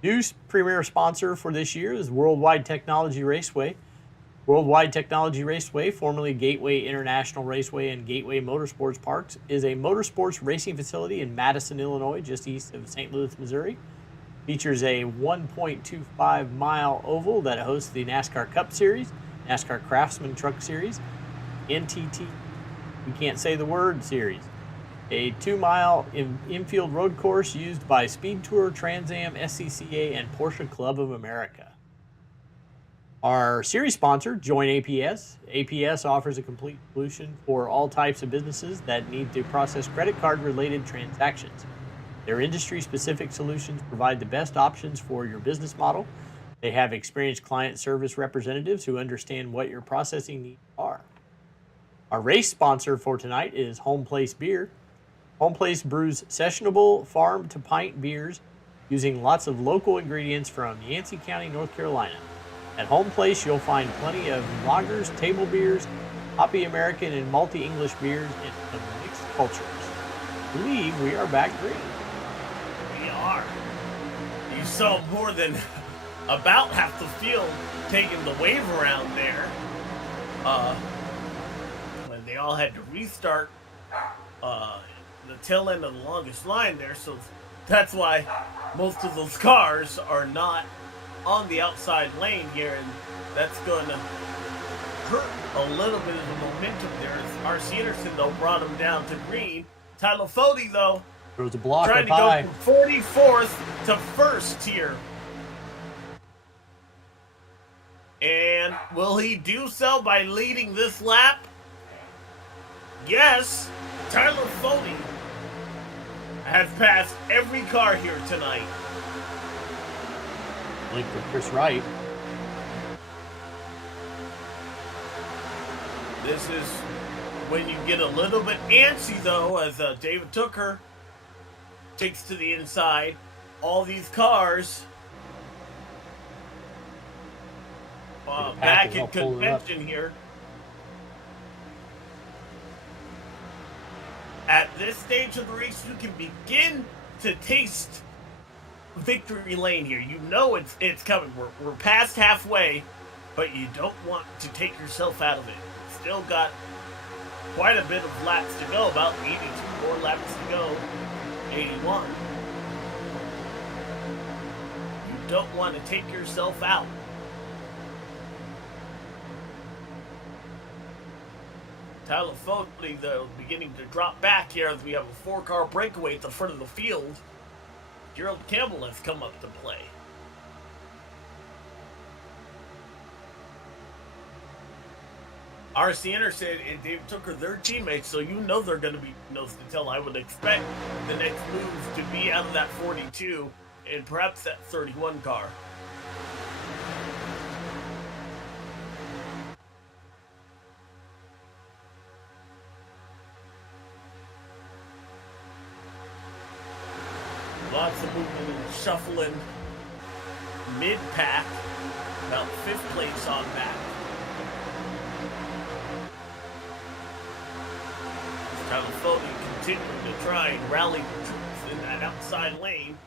New premier sponsor for this year is Worldwide Technology Raceway. Worldwide Technology Raceway, formerly Gateway International Raceway and Gateway Motorsports Parks, is a motorsports racing facility in Madison, Illinois, just east of St. Louis, Missouri. Features a 1.25-mile oval that hosts the NASCAR Cup Series, NASCAR Craftsman Truck Series, NTT, we can't say the word, series. A 2-mile infield road course used by Speed Tour, Trans Am, SCCA, and Porsche Club of America. Our series sponsor, Join APS. APS offers a complete solution for all types of businesses that need to process credit card-related transactions. Their industry-specific solutions provide the best options for your business model. They have experienced client service representatives who understand what your processing needs are. Our race sponsor for tonight is Homeplace Beer. Homeplace brews sessionable farm-to-pint beers using lots of local ingredients from Yancey County, North Carolina. At Homeplace, you'll find plenty of lagers, table beers, hoppy American, and multi-English beers, and some mixed cultures. I believe we are back green. We are. You saw more than about half the field taking the wave around there. When they all had to restart the tail end of the longest line there, so that's why most of those cars are not on the outside lane here, and that's going to hurt a little bit of the momentum there. As RC Anderson, though, brought him down to green. Tyler Fody, though, Throws a block trying up to high. go from 44th to first here. And will he do so by leading this lap? Yes, Tyler Fody has passed every car here tonight. Link with Chris Wright. This is when you get a little bit antsy, though, as David Tooker takes to the inside. All these cars back in convention here. At this stage of the race, you can begin to taste victory lane here. You know it's coming. We're past halfway, but you don't want to take yourself out of it. Still got quite a bit of laps to go, about 82 more laps to go. 81. You don't want to take yourself out. Tyler Fody, though, beginning to drop back here as we have a 4-car breakaway at the front of the field. Gerald Campbell has come up to play. RC Anderson and David Tooker, their teammates, so you know they're going to be nose to tail. I would expect the next move to be out of that 42 and perhaps that 31 car. Lots of movement and shuffling mid-pack, about 5th place on back. Tyler Fody continuing to try and rally the troops in that outside lane,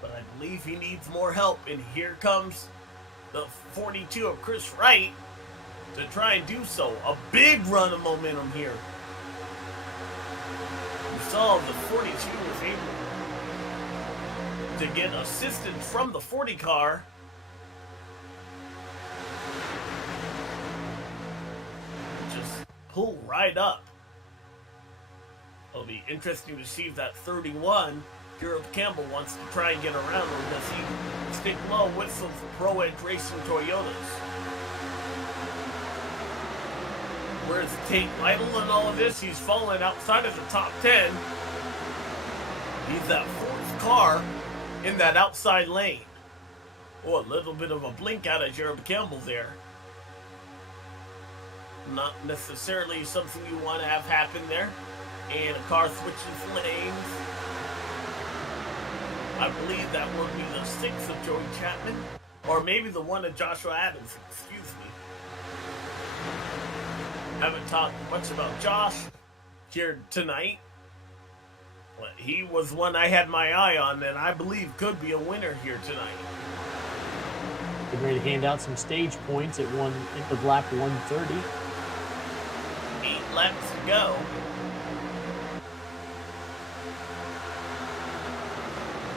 but I believe he needs more help, and here comes the 42 of Chris Wright to try and do so. A big run of momentum here. We saw the 42 was able to get assistance from the 40 car. Just pull right up. It'll be interesting to see if that 31, Gerald Campbell, wants to try and get around, or does he stick low with some Pro Edge Racing Toyotas? Where's Tate Lytle in all of this? He's fallen outside of the top 10. He's that fourth car in that outside lane. Oh, a little bit of a blink out of Jeremy Campbell there. Not necessarily something you want to have happen there. And a car switches lanes. I believe that would be the 6th of Joey Chapman. Or maybe the one of Joshua Adams. Excuse me. Haven't talked much about Josh here tonight. But he was one I had my eye on and I believe could be a winner here tonight. Getting ready to hand out some stage points at end of lap 130. 8 laps to go.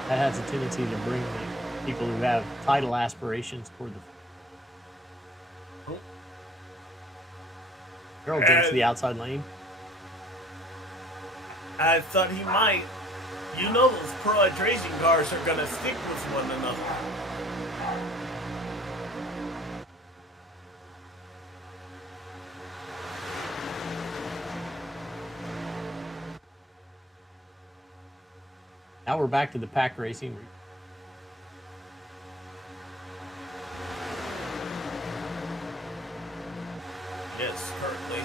That has a tendency to bring the people who have title aspirations toward the. Gerald gets to the outside lane. I thought he might. You know those Pro Edge racing cars are going to stick with one another. Now we're back to the pack racing. Yes, currently.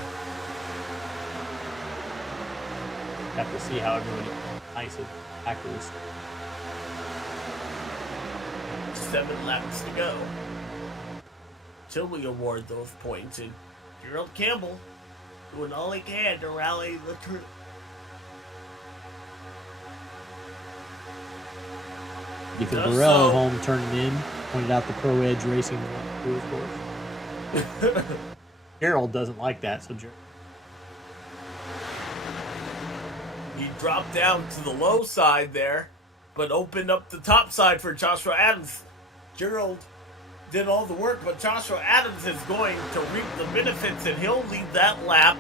Have to see how everybody nice at pack race. 7 laps to go. Till we award those points. And Gerald Campbell doing all he can to rally the troops. Ethan Burrell at home turning in. Pointed out the Pro Edge Racing course. Gerald doesn't like that, so He dropped down to the low side there, but opened up the top side for Joshua Adams. Gerald did all the work, but Joshua Adams is going to reap the benefits, and he'll lead that lap.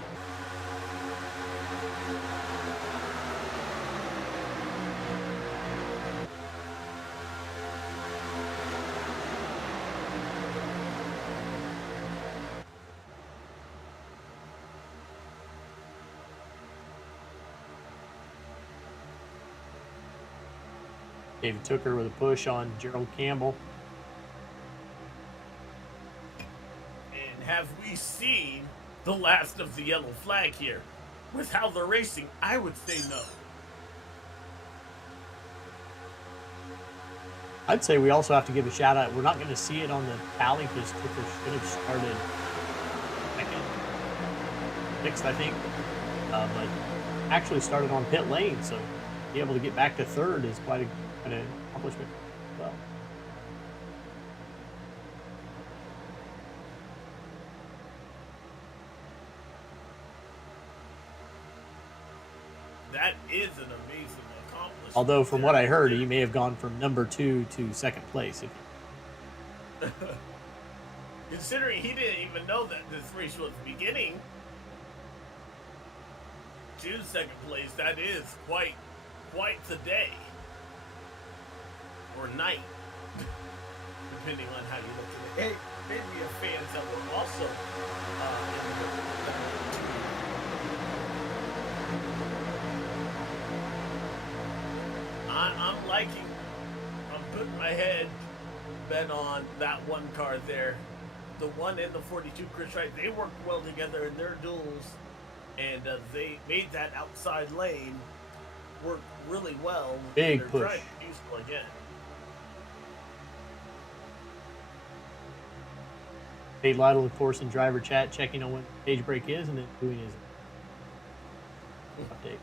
David Tooker with a push on Gerald Campbell. And have we seen the last of the yellow flag here? With how they're racing, I would say no. I'd say we also have to give a shout out. We're not going to see it on the tally because Tooker should have started second, 6th, I think. But actually started on pit lane, so to be able to get back to 3rd is quite an accomplishment as well. That is an amazing accomplishment. Although from what I heard, he may have gone from number 2 to 2nd place. Considering he didn't even know that this race was beginning. To 2nd place, that is quite the day. Or night. Depending on how you look at it. Hey, maybe we have fans that were also I'm putting my head bet on that one car there. The one in the 42, Chris Wright, they worked well together in their duels, and they made that outside lane work really well. Big push. Trying to use it again. Tate Lytle, of course, in driver chat, checking on when stage break is and then doing his update.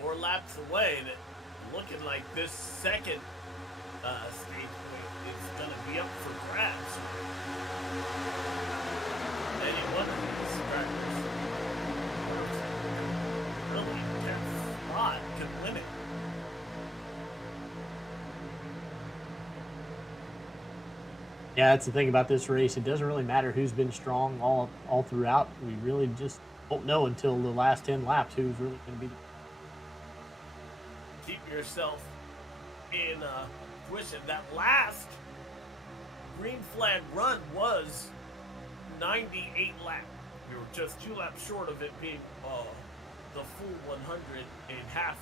4 laps away, and it looking like this second stage point is going to be up for grabs. Any one of these drivers really their spot could win it. Yeah, that's the thing about this race. It doesn't really matter who's been strong all throughout. We really just won't know until the last 10 laps who's really going to be. Keep yourself in position. That last green flag run was 98 laps. We were just 2 laps short of it being the full 100 in half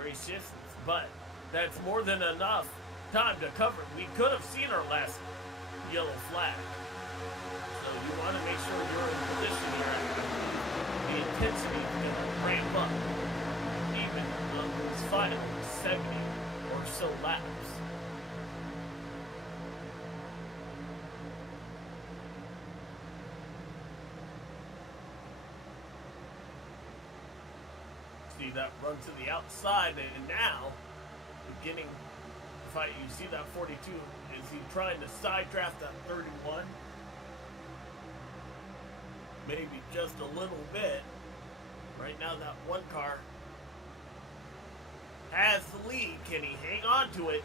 race distance, but that's more than enough time to cover. We could have seen our last yellow flag. So you want to make sure you're in position here. The intensity is going to ramp up even on those final 70 or so laps. See that run to the outside, and now beginning to fight. You see that 42. Is he trying to side draft that 31? Maybe just a little bit. Right now, that one car has the lead. Can he hang on to it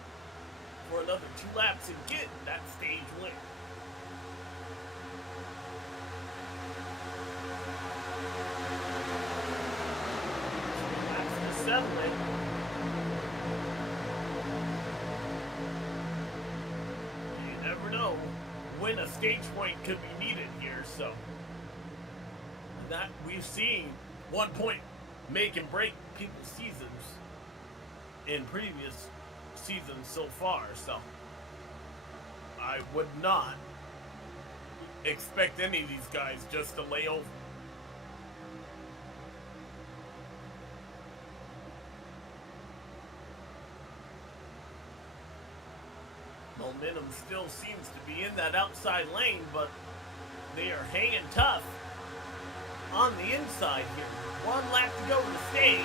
for another 2 laps and get that stage win? That's the settlement. You never know when a stage point could be needed here, so that we've seen 1 point make and break people's seasons in previous seasons so far, so I would not expect any of these guys just to lay over. Momentum still seems to be in that outside lane, but they are hanging tough on the inside here. 1 lap to go to the stage.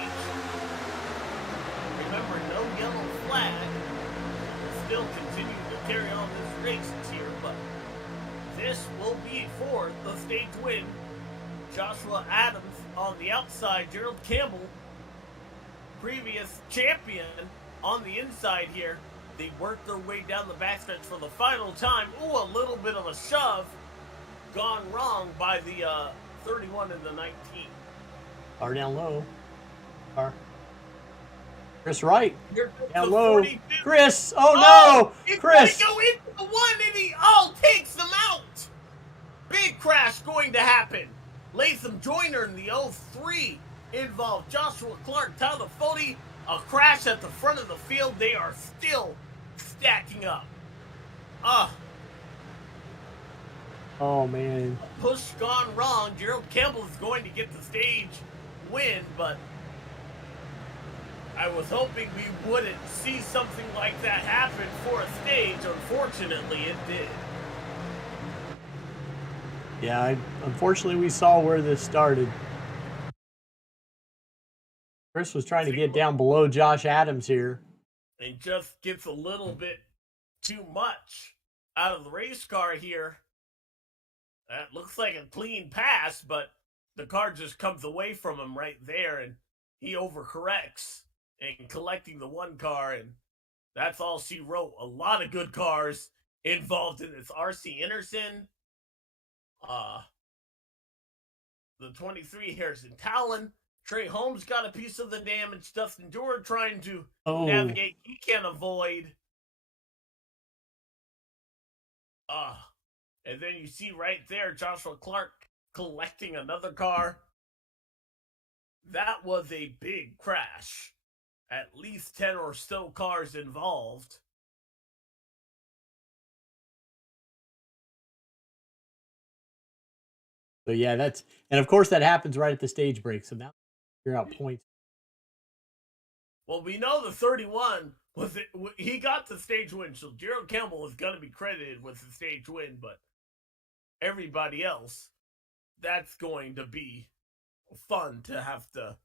Remember, no yellow flag. We'll still continue to carry on this race here, but this will be for the stage win. Joshua Adams on the outside. Gerald Campbell, previous champion, on the inside here. They worked their way down the backstretch for the final time. Ooh, a little bit of a shove gone wrong by the 31 and the 19. Car down low. Car. Chris Wright. Down low. 42. Chris. Oh no. Chris. Go into the one and he takes them out. Big crash going to happen. Latham Joyner in the 03 involved Joshua Clark, Tyler Fody. A crash at the front of the field. They are still stacking up. Oh man. Push gone wrong. Gerald Campbell is going to get the stage win, but I was hoping we wouldn't see something like that happen for a stage. Unfortunately, it did. Yeah, unfortunately we saw where this started. Chris was trying to get down below Josh Adams here. And just gets a little bit too much out of the race car here. That looks like a clean pass, but the car just comes away from him right there, and he overcorrects and collecting the one car, and that's all she wrote. A lot of good cars involved in this. R.C. Anderson, the 23 Harrison Talon, Trey Holmes got a piece of the damage. Dustin Dewar trying to navigate. He can't avoid. And then you see right there Joshua Clark collecting another car. That was a big crash. At least 10 or so cars involved. So yeah, and of course that happens right at the stage break. So now figure out points. Well, we know the 31 he got the stage win, so Gerald Campbell is going to be credited with the stage win, but everybody else, that's going to be fun to have to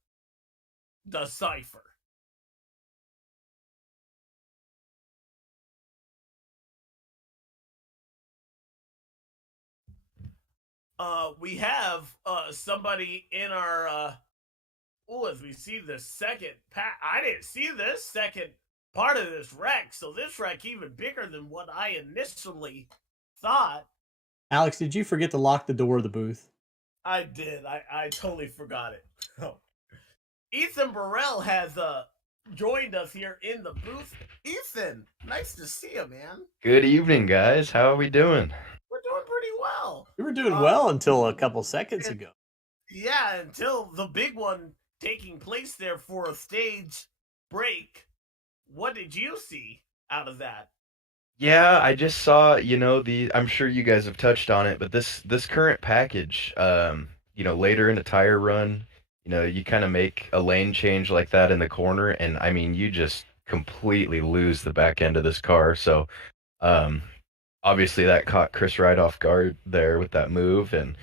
decipher. We have somebody in our as we see the second I didn't see this second part of this wreck, so this wreck even bigger than what I initially thought. Alex, did you forget to lock the door of the booth? I did. I totally forgot it. Ethan Burrell has joined us here in the booth. Ethan, nice to see you, man. Good evening, guys. How are we doing? We're doing pretty well. We were doing well until a couple seconds ago. Yeah, until the big one taking place there for a stage break. What did you see out of that? Yeah, I just saw, I'm sure you guys have touched on it, but this current package, later in a tire run, you kind of make a lane change like that in the corner, and I mean, you just completely lose the back end of this car. So, um, obviously that caught Chris right off guard there with that move, and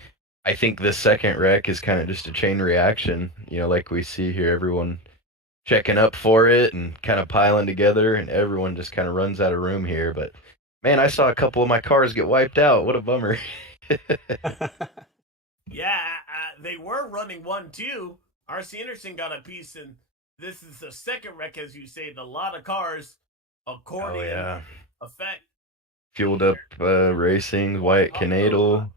I think this second wreck is kind of just a chain reaction, like we see here, everyone checking up for it and kind of piling together, and everyone just kind of runs out of room here. But man, I saw a couple of my cars get wiped out. What a bummer. Yeah, they were running 1-2. RC Anderson got a piece, and this is the second wreck, as you say, in a lot of cars. Accordion effect. Fueled up racing, Wyatt Canadal.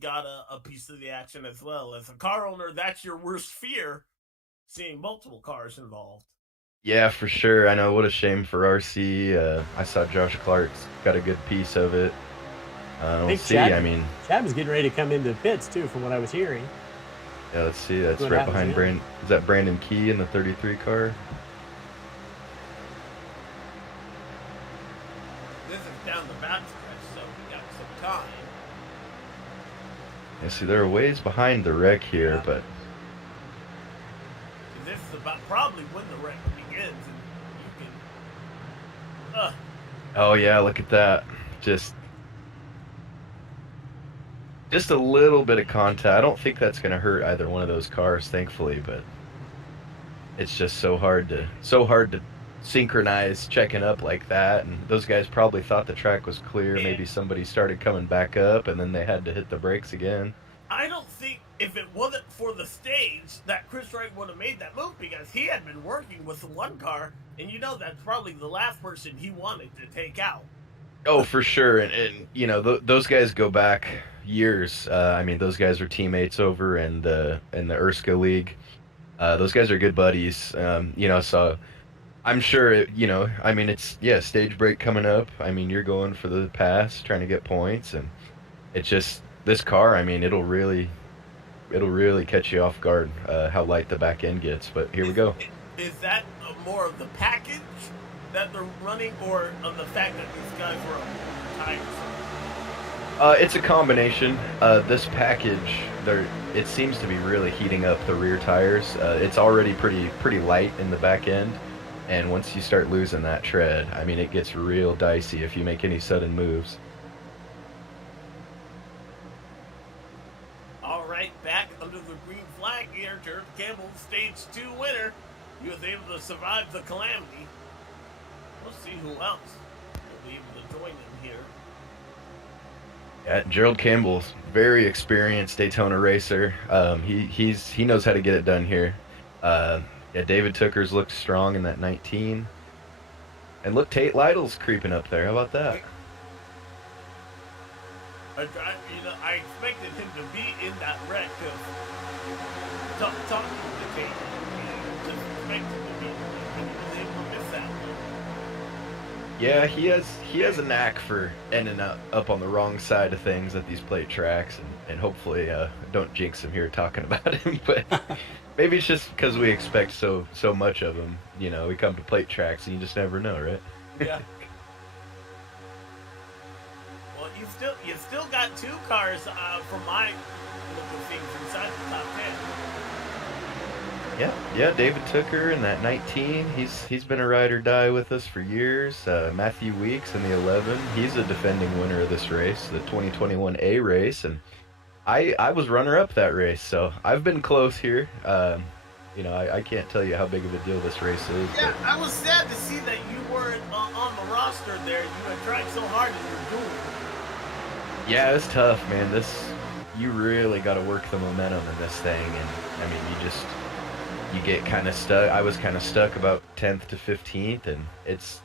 Got a piece of the action as well. As a car owner, that's your worst fear, seeing multiple cars involved. Yeah, for sure. I know, what a shame for RC. I saw Josh Clark's got a good piece of it. We'll see. Chad was getting ready to come into the pits too, from what I was hearing. Yeah, let's see. That's right behind Brandon. Is that Brandon Key in the 33 car? This is down the back stretch, so we got some time. Yeah, see, they're a ways behind the wreck here, but this is about probably when the wreck begins, and you can. Oh yeah, look at that. Just a little bit of contact. I don't think that's gonna hurt either one of those cars, thankfully, but it's just so hard to synchronize checking up like that. And those guys probably thought the track was clear. Maybe somebody started coming back up, and then they had to hit the brakes again. I don't think if it wasn't for the stage that Chris Wright would have made that move, because he had been working with the one car, and that's probably the last person he wanted to take out. Oh, for sure. And those guys go back years. Those guys are teammates over in the Erska League. Those guys are good buddies. So I'm sure it's stage break coming up. You're going for the pass, trying to get points, and it's just this car. It'll really catch you off guard how light the back end gets. But here we go. Is that more of the package that they're running, or of the fact that these guys were on tires? It's a combination. This package, it seems to be really heating up the rear tires. It's already pretty light in the back end, and once you start losing that tread, it gets real dicey if you make any sudden moves. All right, back under the green flag here, Jared Campbell, stage 2 winner. He was able to survive the calamity. We'll see who else will be able to join him here. Yeah, Gerald Campbell's very experienced Daytona racer. He knows how to get it done here. David Tooker's looked strong in that 19. And look, Tate Lytle's creeping up there. How about that? I expected him to be in that wreck. Talking to Tate, just expected to be. He was able to miss that one. Yeah, he has a knack for ending up on the wrong side of things at these plate tracks, and hopefully don't jinx him here talking about him, but maybe it's just because we expect so much of him. We come to plate tracks and you just never know, right? Yeah. Well, you still got 2 cars from my look of things inside the top 10. Yeah, David Tooker in that 19. He's been a ride or die with us for years. Matthew Weeks in the 11. He's a defending winner of this race, the 2021 A race, and I was runner-up that race, so I've been close here. I can't tell you how big of a deal this race is. Yeah, but I was sad to see that you weren't on the roster there. You had tried so hard in your duel. Yeah, it's tough, man. You really got to work the momentum in this thing, and you get kind of stuck. I was kind of stuck about 10th to 15th, and it's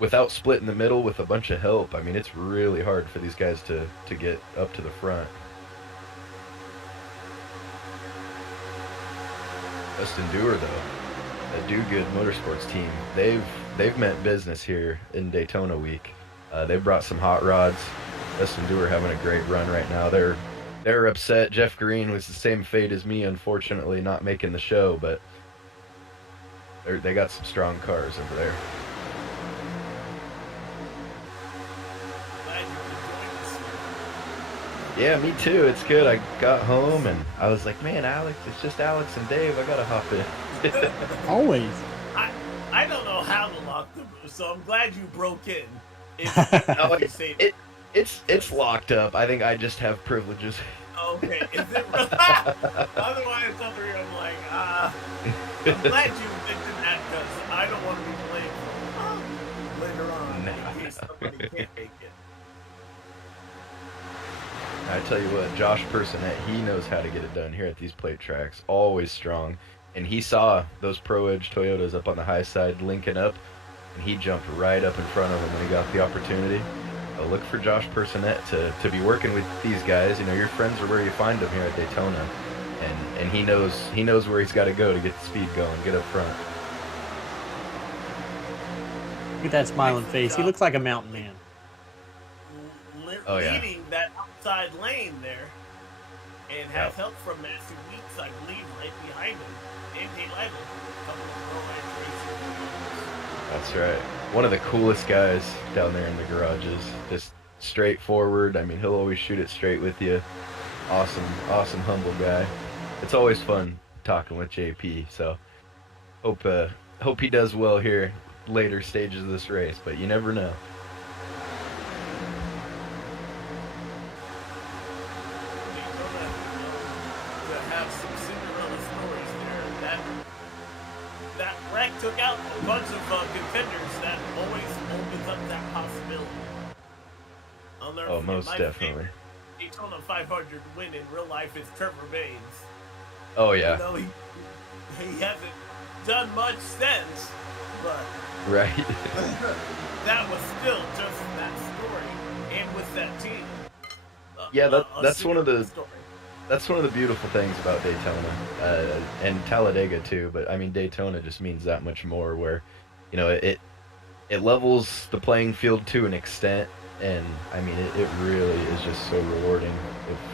without splitting the middle with a bunch of help. It's really hard for these guys to get up to the front. Just endure, though. the Do Good Motorsports team. They've meant business here in Daytona week. They brought some hot rods. Us and Do are having a great run right now. They're upset. Jeff Green was the same fate as me, unfortunately, not making the show, but they got some strong cars over there. Glad you're enjoying this. Yeah, me too. It's good. I got home and I was like, man, Alex, it's just Alex and Dave. I gotta hop in. Always. I don't know how to lock them, so I'm glad you broke in. Oh, it's locked up. I think I just have privileges. Okay, is it really? Otherwise, over here, I'm like, I'm glad you mentioned that because I don't want to be blamed later on in case somebody can't make it. I tell you what, Josh Personette, he knows how to get it done here at these plate tracks. Always strong. And he saw those Pro Edge Toyotas up on the high side linking up, and he jumped right up in front of them when he got the opportunity. So look for Josh Personette to be working with these guys. You know, your friends are where you find them here at Daytona. And he knows where he's got to go to get the speed going, get up front. Look at that smiling face. He looks like a mountain man. Oh, yeah. Leading that outside lane there, and has help from Matthew Weeks, I believe, right behind him. MJ Level, couple of Pro Edge racing. That's right. One of the coolest guys down there in the garages. Just straightforward. I mean, he'll always shoot it straight with you. Awesome, humble guy. It's always fun talking with JP. So hope he does well here later stages of this race, but you never know. That wreck took out a bunch of contenders. That always opens up that possibility. Most definitely. Daytona 500 win in real life is Trevor Baynes. Oh yeah. You know, he hasn't done much since, but right. that was still just that story, and with that team. Yeah, that's one of the story. That's one of the beautiful things about Daytona, and Talladega too. But I mean, Daytona just means that much more. Where, you know, it levels the playing field to an extent, and I mean, it really is just so rewarding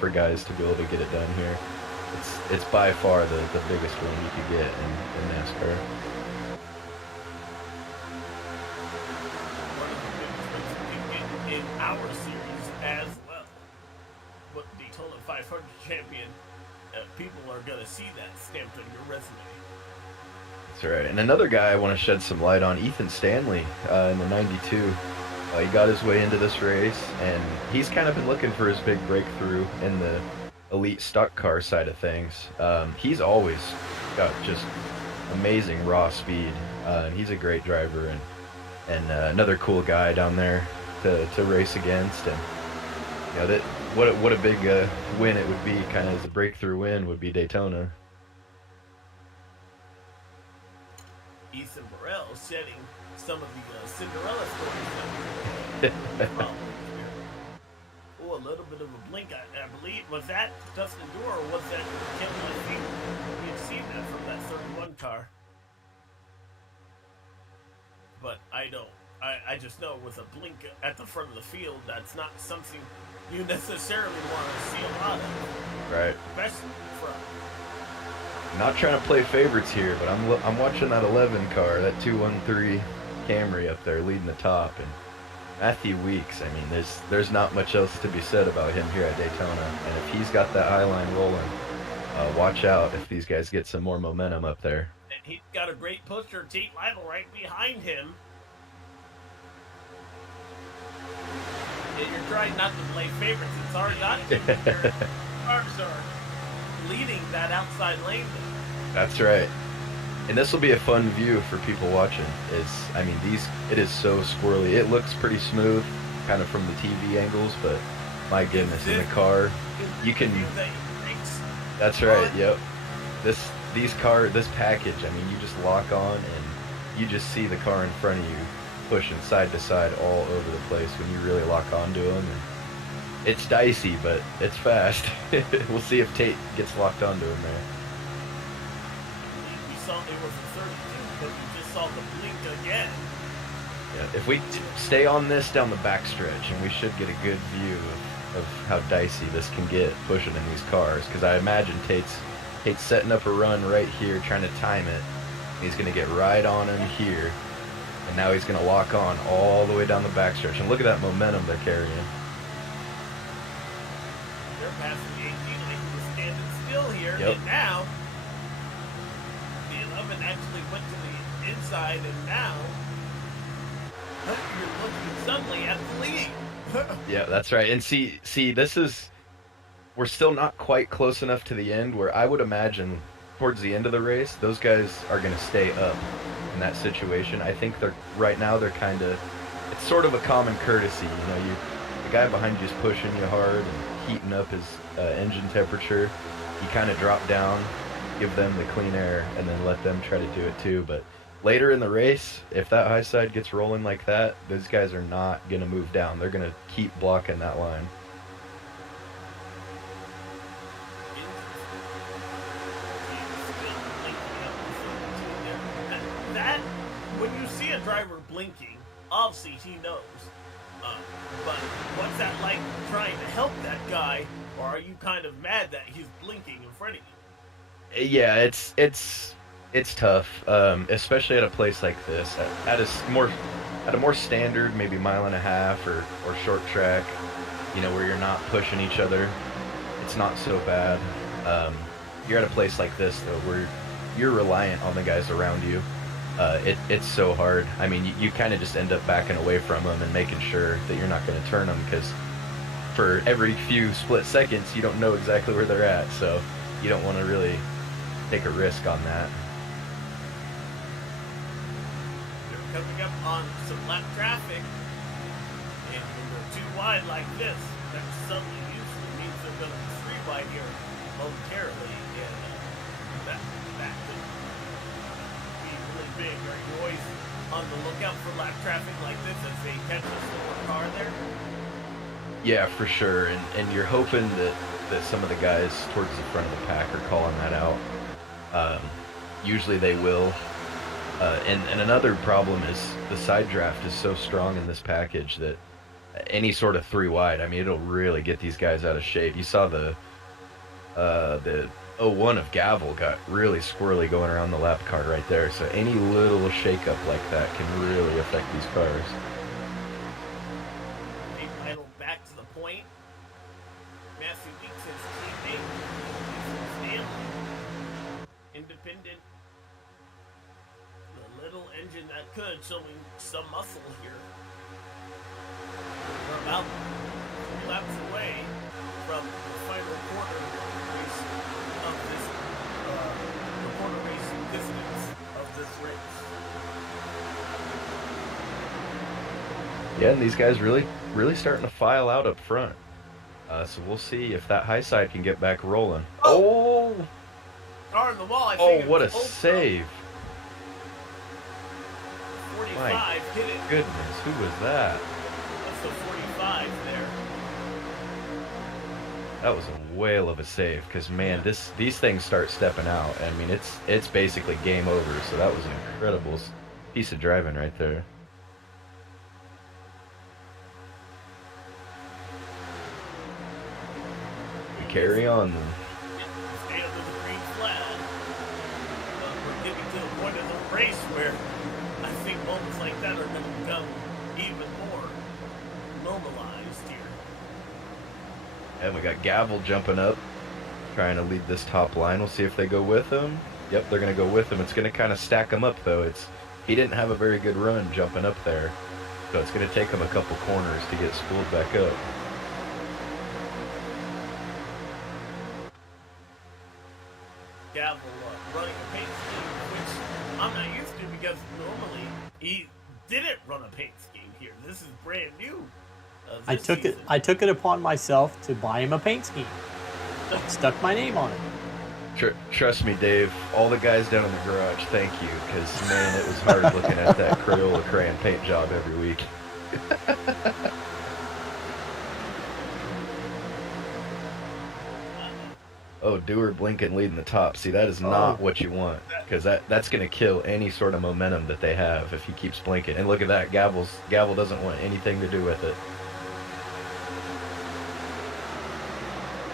for guys to be able to get it done here. It's by far the biggest win you could get in NASCAR. One of the biggest wins you can get in our series as well. But Daytona 500 champion, people are going to see that stamped on your resume. That's right. And another guy I want to shed some light on, Ethan Stanley, in the 92. He got his way into this race, and he's kind of been looking for his big breakthrough in the elite stock car side of things. He's always got just amazing raw speed. He's a great driver, and another cool guy down there to race against. And you know, that what a big win it would be, kind of as a breakthrough win would be Daytona. Ethan Burrell shedding some of the Cinderella stories that we were following here. Oh, a little bit of a blink, I believe. Was that Dustin Dorr or was that Kevin Lee? We had seen that from that 31 car. But I don't. I just know with a blink at the front of the field, that's not something you necessarily want to see a lot of. Right. Especially from. Not trying to play favorites here, but I'm watching that 11 car, that 213 Camry up there leading the top, and Matthew Weeks. I mean, there's not much else to be said about him here at Daytona, and if he's got that high line rolling, watch out if these guys get some more momentum up there. And he's got a great pusher, Tate Lytle, right behind him. And you're trying not to play favorites. It's hard not to. Your cars are leading that outside lane there. That's right. And this will be a fun view for people watching. It is so squirrely. It looks pretty smooth, kind of from the TV angles, but my goodness, in the car, you can. That's right. Yep. This package. I mean, you just lock on and you just see the car in front of you pushing side to side all over the place when you really lock onto them. And it's dicey, but it's fast. We'll see if Tate gets locked onto him there. We saw it was a 32 But you just saw the blink again. Yeah, if we stay on this down the backstretch, and we should get a good view of how dicey this can get pushing in these cars, because I imagine Tate's setting up a run right here, trying to time it. He's going to get right on him here, and now he's going to lock on all the way down the backstretch. And look at that momentum they're carrying. They're passing the 18 like he was standing still here, Yep. and now the 11 actually went to the inside, and now you're looking suddenly at the lead. Yeah, that's right. And see, we're still not quite close enough to the end where I would imagine towards the end of the race, those guys are going to stay up in that situation. I think right now they're kind of, it's sort of a common courtesy. You know, the guy behind you is pushing you hard and heating up his engine temperature. You kind of drop down, give them the clean air, and then let them try to do it too. But later in the race, if that high side gets rolling like that, those guys are not going to move down. They're going to keep blocking that line. That, when you see a driver blinking, obviously he knows. But what's that like trying to help that guy, or are you kind of mad that he's blinking in front of you? Yeah, it's tough, especially at a place like this, at a more standard, maybe mile and a half or short track, you know, where you're not pushing each other. It's not so bad. You're at a place like this though, where you're reliant on the guys around you. It's so hard. I mean, you kind of just end up backing away from them and making sure that you're not going to turn them, because for every few split seconds, you don't know exactly where they're at, so you don't want to really take a risk on that. They're coming up on some lap traffic, and when they're too wide like this, that suddenly usually means they're going to be 3 wide here momentarily, and that could be really big. Are you always on the lookout for lap traffic like this as they catch a slower car there? Yeah, for sure, and you're hoping that some of the guys towards the front of the pack are calling that out. Usually they will. And another problem is the side draft is so strong in this package that any sort of 3 wide, I mean, it'll really get these guys out of shape. You saw the 01 of Gavel got really squirrely going around the lap car right there. So any little shakeup like that can really affect these cars. They idle back to the point. Matthew Weeks' teammate, Stanley, independent. The little engine that could, showing some muscle here. We're about 3 laps away from the final quarter race of this, the quarter race distance of this race. Yeah, and these guys really starting to file out up front. So we'll see if that high side can get back rolling. Oh! Car in the wall, I Oh, think. what a save. 45 My hit it. goodness, who was that? That's the 45 there. That was a whale of a save, because man, these things start stepping out. I mean, it's basically game over. So that was an incredible piece of driving right there. We carry on then. Stay under the green flag. We're getting to the point of the race where I think moments like that are going to become even more normalized here. And we got Gavel jumping up, trying to lead this top line. We'll see if they go with him. Yep, they're going to go with him. It's going to kind of stack him up, though. He didn't have a very good run jumping up there, so it's going to take him a couple corners to get spooled back up. Gavel running a paint scheme, which I'm not used to because normally he didn't run a paint scheme here. This is brand new. I took it upon myself to buy him a paint scheme. Stuck my name on it. Trust me, Dave, all the guys down in the garage, thank you, because, man, it was hard looking at that Crayola crayon paint job every week. Oh, Dewar blinking leading the top. See, that is not what you want, because that's going to kill any sort of momentum that they have if he keeps blinking. And look at that, Gavel doesn't want anything to do with it.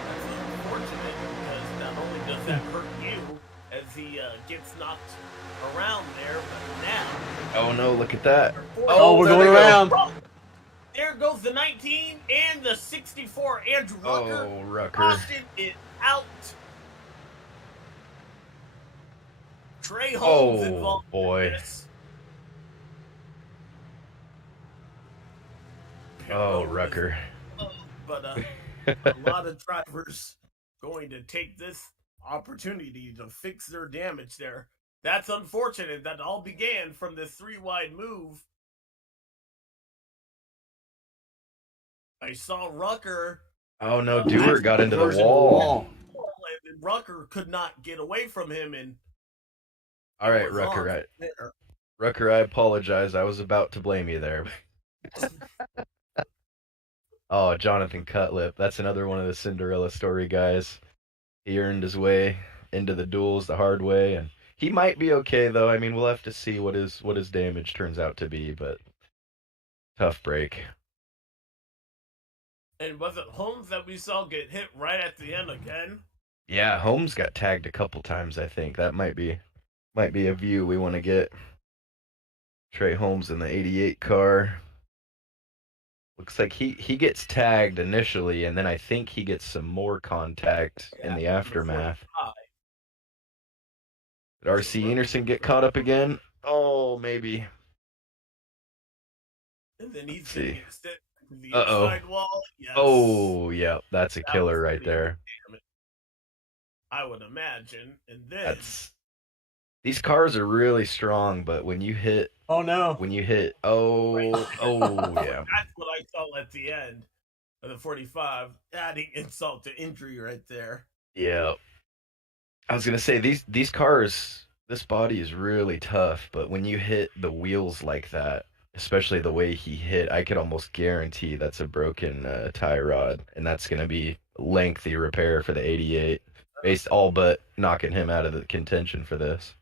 That's unfortunate because not only does that hurt you as he gets knocked around there, but now. Oh no, look at that. Oh, we're there going they go. around. There goes the 19 and the 64. Andrew Rucker. Oh, Rucker. Caution is out. Trey Holmes involved boy. in this. Oh, Rucker. But a lot of drivers going to take this opportunity to fix their damage there. That's unfortunate. That all began from this 3-wide move. I saw Rucker. Oh no, Dewar got into the wall. And Rucker could not get away from him. And all right, Rucker. Rucker, I apologize. I was about to blame you there. Oh, Jonathan Cutlip. That's another one of the Cinderella story guys. He earned his way into the duels the hard way, and he might be okay though. I mean, we'll have to see what his damage turns out to be, but tough break. And was it Holmes that we saw get hit right at the end again? Yeah, Holmes got tagged a couple times, I think. That might be a view we want to get. Trey Holmes in the 88 car. Looks like he gets tagged initially, and then I think he gets some more contact in the aftermath. Did R.C. Enerson get caught up again? Oh, maybe. And then he's going to get sent to the Uh-oh. inside wall. Yes. Oh, yeah, that's a killer right there. I would imagine. And then these cars are really strong, but when you hit oh no. When you hit yeah. That's what I saw at the end of the 45. Adding insult to injury right there. Yeah. I was gonna say these cars, this body is really tough, but when you hit the wheels like that, especially the way he hit, I could almost guarantee that's a broken tie rod, and that's gonna be lengthy repair for the 88, based all but knocking him out of the contention for this.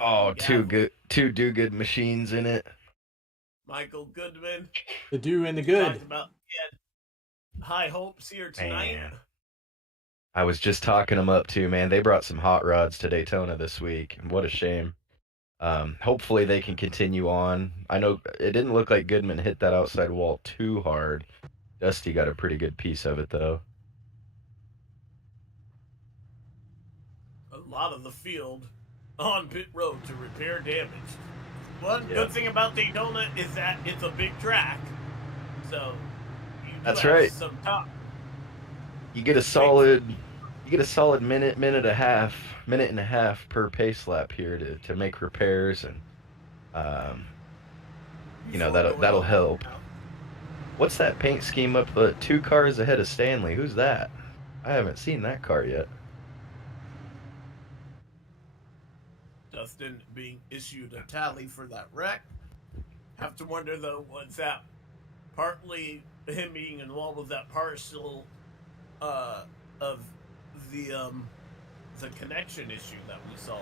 Oh, two do-good machines in it. Michael Goodman. The do and the good. Talked about high hopes here tonight. Man. I was just talking them up too, man. They brought some hot rods to Daytona this week. What a shame. Hopefully they can continue on. I know it didn't look like Goodman hit that outside wall too hard. Dusty got a pretty good piece of it though. A lot of the field on pit road to repair damage. One good thing about Daytona is that it's a big track, so that's right. Some top. You get a solid minute and a half per pace lap here to make repairs, and that'll help. What's that paint scheme up 2 cars ahead of Stanley? Who's that? I haven't seen that car yet. Dustin being issued a tally for that wreck. Have to wonder though, was that partly him being involved with that partial of the connection issue that we saw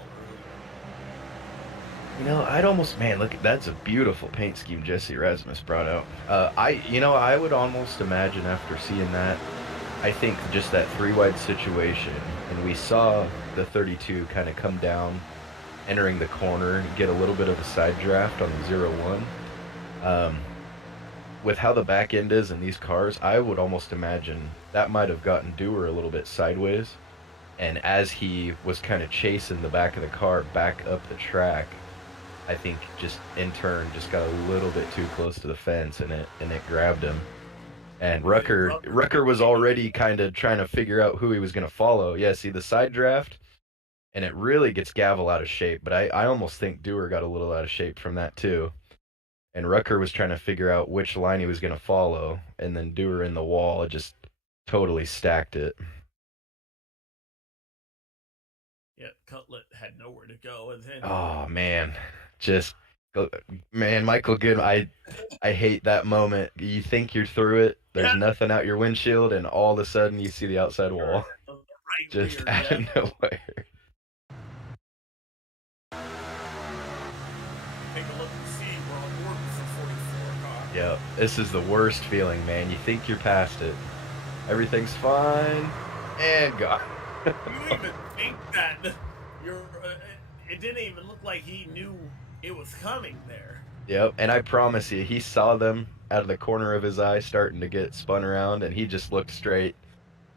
earlier? I'd almost look, that's a beautiful paint scheme Jesse Rasmus brought out. I would almost imagine after seeing that, I think just that 3-wide situation, and we saw the 32 kind of come down, entering the corner, get a little bit of a side draft on the 0-1. With how the back end is in these cars, I would almost imagine that might have gotten Dewar a little bit sideways, and as he was kind of chasing the back of the car back up the track, I think just in turn just got a little bit too close to the fence, and it grabbed him. And Rucker was already kind of trying to figure out who he was going to follow. Yeah, see the side draft, and it really gets Gavel out of shape, but I almost think Dewar got a little out of shape from that too. And Rucker was trying to figure out which line he was going to follow, and then Dewar in the wall just totally stacked it. Yeah, Cutlet had nowhere to go, and then oh man, just Man, Michael Good, I hate that moment. You think you're through it, there's Yeah, nothing out your windshield, and all of a sudden you see the outside wall the right just rear, out yeah. of nowhere. Take a look and see. We're on board with the 44 car. Yeah, this is the worst feeling, man. You think you're past it. Everything's fine, and gone. You even think that you're. It didn't even look like he knew it was coming there. Yep, and I promise you, he saw them out of the corner of his eye starting to get spun around, and he just looked straight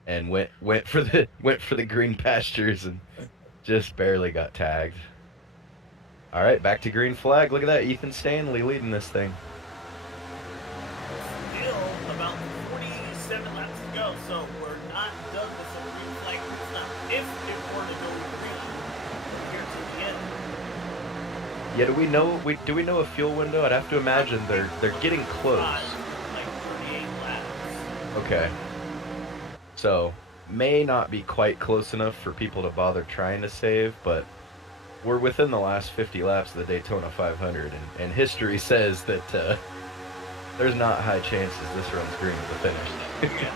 and went for the green pastures and just barely got tagged. All right, back to green flag. Look at that, Ethan Stanley leading this thing. Still about 47 laps to go, so we're not done with the green flag. Now, if it were to go green here to the end, Yeah, do we know a fuel window? I'd have to imagine they're getting close. like 38 laps. Okay. So, may not be quite close enough for people to bother trying to save, but we're within the last 50 laps of the Daytona 500, and history says that there's not high chances this runs green at the finish. Yeah.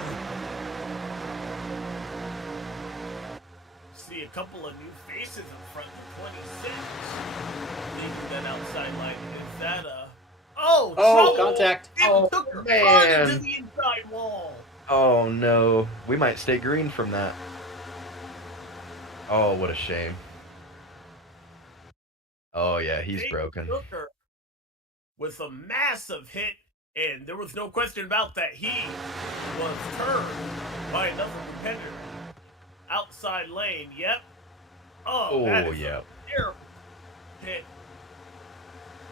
See a couple of new faces in front of 26. Leaving that outside line. Is that a... Oh, trouble! Contact. It took her man. right into the inside wall. Oh no, we might stay green from that. Oh, what a shame. Oh yeah, he's They broken. took her with a massive hit, and there was no question about that. He was turned by another competitor. Outside lane, yep. Oh, that is yeah. a terrible hit.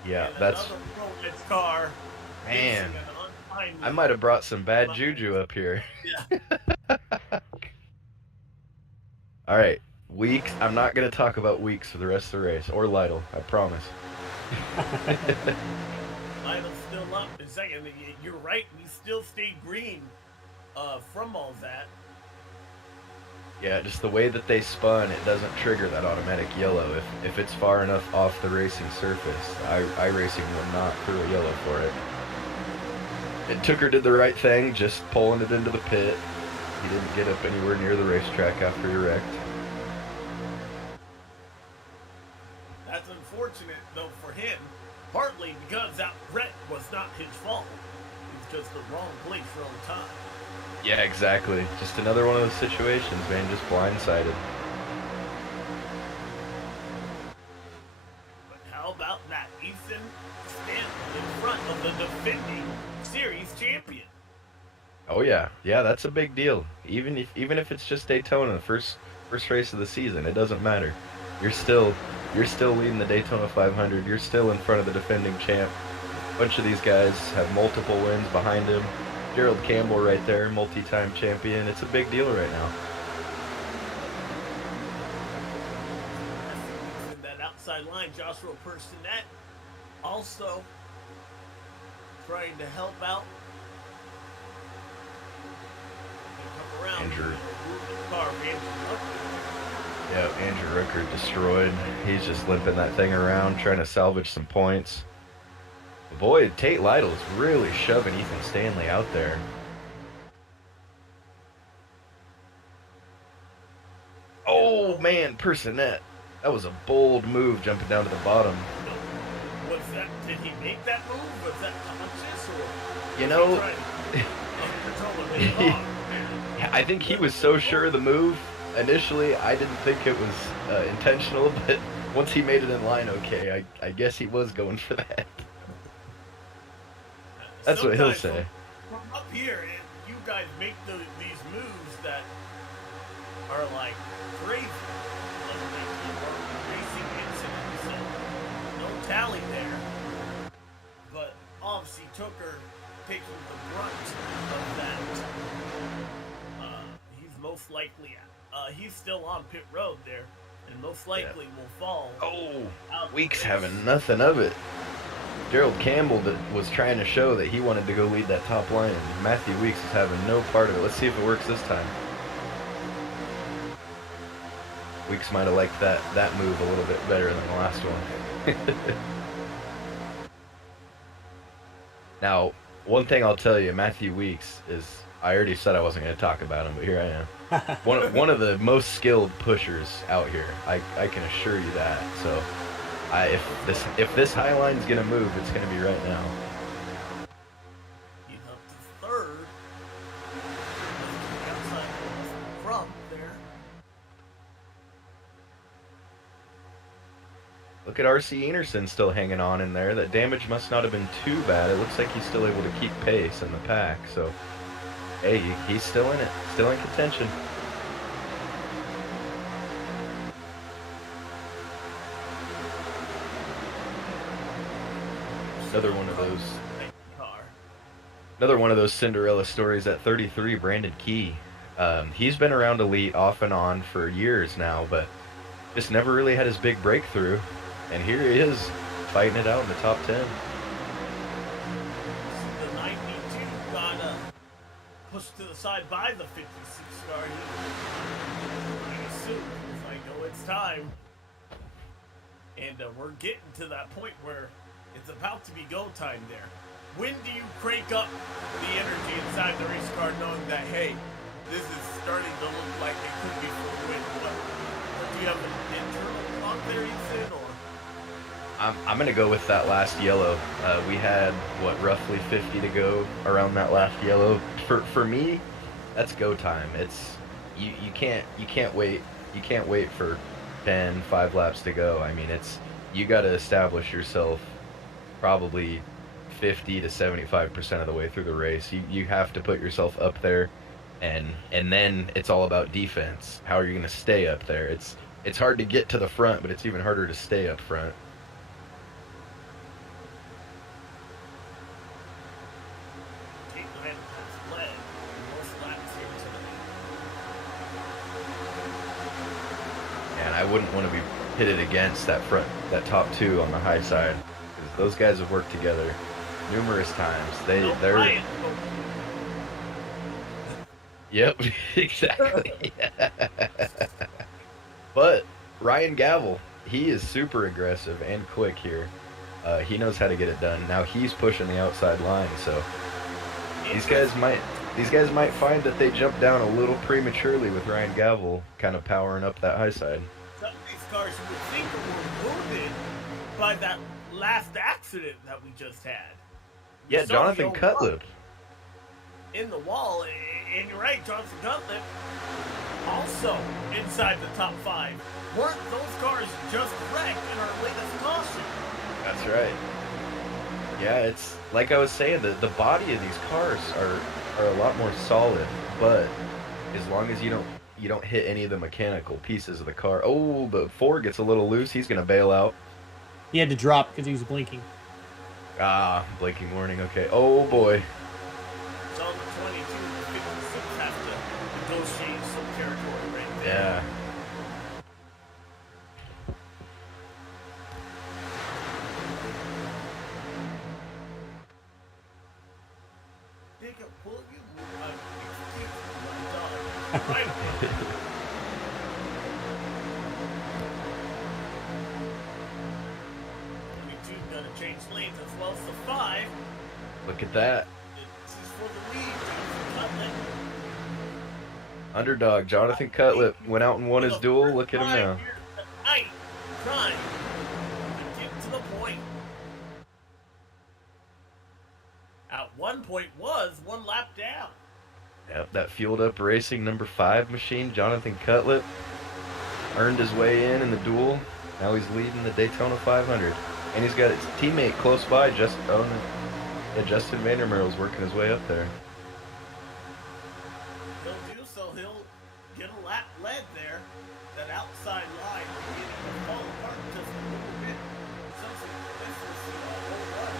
Yeah, And that's... another Rolex car. Man, facing an untimely- I might have brought some bad juju up here. Yeah. All right, Weeks. I'm not going to talk about Weeks for the rest of the race, or Lytle, I promise. Lytle's still up in second. You're right, we still stayed green from all that. Yeah, just the way that they spun, it doesn't trigger that automatic yellow. If it's far enough off the racing surface, iRacing will not throw a yellow for it. And Tooker did the right thing, just pulling it into the pit. He didn't get up anywhere near the racetrack after he wrecked. That's unfortunate, though, for him, partly because that wreck was not his fault. It was just the wrong place, wrong time. Yeah, exactly. Just another one of those situations, man, just blindsided. But how about that? Ethan Stanley in front of the defending series champion. Oh yeah, yeah, that's a big deal. Even if it's just Daytona, the first race of the season, it doesn't matter. You're still leading the Daytona 500. You're still in front of the defending champ. A bunch of these guys have multiple wins behind him. Gerald Campbell right there, multi-time champion. It's a big deal right now. In that outside line, Joshua Personette also trying to help out. Come around. Andrew. Car, Yeah, Andrew Rickard destroyed. He's just limping that thing around, trying to salvage some points. But boy, Tate Lytle's really shoving Ethan Stanley out there. Oh man, Personette. That was a bold move jumping down to the bottom. Was that? Did he make that move? Was that conscious or? You know, I think he was so sure of the move. Initially, I didn't think it was intentional, but once he made it in line, okay, I guess he was going for that. That's what he'll say. From up here, and you guys make these moves that are like crazy. Racing incidents, and no tally there. But obviously, Tooker taking the brunt of that. He's most likely he's still on pit road there, and most likely will fall. Oh, Weeks having nothing of it. Gerald Campbell was trying to show that he wanted to go lead that top line, and Matthew Weeks is having no part of it. Let's see if it works this time. Weeks might have liked that move a little bit better than the last one. Now, one thing I'll tell you, Matthew Weeks is. I already said I wasn't going to talk about him, but here I am. One of the most skilled pushers out here. I can assure you that. So, if this high line's going to move, it's going to be right now. He's up to third. Outside from there. Look at R.C. Enerson still hanging on in there. That damage must not have been too bad. It looks like he's still able to keep pace in the pack. So, hey, he's still in it. Still in contention. Another one of those Cinderella stories at 33, Brandon Key. He's been around Elite off and on for years now, but just never really had his big breakthrough. And here he is, fighting it out in the top 10. The 92 got pushed to the side by the 56 star. I assume I know it's time. And we're getting to that point where it's about to be go time there. When do you crank up the energy inside the race car knowing that, hey, this is starting to look like it could be for the win? What do you have an internal clock there, you said, or? I'm going to go with that last yellow. We had, roughly 50 to go around that last yellow. For me, that's go time. It's you can't wait. You can't wait for 10, 5 laps to go. I mean, you got to establish yourself probably 50 to 75% of the way through the race. You have to put yourself up there, and then it's all about defense. How are you going to stay up there? It's hard to get to the front, but it's even harder to stay up front. And I wouldn't want to be pitted against that top two on the high side, because those guys have worked together numerous times. They're Yep, exactly. But Ryan Gavel, he is super aggressive and quick here. He knows how to get it done. Now he's pushing the outside line, so these guys might find that they jump down a little prematurely with Ryan Gavel kind of powering up that high side. Some of these cars you would think were wounded by that last accident that we just had. Yeah, Jonathan Cutlip. In the wall, and you're right, Jonathan Cutlip also inside the top 5. Weren't those cars just wrecked in our latest caution? That's right. Yeah, it's like I was saying, the body of these cars are a lot more solid, but as long as you don't hit any of the mechanical pieces of the car. Oh, the Ford gets a little loose. He's going to bail out. He had to drop because he was blinking. Ah, blinking warning. Okay. Oh, boy. So the 22 and 56 have to negotiate some territory right there. Yeah. Jacob, pull you. Right. 22 gonna change lanes as well as the 5. Look at that. This is for the lead. Jonathan Cutlip. Underdog Jonathan Cutlip went out and won his duel. Look at him now. Tonight, trying to get to the point. At one point was one lap down. Yep, that fueled up racing number 5 machine, Jonathan Cutlip, earned his way in the duel. Now he's leading the Daytona 500. And he's got his teammate close by, Justin Vandermeer's working his way up there. He'll do so. He'll get a lap led there. That outside line beginning to fall apart just a little bit. This is a whole run.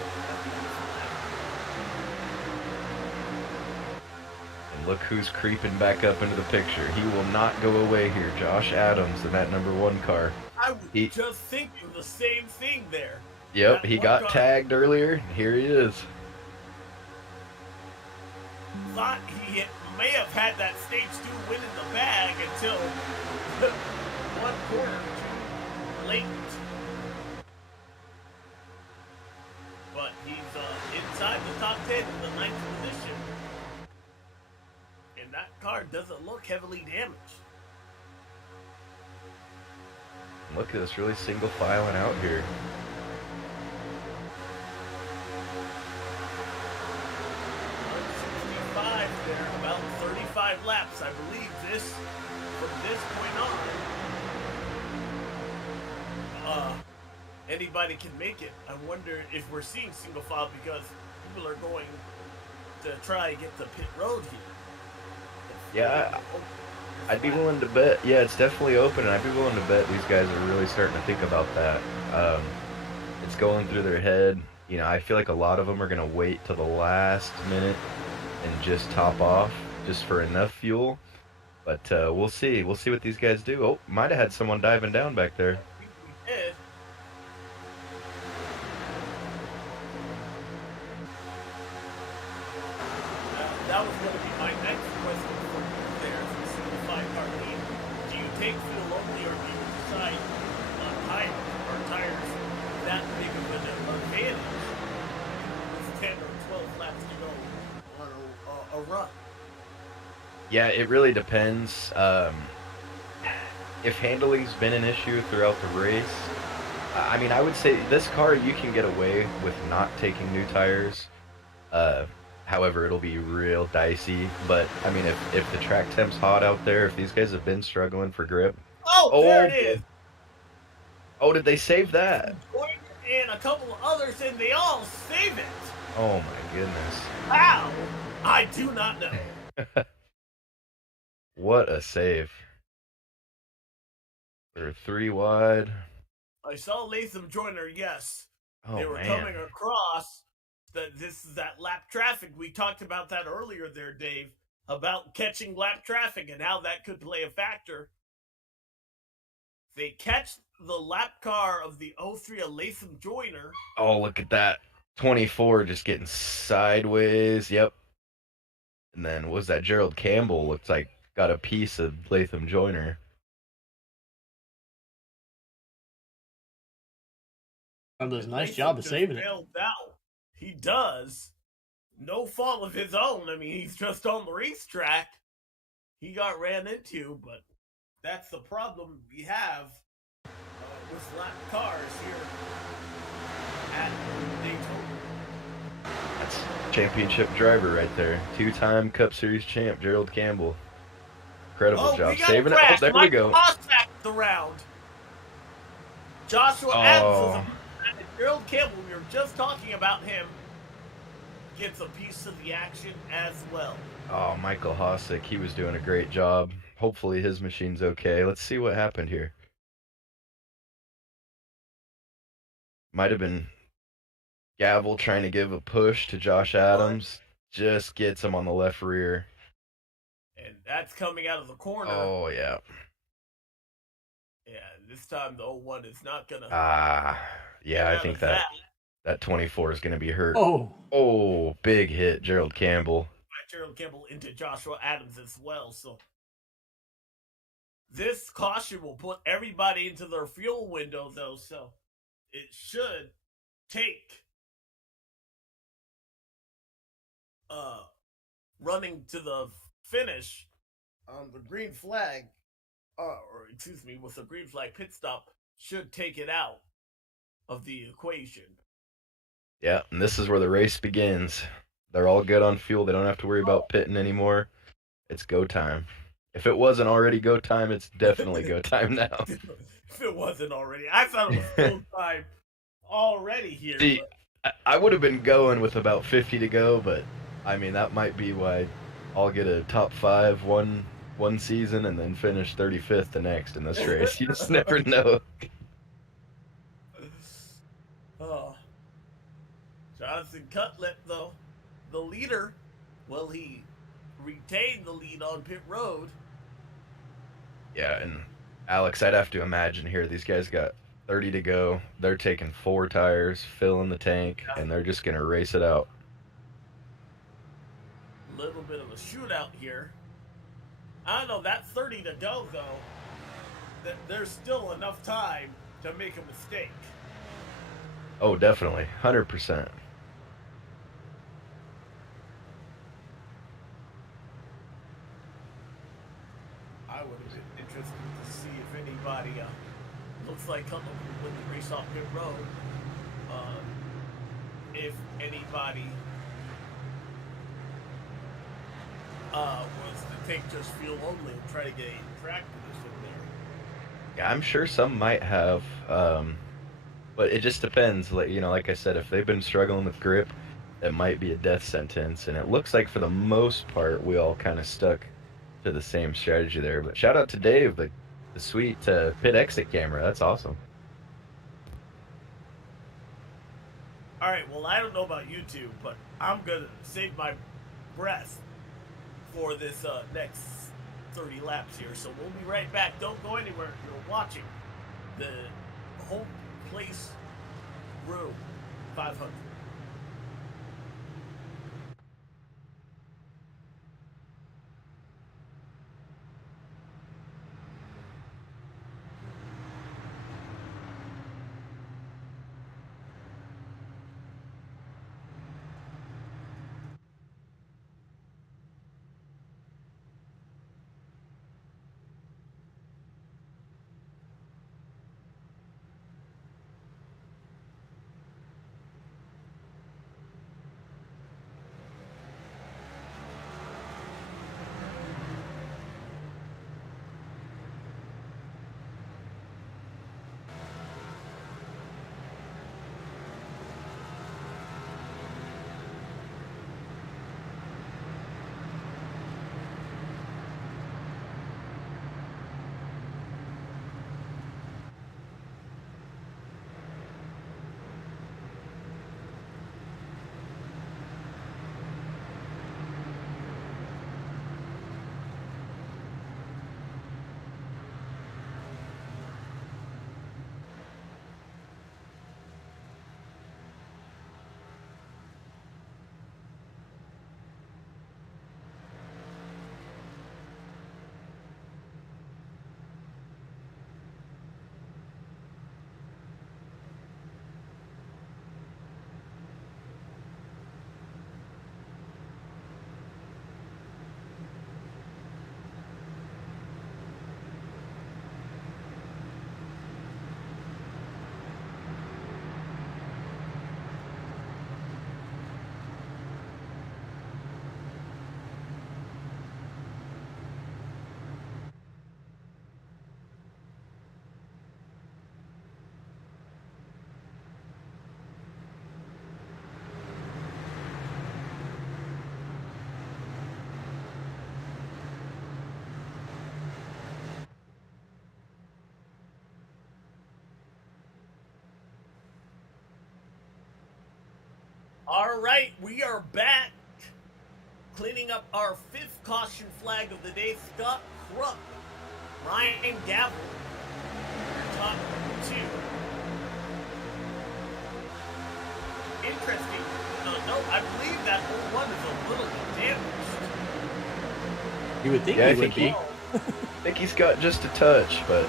And look who's creeping back up into the picture. He will not go away here. Josh Adams in that number 1 car. I was just thinking the same thing there. Yep, he got tagged earlier, and here he is. Thought he may have had that stage 2 win in the bag until one corner too late. But he's inside the top 10 in the 9th position. And that car doesn't look heavily damaged. Look at this, really single filing out here. 165 there, about 35 laps, I believe. This from this point on, anybody can make it. I wonder if we're seeing single file because people are going to try and get the pit road here. Yeah, I'd be willing to bet. Yeah, it's definitely open, and I'd be willing to bet these guys are really starting to think about that. It's going through their head. You know, I feel like a lot of them are going to wait till the last minute and just top off just for enough fuel. But we'll see. We'll see what these guys do. Oh, might have had someone diving down back there. We did. That was going to be my next question for you there. If you see the 5-car lead, do you take fuel only or do you decide on tires? Are tires that big of an advantage with 10 or 12 laps to go on a run? Yeah, it really depends. If handling's been an issue throughout the race, I mean, I would say this car you can get away with not taking new tires. However, it'll be real dicey. But I mean, if the track temp's hot out there, if these guys have been struggling for grip. Oh, there it is. Oh, did they save that? And a couple of others, and they all save it. Oh my goodness. How? I do not know. What a save. They're 3 wide. I saw Latham Joyner, yes. Oh, they were man. coming across. This is that lap traffic. We talked about that earlier there, Dave, about catching lap traffic and how that could play a factor. They catch the lap car of the 03 of Latham Joyner. Oh, look at that. 24 just getting sideways. Yep. And then what was that? Gerald Campbell looks like got a piece of Latham Joyner. Does a nice Latham job of just saving it. bailed out. He does. No fault of his own. I mean, he's just on the racetrack. He got ran into, but that's the problem we have with lap cars here at Daytona. That's championship driver right there. 2-time Cup Series champ, Gerald Campbell. Incredible job saving it. Oh, there we go. The round. Joshua Adams was Gerald Campbell, we were just talking about him, gets a piece of the action as well. Oh, Michael Hosick, he was doing a great job. Hopefully his machine's okay. Let's see what happened here. Might have been Gavel trying to give a push to Josh Adams. Just gets him on the left rear. And that's coming out of the corner. Oh, yeah. Yeah, this time the 01 is not going to... yeah, I think that 24 is going to be hurt. Oh, big hit, Gerald Campbell. Gerald Campbell into Joshua Adams as well, so... This caution will put everybody into their fuel window, though, so it should take running to the finish on the green flag, with the green flag pit stop, should take it out of the equation. Yeah, and this is where the race begins. They're all good on fuel. They don't have to worry about pitting anymore. It's go time. If it wasn't already go time, it's definitely go time now. If it wasn't already. I thought it was go time already here. See, I would have been going with about 50 to go, but I mean, that might be why I'll get a top 5 one season and then finish 35th the next in this race. You just never know. Oh. Jonathan Cutlett, though, the leader, well, he retained the lead on pit road. Yeah, and Alex, I'd have to imagine here, these guys got 30 to go. They're taking 4 tires, filling the tank, and they're just going to race it out. A little bit of a shootout here. I don't know, that 30 to go, though, there's still enough time to make a mistake. Oh, definitely. 100%. just like Huckleberry with the race off pit road. If anybody wants to take just fuel only and try to get a track position there. Yeah, I'm sure some might have, but it just depends. Like I said, if they've been struggling with grip, it might be a death sentence. And it looks like for the most part, we all kind of stuck to the same strategy there. But shout out to Dave, the sweet pit exit camera. That's awesome. All right, well, I don't know about you two, but I'm going to save my breath for this next 30 laps here. So we'll be right back. Don't go anywhere. You're watching the Homeplace Brew 500. All right, we are back. Cleaning up our fifth caution flag of the day. Scott Krupp, Ryan Gavel, top two. Interesting. No, I believe that whole one is a little bit damaged. You would think Yeah, he would be. I think he's got just a touch, but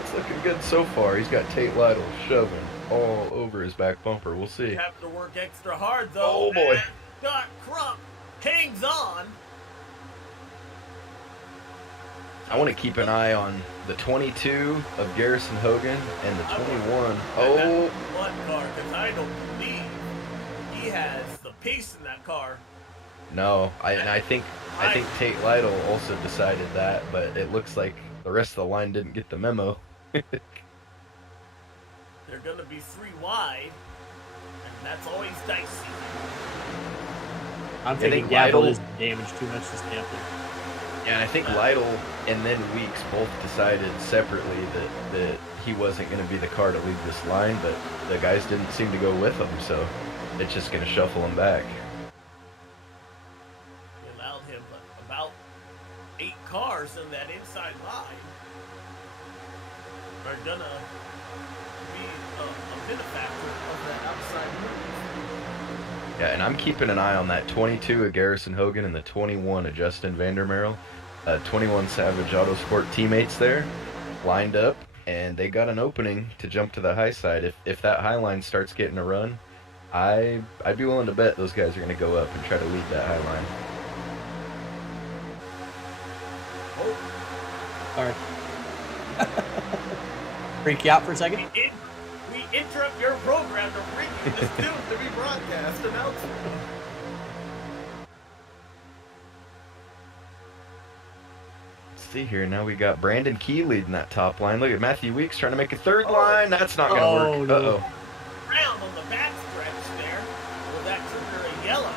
it's looking good so far. He's got Tate Lytle shoving all over his back bumper. We'll see. You have to work extra hard, though. Oh, boy. And Scott Krupp hangs on. I want to keep an eye on the 22 of Garrison Hogan and the 21. Oh, What car? Because I don't believe he has the pace in that car. no. I think Tate Lytle also decided that, but it looks like the rest of the line didn't get the memo. They're going to be three wide, and that's always dicey. I'm think thinking Gavel Lytle- is damaged too much to stamp it. Yeah, and I think Lytle and then Weeks both decided separately that he wasn't going to be the car to lead this line, but the guys didn't seem to go with him, so it's just going to shuffle him back. We allowed him about 8 cars in that inside line are going to be a benefactor of that outside move. Yeah, and I'm keeping an eye on that 22 of Garrison Hogan and the 21 of Justin Vandermeerl. 21 Savage Autosport teammates there, lined up, and they got an opening to jump to the high side. If that high line starts getting a run, I'd be willing to bet those guys are going to go up and try to lead that high line. Oh, All right. Freak you out for a second? We interrupt your program to bring you this soon-to-be broadcast announcement. See here, now we got Brandon Key leading that top line. Look at Matthew Weeks trying to make a third line. That's not going to work. no. Uh-oh. Round on the back stretch there. Will that trigger a yellow?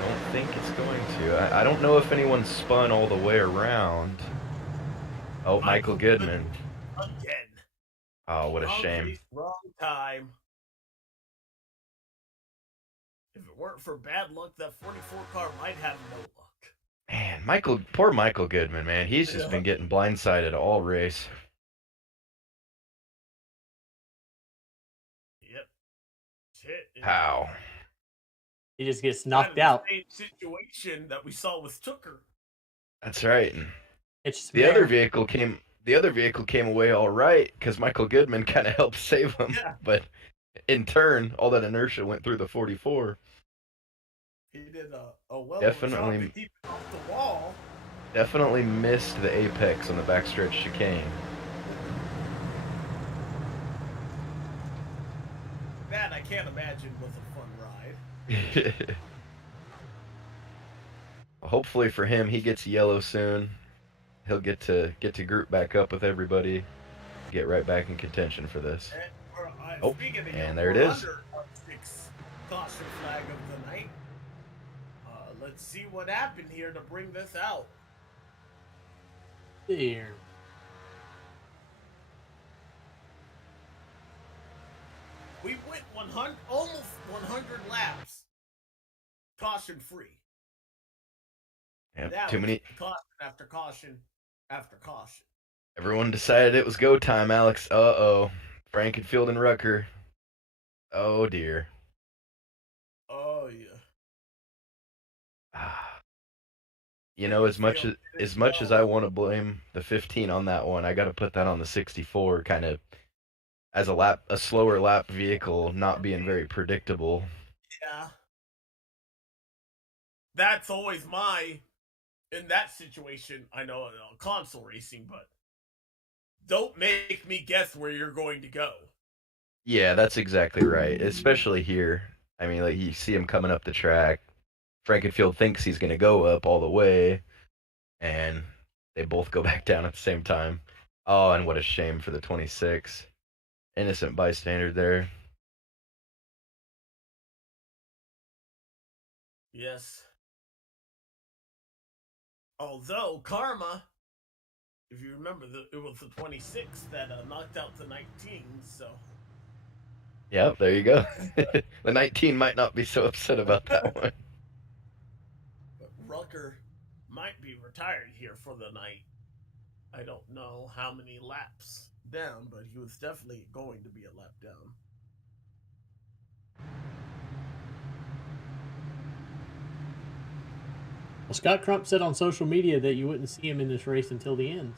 Don't think it's going to. I don't know if anyone spun all the way around. Oh, Michael Goodman. Again. Oh, what a Wrong shame. place, wrong time. If it weren't for bad luck, that 44 car might have no luck. Man, poor Michael Goodman, man. He's just been getting blindsided all race. Yep. Shit. How? He just gets knocked out. Same situation that we saw with Tooker. That's right. It's The other vehicle came away all right because Michael Goodman kind of helped save him. Yeah. But in turn, all that inertia went through the 44. He did a well Definitely. job to keep it off the wall. Definitely missed the apex on the backstretch chicane. That I can't imagine was a fun ride. Hopefully for him, he gets yellow soon. He'll get to group back up with everybody, get right back in contention for this. And, speaking of and there it is. under our sixth caution flag of the night. Let's see what happened here to bring this out. There. We went 100, almost 100 laps, caution free. Yep, Now too many. Caution after caution after caution. Everyone decided it was go time, Alex. Uh-oh. Frankenfield and Rucker. Oh, dear. Oh, yeah. You know, as much as I want to blame the 15 on that one, I got to put that on the 64 kind of as a slower lap vehicle not being very predictable. Yeah. That's always in that situation, I know console racing, but don't make me guess where you're going to go. Yeah, that's exactly right. Especially here. I mean, like you see him coming up the track. Frankenfield thinks he's going to go up all the way, and they both go back down at the same time. Oh, and what a shame for the 26. Innocent bystander there. Yes. Although Karma, if you remember, it was the 26 that knocked out the 19, so. Yep, there you go. The 19 might not be so upset about that one. But Rucker might be retired here for the night. I don't know how many laps down, but he was definitely going to be a lap down. Well, Scott Crump said on social media that you wouldn't see him in this race until the end.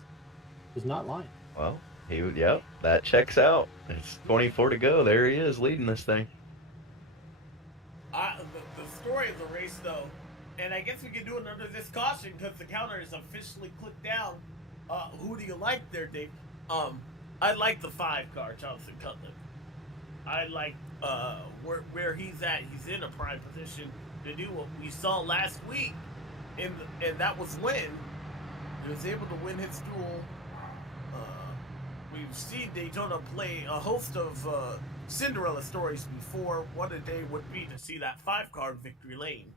He was not lying. Well, yep, that checks out. It's 24 to go. There he is leading this thing. The story of the race, though, and I guess we can do it under this caution because the counter is officially clicked down. Who do you like there, Dave? I like the 5 car, Jonathan Cutler. I like where he's at. He's in a prime position to do what we saw last week, and that was when he was able to win his duel. We've seen Daytona play a host of Cinderella stories before. What a day would be to see that 5 car victory lane.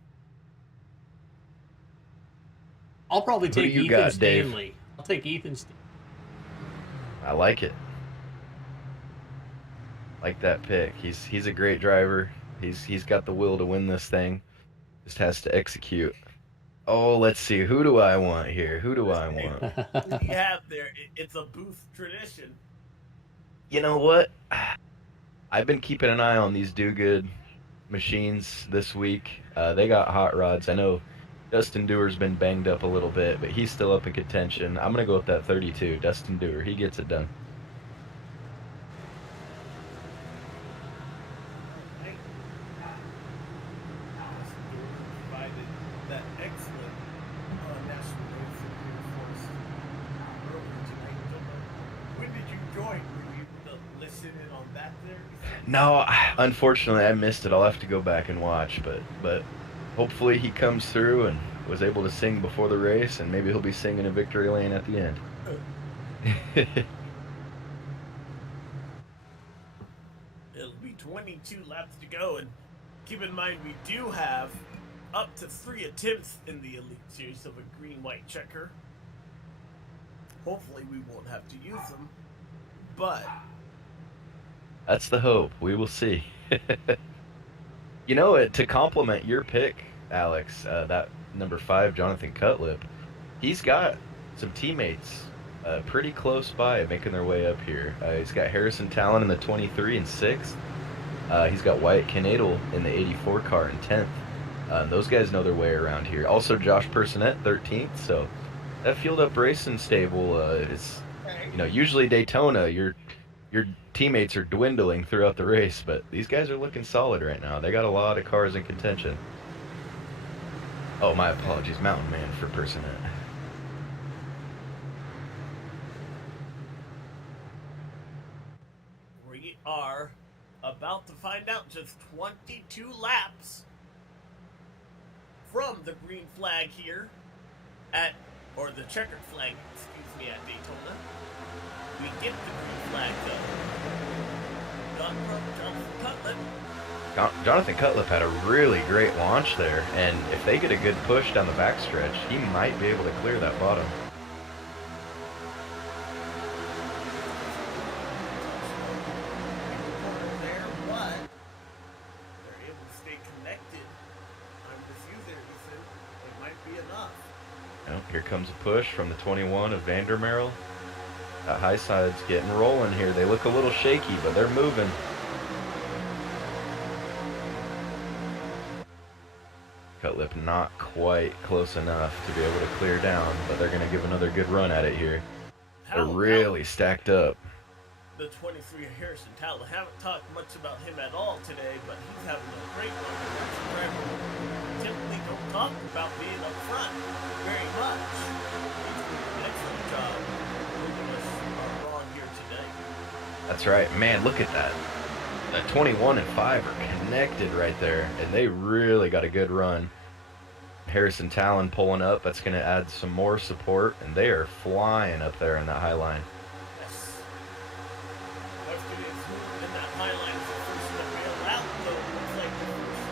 I'll probably take you Ethan got, Dave? Stanley. I'll take Ethan Stanley. I like it. Like that pick. He's a great driver. He's got the will to win this thing. Just has to execute. Oh, let's see. Who do I want here? Who do I want? What do you have there? It's a booth tradition. You know what? I've been keeping an eye on these do-good machines this week. They got hot rods. I know Dustin Dewar's been banged up a little bit, but he's still up in contention. I'm going to go with that 32, Dustin Dewar. He gets it done. Provided that excellent national race that we enforced earlier tonight. When did you No, unfortunately, I missed it. I'll have to go back and watch, but hopefully he comes through and was able to sing before the race, and maybe he'll be singing a victory lane at the end. It'll be 22 laps to go, and keep in mind we do have up to 3 attempts in the Elite Series of a green-white checker. Hopefully we won't have to use them, but That's the hope. We will see. You know, to complement your pick, Alex, that number 5, Jonathan Cutlip, he's got some teammates pretty close by making their way up here. He's got Harrison Talon in the 23 and 6th. He's got Wyatt Knadel in the 84 car in 10th. Those guys know their way around here. Also, Josh Personette, 13th. So that Field Up Racing stable is, usually Daytona, your teammates are dwindling throughout the race, but these guys are looking solid right now. They got a lot of cars in contention. Oh, my apologies, Mountain Man for Personette. we are about to find out just 22 laps from the green flag here or the checkered flag, excuse me, at Daytona. We get the green flag though. Jonathan Cutlip had a really great launch there, and if they get a good push down the backstretch, he might be able to clear that bottom. There, but they're able to stay connected. I'm with you there, Ethan. It might be enough. Oh, here comes a push from the 21 of Vandermeerl. That high side's getting rolling here. They look a little shaky, but they're moving. Cutlip not quite close enough to be able to clear down, but they're going to give another good run at it here. They're really stacked up. The 23 Harrison Talon. Haven't talked much about him at all today, but he's having a great run. That's a driver we typically don't talk about being up front very much. He's doing an excellent job moving us along here today. That's right. Man, look at that. The 21 and 5 are connected right there, and they really got a good run. Harrison Talon pulling up. That's going to add some more support, and they are flying up there in that high line. Yes. Question is who in that high line is the first to bail out, though. It looks like the first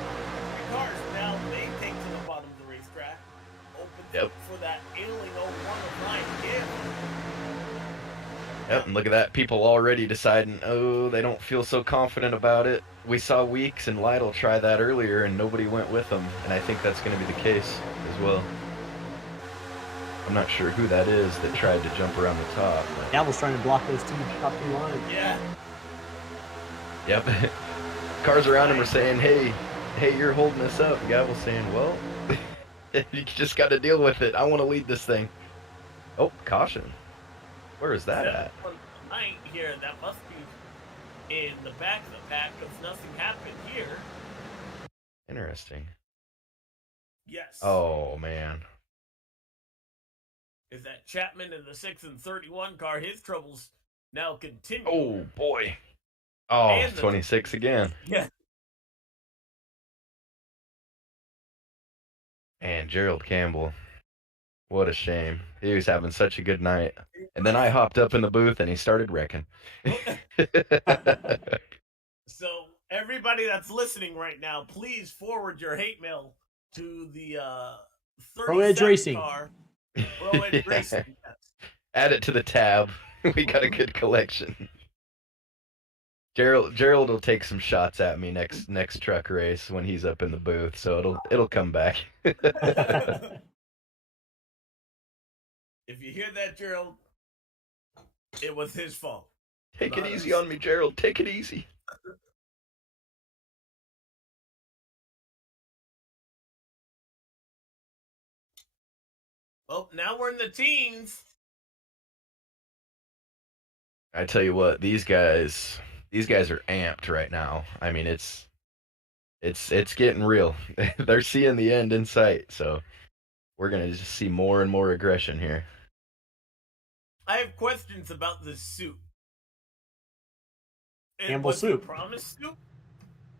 3 cars now they take to the bottom of the racetrack. Opens up for that ailing 01 of Ryan again. Yep, and look at that. People already deciding, oh, they don't feel so confident about it. We saw Weeks and Lytle try that earlier, and nobody went with them. And I think that's going to be the case as well. I'm not sure who that is that tried to jump around the top. But... Gavel's trying to block those top 2 lines. Yeah. Yep. Cars around him are saying, hey, you're holding us up. Gavel's saying, well, you just got to deal with it. I want to lead this thing. Oh, caution. Where is that at? Behind here, that must be in the back of the pack because nothing happened here. Interesting. Yes. Oh, man. Is that Chapman in the 6 and 31 car? His troubles now continue. Oh, boy. Oh, 26 again. Yeah. And Gerald Campbell. What a shame. He was having such a good night. And then I hopped up in the booth and he started wrecking. So, everybody that's listening right now, please forward your hate mail to the 37 car. Pro Edge Racing. Yes. Add it to the tab. We got a good collection. Gerald will take some shots at me next truck race when he's up in the booth, so it'll come back. If you hear that, Gerald, it was his fault. Take it easy on me, Gerald. Take it easy. Well, now we're in the teens. I tell you what, these guys are amped right now. I mean, it's getting real. They're seeing the end in sight, so we're gonna just see more and more aggression here. I have questions about this suit. Campbell was soup. it promise soup?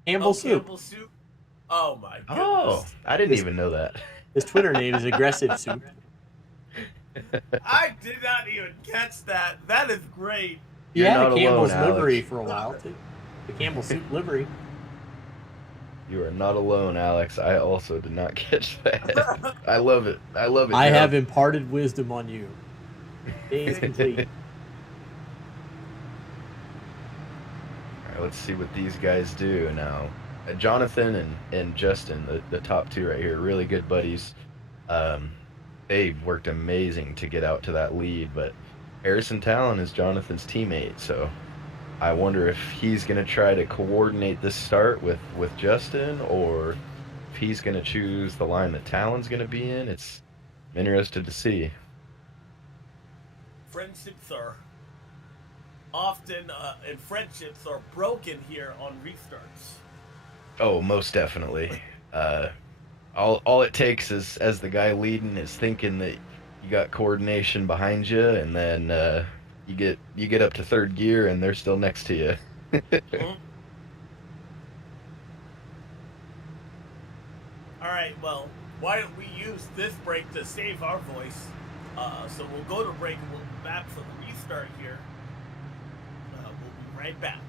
Campbell soup. Campbell soup. Oh my goodness. Oh, I didn't even know that. His Twitter name is Aggressive Soup. I did not even catch that. That is great. He You're had not a Campbell's alone, livery Alex. for a while too. The Campbell Soup livery. You are not alone, Alex. I also did not catch that. I love it. I love it. I Joe. have imparted wisdom on you. Day is complete. All right, let's see what these guys do now. Jonathan and Justin, the top two right here, really good buddies. They've worked amazing to get out to that lead, but Harrison Talon is Jonathan's teammate, so I wonder if he's going to try to coordinate this start with Justin, or if he's going to choose the line that Talon's going to be in. I'm interested to see. Friendships are often, and friendships are broken here on restarts. Oh, most definitely. All it takes is, as the guy leading is thinking that you got coordination behind you, and then you get up to third gear and they're still next to you. Mhm. All right, well, why don't we use this break to save our voice? So we'll go to break and we'll be back for the restart here. We'll be right back.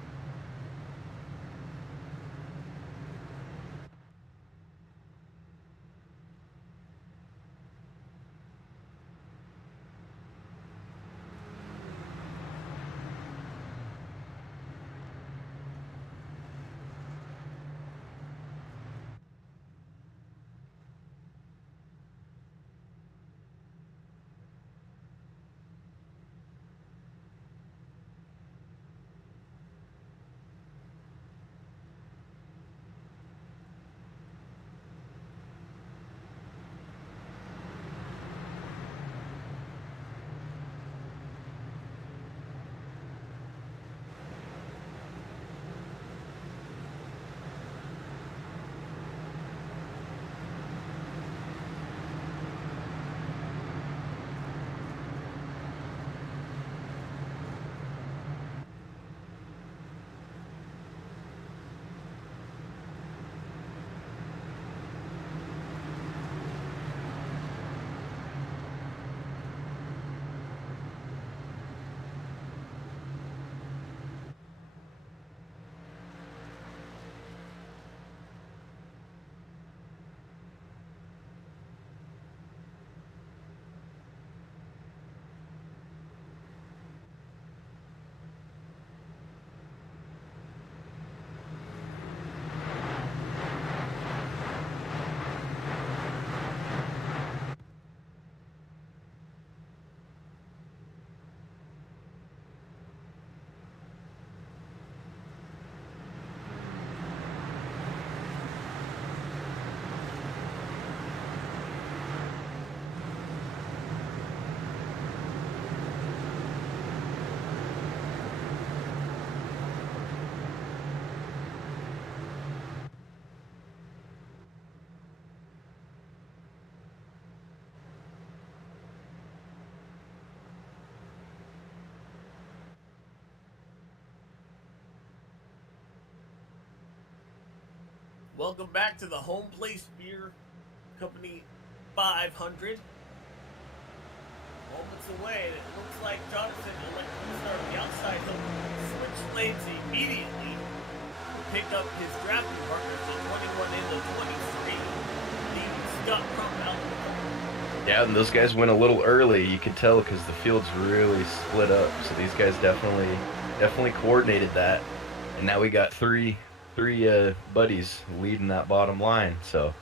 Welcome back to the Homeplace Beer Company 500. Moments away, and it looks like Jonathan will let you start the outside. He'll switch lanes immediately. Pick up his drafting partner to 21 into 23. Leaving Scott Crump out. Yeah, and those guys went a little early. You could tell because the field's really split up. So these guys definitely coordinated that. And now we got three buddies leading that bottom line. So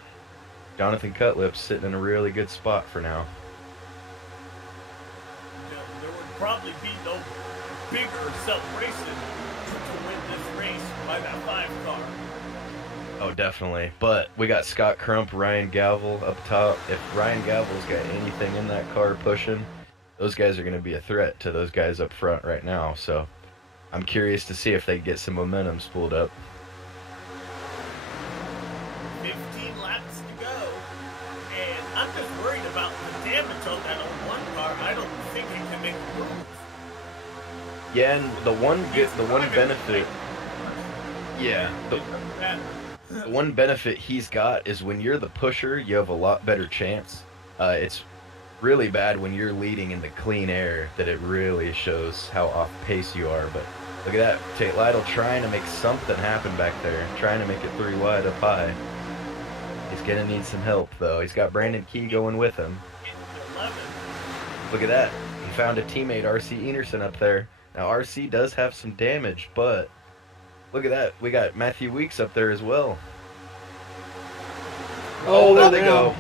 Jonathan Cutlip's sitting in a really good spot for now. There would probably be no bigger celebration to win this race by that 5 car. Oh, definitely. But we got Scott Crump, Ryan Gavel up top. If Ryan Gavel's got anything in that car pushing, those guys are going to be a threat to those guys up front right now. So I'm curious to see if they get some momentum spooled up. 15 laps to go, and I'm just worried about the damage on that old 1 car. I don't think it can make a move. Yeah, and the one benefit Yeah, That- the one benefit he's got is when you're the pusher, you have a lot better chance. It's really bad when you're leading in the clean air that it really shows how off pace you are. But look at that, Tate Lytle trying to make something happen back there, trying to make it 3 wide up high. He's gonna need some help though. He's got Brandon Key going with him. 11. Look at that. He found a teammate, RC Enerson, up there. Now RC does have some damage, but look at that. We got Matthew Weeks up there as well. Oh, there they go.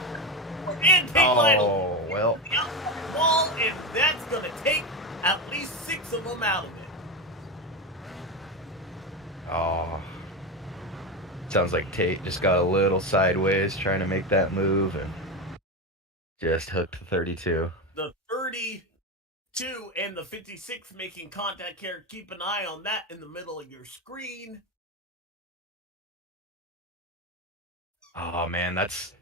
And Tate Lytle. Oh, well. Wall, and that's going to take at least 6 of them out of it. Oh. Sounds like Tate just got a little sideways trying to make that move and just hooked the 32. The 32 and the 56 making contact here. Keep an eye on that in the middle of your screen. Oh, man, that's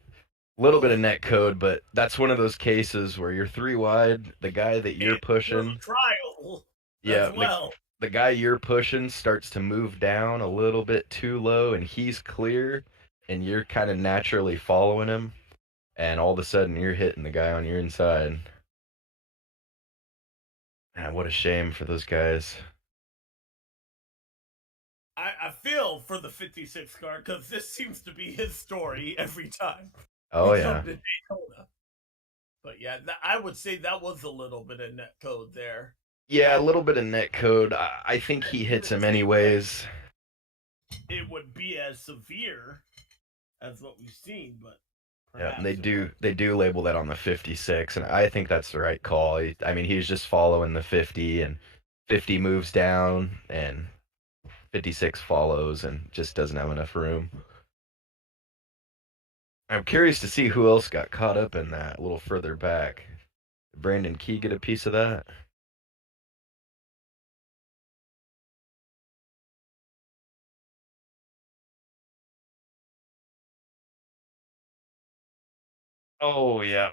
a little bit of net code, but that's one of those cases where you're 3 wide, the guy that you're pushing. Trial. Yeah, As well. the guy you're pushing starts to move down a little bit too low, and he's clear, and you're kind of naturally following him, and all of a sudden you're hitting the guy on your inside. Man, what a shame for those guys. I feel for the 56 car because this seems to be his story every time. Oh, we yeah. come to Daytona. But yeah, I would say that was a little bit of net code there. Yeah, a little bit of net code. I think he hits him anyways. It would be as severe as what we've seen, but yeah, and they do label that on the 56, and I think that's the right call. I mean, he's just following the 50, and 50 moves down, and 56 follows, and just doesn't have enough room. I'm curious to see who else got caught up in that a little further back. Did Brandon Key get a piece of that? Oh, yeah.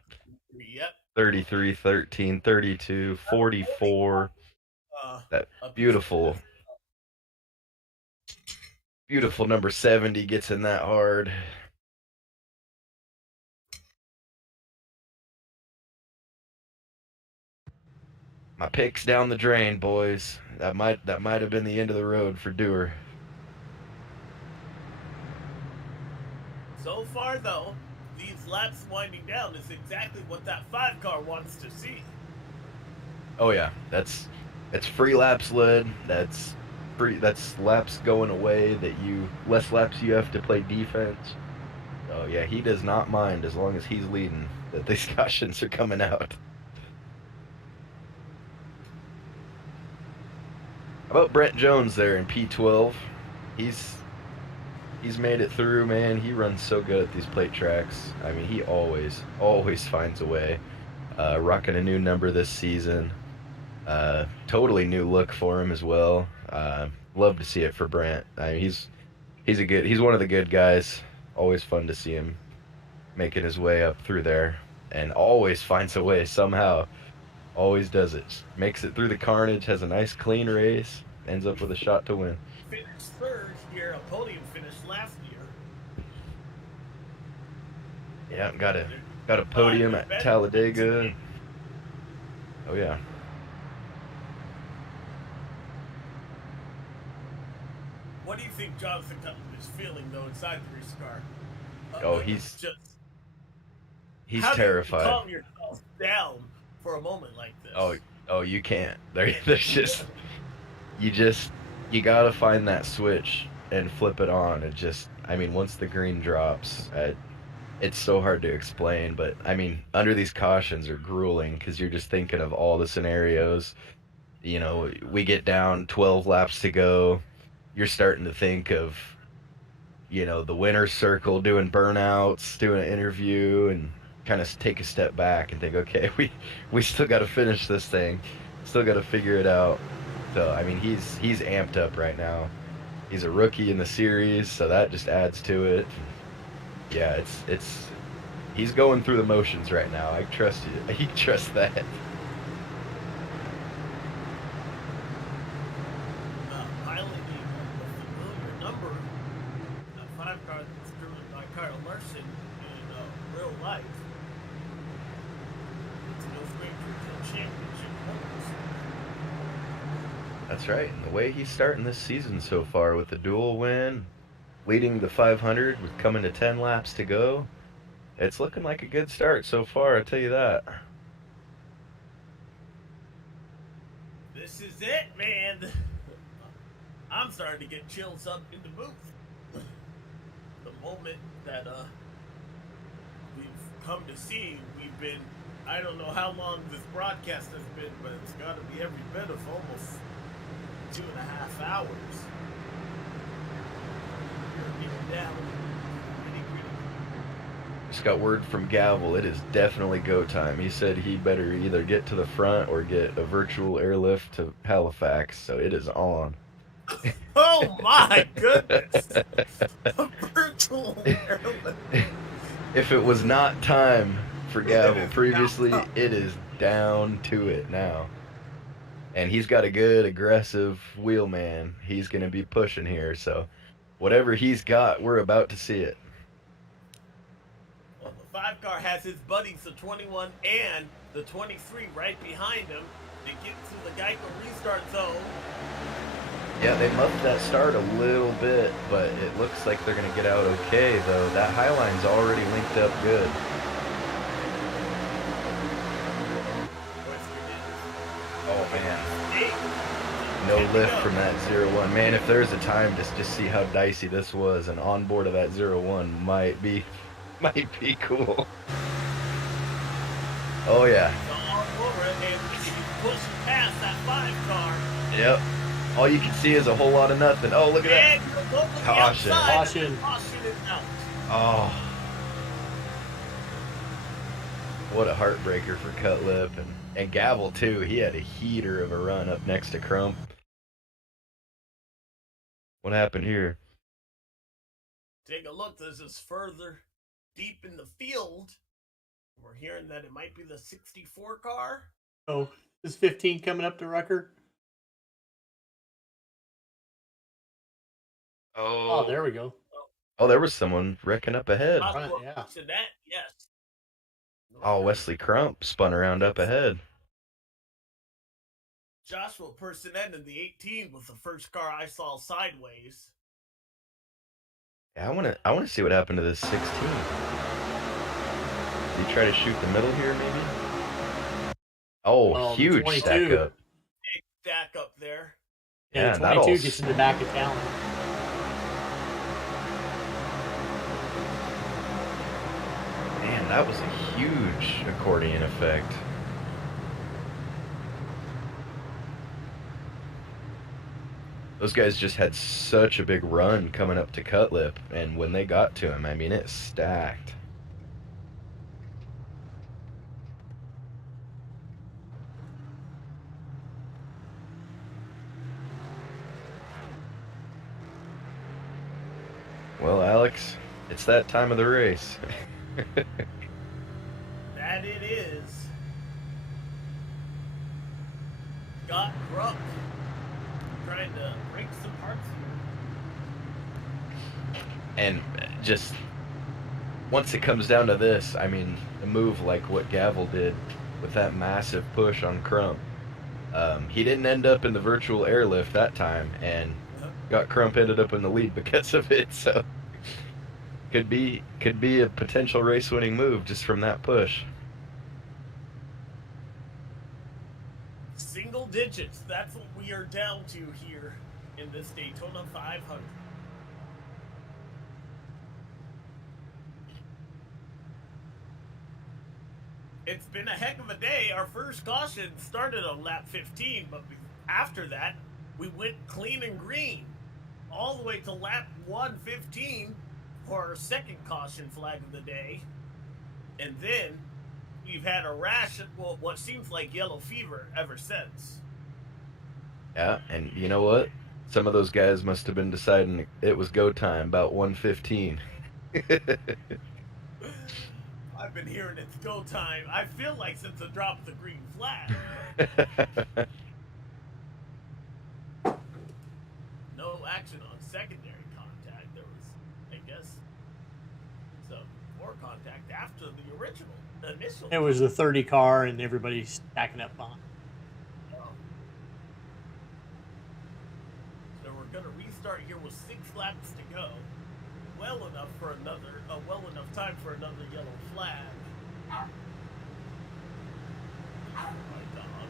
Yep. 33, 13, 32, 44. That beautiful number 70 gets in that hard. My pick's down the drain, boys. That might have been the end of the road for Dewar. So far, though, these laps winding down is exactly what that 5 car wants to see. Oh yeah, that's free laps led. That's laps going away. Less laps you have to play defense. Oh yeah, he does not mind as long as he's leading that these cautions are coming out. How about Brent Jones there in P12? He's made it through, man. He runs so good at these plate tracks. I mean, he always finds a way. Rocking a new number this season. Totally new look for him as well. Love to see it for Brent. I mean, he's one of the good guys. Always fun to see him making his way up through there, and always finds a way somehow. Always does it. Makes it through the carnage. Has a nice clean race. Ends up with a shot to win. Finished third here, a podium finish last year. Yeah, got a podium at Talladega. Oh yeah. What do you think Jonathan Cutler is feeling though inside the race car? Oh, he's how terrified. Do you calm yourself down for a moment like this? Oh, you can't. There's just you gotta find that switch and flip it on. It just, I mean, once the green drops, it's so hard to explain. But I mean, under these cautions are grueling because you're just thinking of all the scenarios. You know, we get down 12 laps to go. You're starting to think of, you know, the winner's circle, doing burnouts, doing an interview, and kind of take a step back and think, okay, we still got to finish this thing, still got to figure it out. So I mean, he's amped up right now. He's a rookie in the series, so that just adds to it. Yeah, he's going through the motions right now. I trust you. He trusts that. Piloting the familiar number 5 car that's driven by Kyle Larson in real life. It's no stranger to championship holders. That's right. And the way he's starting this season so far with the dual win, leading the 500 with coming to 10 laps to go, it's looking like a good start so far, I'll tell you that. This is it, man. I'm starting to get chills up in the booth. The moment that we've come to see, we've been, I don't know how long this broadcast has been, but it's got to be every bit of almost 2.5 hours. We're getting down. Just got word from Gavel, it is definitely go time. He said he better either get to the front or get a virtual airlift to Halifax, so it is on. Oh my goodness! A virtual airlift. If it was not time for Gavel previously, it is down to it now. And he's got a good, aggressive wheelman. He's going to be pushing here, so whatever he's got, we're about to see it. Well, the 5 car has his buddies, the 21 and the 23, right behind him. They get to the Geico restart zone. Yeah, they muffed that start a little bit, but it looks like they're going to get out okay, though. That high line's already linked up good. Oh, man. No lift from that 0-1. Man, if there's a time to just see how dicey this was, and on board of that 0-1 might be cool. Oh, yeah. Push past that 5 car. Yep. All you can see is a whole lot of nothing. Oh, look at that. Caution. Caution. Caution is out. Oh. What a heartbreaker for Cutlip. And Gavel, too. He had a heater of a run up next to Crump. What happened here? Take a look. This is further deep in the field. We're hearing that it might be the 64 car. Oh, is 15 coming up to Rucker? Oh, there we go. Oh, there was someone wrecking up ahead. Right, yeah. That, yes. Oh, Wesley Crump spun around up ahead. Joshua Personen in the 18 was the first car I saw sideways. Yeah, I wanna see what happened to this 16. Did he try to shoot the middle here, maybe? Oh, huge 22. stack up. Big stack up there. Yeah, Yeah, 22 gets in the back of Talon. Man, that was a huge accordion effect. Those guys just had such a big run coming up to Cutlip, and when they got to him, I mean, it stacked. Well, Alex, it's that time of the race. That it is. Got Ruck trying to break some parts here. And just once it comes down to this, I mean, a move like what Gavel did with that massive push on Crump. He didn't end up in the virtual airlift that time, and got Crump ended up in the lead because of it. So could be a potential race-winning move just from that push. Single digits. That's what we are down to here in this Daytona 500. It's been a heck of a day. Our first caution started on lap 15, but after that, we went clean and green all the way to lap 115 for our second caution flag of the day. And then we've had a rash of what seems like yellow fever ever since. Yeah, and you know what? Some of those guys must have been deciding it was go time about 1:15. I've been hearing it's go time. I feel like since the drop of the green flag. No action on secondary contact. There was, I guess, contact after the initial. It was the 30 car and everybody stacking up behind. So we're gonna restart here with 6 laps to go. Well enough time for another yellow flag. My dog.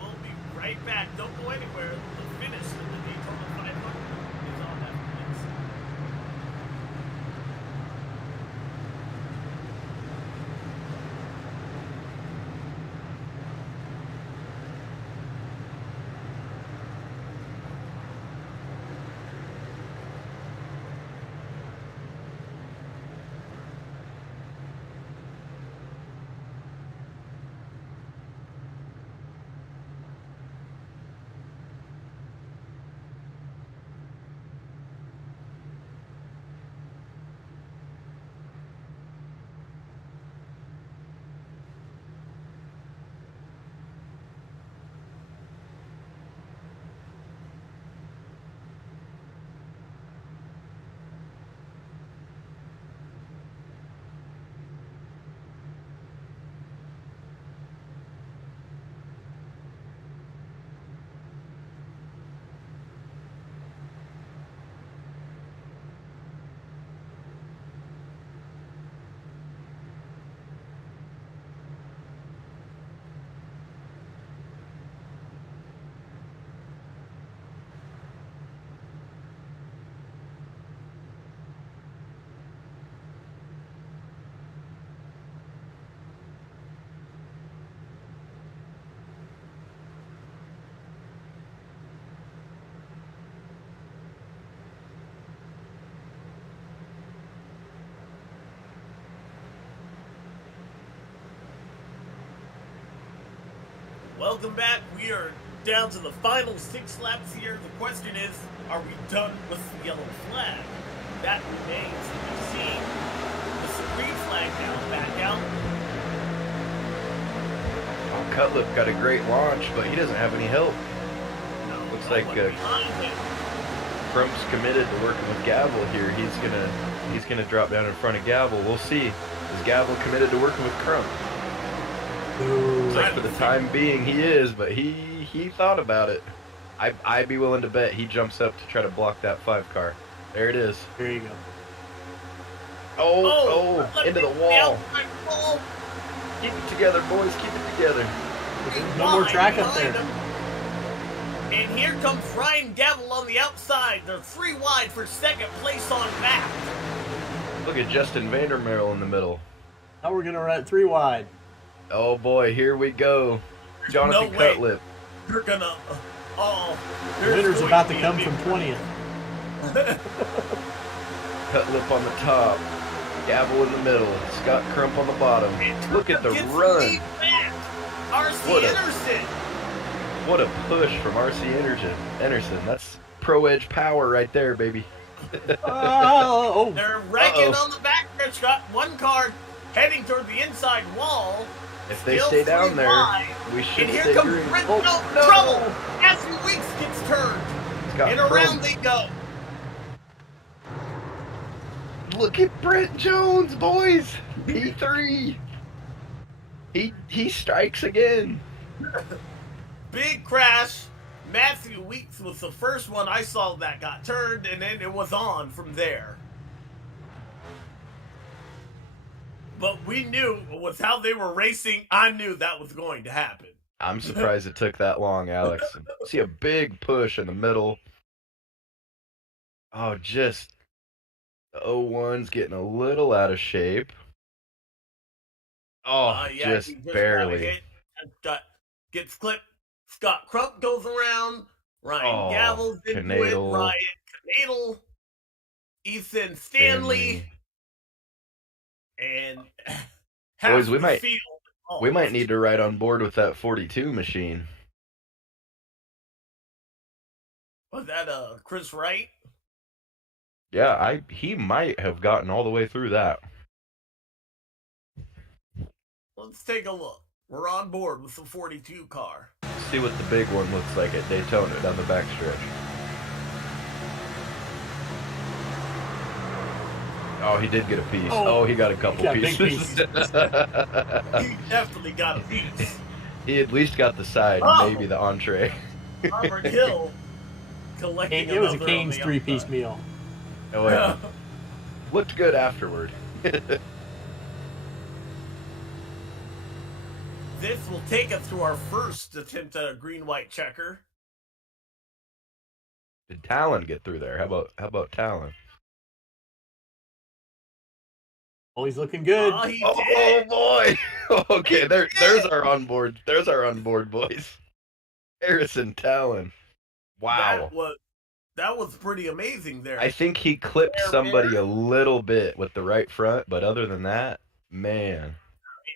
We'll be right back. Don't go anywhere. The finish of the Daytona 500 is on after this. Welcome back. We are down to the final 6 laps here. The question is, are we done with the yellow flag? That remains to be seen. The green flag now back out. Oh, Cutlip got a great launch, but he doesn't have any help. No, Looks like Crump's committed to working with Gavel here. He's gonna drop down in front of Gavel. We'll see. Is Gavel committed to working with Crump? Looks like for the time being he is, but he thought about it. I'd be willing to bet he jumps up to try to block that 5 car. There it is. There you go. Oh, into the wall. Keep it together, boys. Keep it together. No more track up there. And here comes Ryan Gavel on the outside. They're 3 wide for second place on back. Look at Justin Vandermeer in the middle. Now we're going to run 3 wide. Oh boy, here we go. Jonathan Cutlip. You're gonna. The winner's about to come from 20th. Cutlip on the top. Gavel in the middle. Scott Crump on the bottom. Look at the run. RC Anderson. What a push from RC Anderson. That's Pro Edge power right there, baby. They're wrecking on the back stretch. Got 1 car heading toward the inside wall. If they stay down there, we should stay green. And here comes Brent. Trouble. Matthew Weeks gets turned. And around they go. Look at Brent Jones, boys. P3. He strikes again. Big crash. Matthew Weeks was the first one I saw that got turned, and then it was on from there. But we knew with how they were racing, I knew that was going to happen. I'm surprised it took that long, Alex. See a big push in the middle. Oh, just the 01's getting a little out of shape. Oh, yeah, just barely. Gets clipped. Scott Crump goes around. Ryan Gavel's into it. Ryan Canadal. Ethan Stanley. And boys, we might need to ride on board with that 42 machine. Was that Chris Wright? Yeah, he might have gotten all the way through that. Let's take a look. We're on board with the 42 car. Let's see what the big one looks like at Daytona down the backstretch. Oh, he did get a piece. Oh, Oh, he got a couple got big pieces. He definitely got a piece. He at least got the side, and maybe the entree. Robert Hill collecting It was a another on Cane's the 3-piece outside. meal. Oh, yeah. Looked good afterward. This will take us to our first attempt at a green-white checker. Did Talon get through there? How about Talon? Oh, he's looking good. Oh, he Oh did. boy! Okay, there's our onboard. There's our onboard boys. Harrison Talon. Wow. That was pretty amazing there. I think he clipped somebody a little bit with the right front, but other than that, man.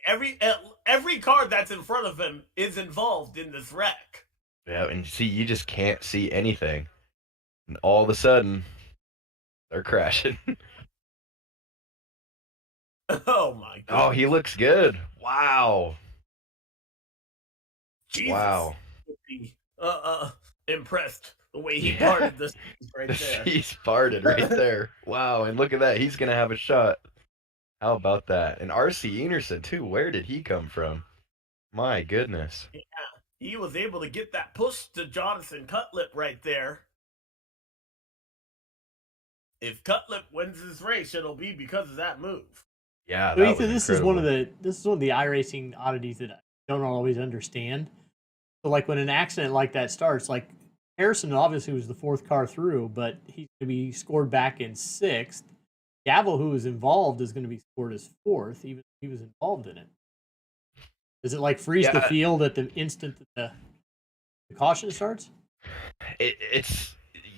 Every car that's in front of him is involved in this wreck. Yeah, and see, you just can't see anything. And all of a sudden, they're crashing. Oh my god. Oh, he looks good. Wow. Jesus. Wow. Would be, impressed the way he parted this right there. He's farted right there. Wow, and look at that. He's going to have a shot. How about that? And R.C. Enerson, too. Where did he come from? My goodness. Yeah, he was able to get that push to Jonathan Cutlip right there. If Cutlip wins this race, it'll be because of that move. Yeah, So that Ethan, was this is one of incredible. the iRacing oddities that I don't always understand. So like when an accident like that starts, like Harrison obviously was the fourth car through, but he's going to be scored back in sixth. Gavel, who was involved, is going to be scored as fourth, even if he was involved in it. Does it like freeze the field at the instant that the caution starts?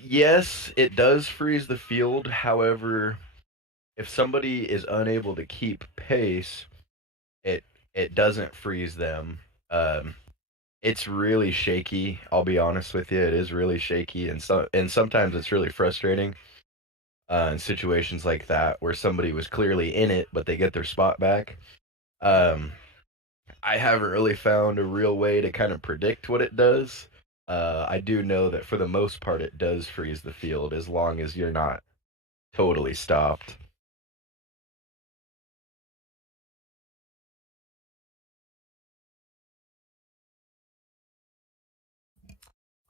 Yes, it does freeze the field. However, if somebody is unable to keep pace, it doesn't freeze them. It's really shaky. I'll be honest with you, it is really shaky, and sometimes it's really frustrating. In situations like that where somebody was clearly in it, but they get their spot back. I haven't really found a real way to kind of predict what it does. I do know that for the most part, it does freeze the field as long as you're not totally stopped.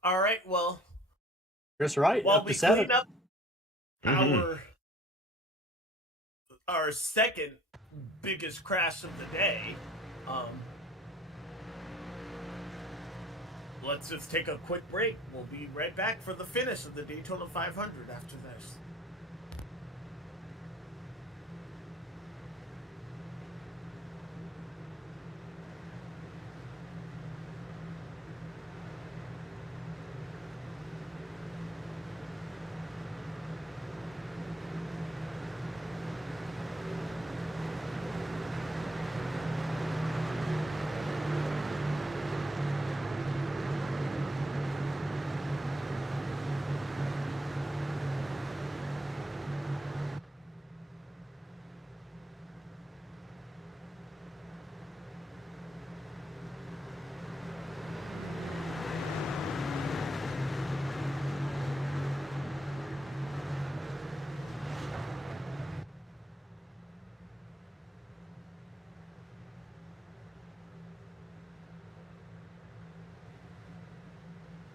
All right, well, Chris Wright, while up we to seven. clean up our second biggest crash of the day, let's just take a quick break. We'll be right back for the finish of the Daytona 500 after this.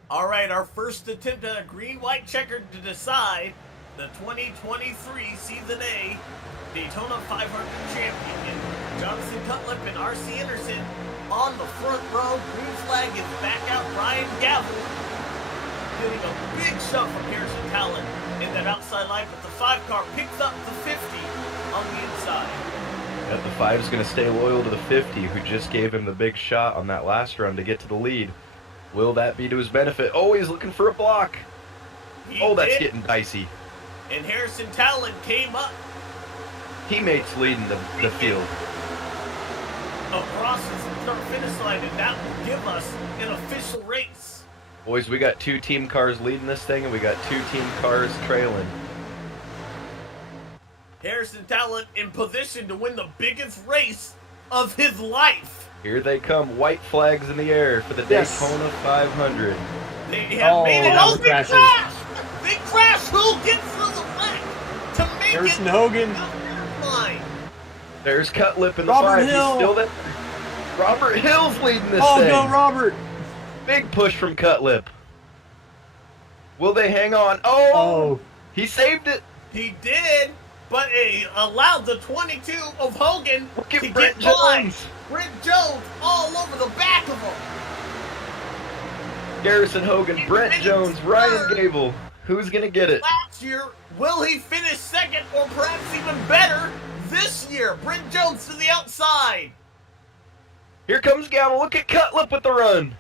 All right, our first attempt at a green-white checker to decide the 2023 Season A Daytona 500 champion. Jonathan Cutlip and R.C. Enerson on the front row. Green flag is back out. Ryan Gavel getting a big shove from Harrison Talon in that outside line, but the 5 car picks up the 50 on the inside. Yep, the 5 is going to stay loyal to the 50, who just gave him the big shot on that last run to get to the lead. Will that be to his benefit? Oh, he's looking for a block. That's getting dicey. And Harrison Talon came up. Teammates leading the field. Across the start finish line, and that will give us an official race. Boys, we got 2 team cars leading this thing, and we got 2 team cars trailing. Harrison Talon in position to win the biggest race of his life. Here they come, white flags in the air for the Daytona 500. They have made it. Now Oh, we're they crashing. crash! They crash! Who gets to the wreck to Harrison Hogan. Line. There's Cutlip in the Robert 5. Hill. He's still there. Robert Hill's leading this Oh, thing. go Robert. Big push from Cutlip. Will they hang on? Oh, he saved it. He did, but he allowed the 22 of Hogan Look to at Brent get by. Jones. Brent Jones all over the back of him. Garrison Hogan, Brent Jones, Ryan Gable. Who's going to get it? Last year, will he finish second or perhaps even better this year? Brent Jones to the outside. Here comes Gable. Look at Cutlip with the run.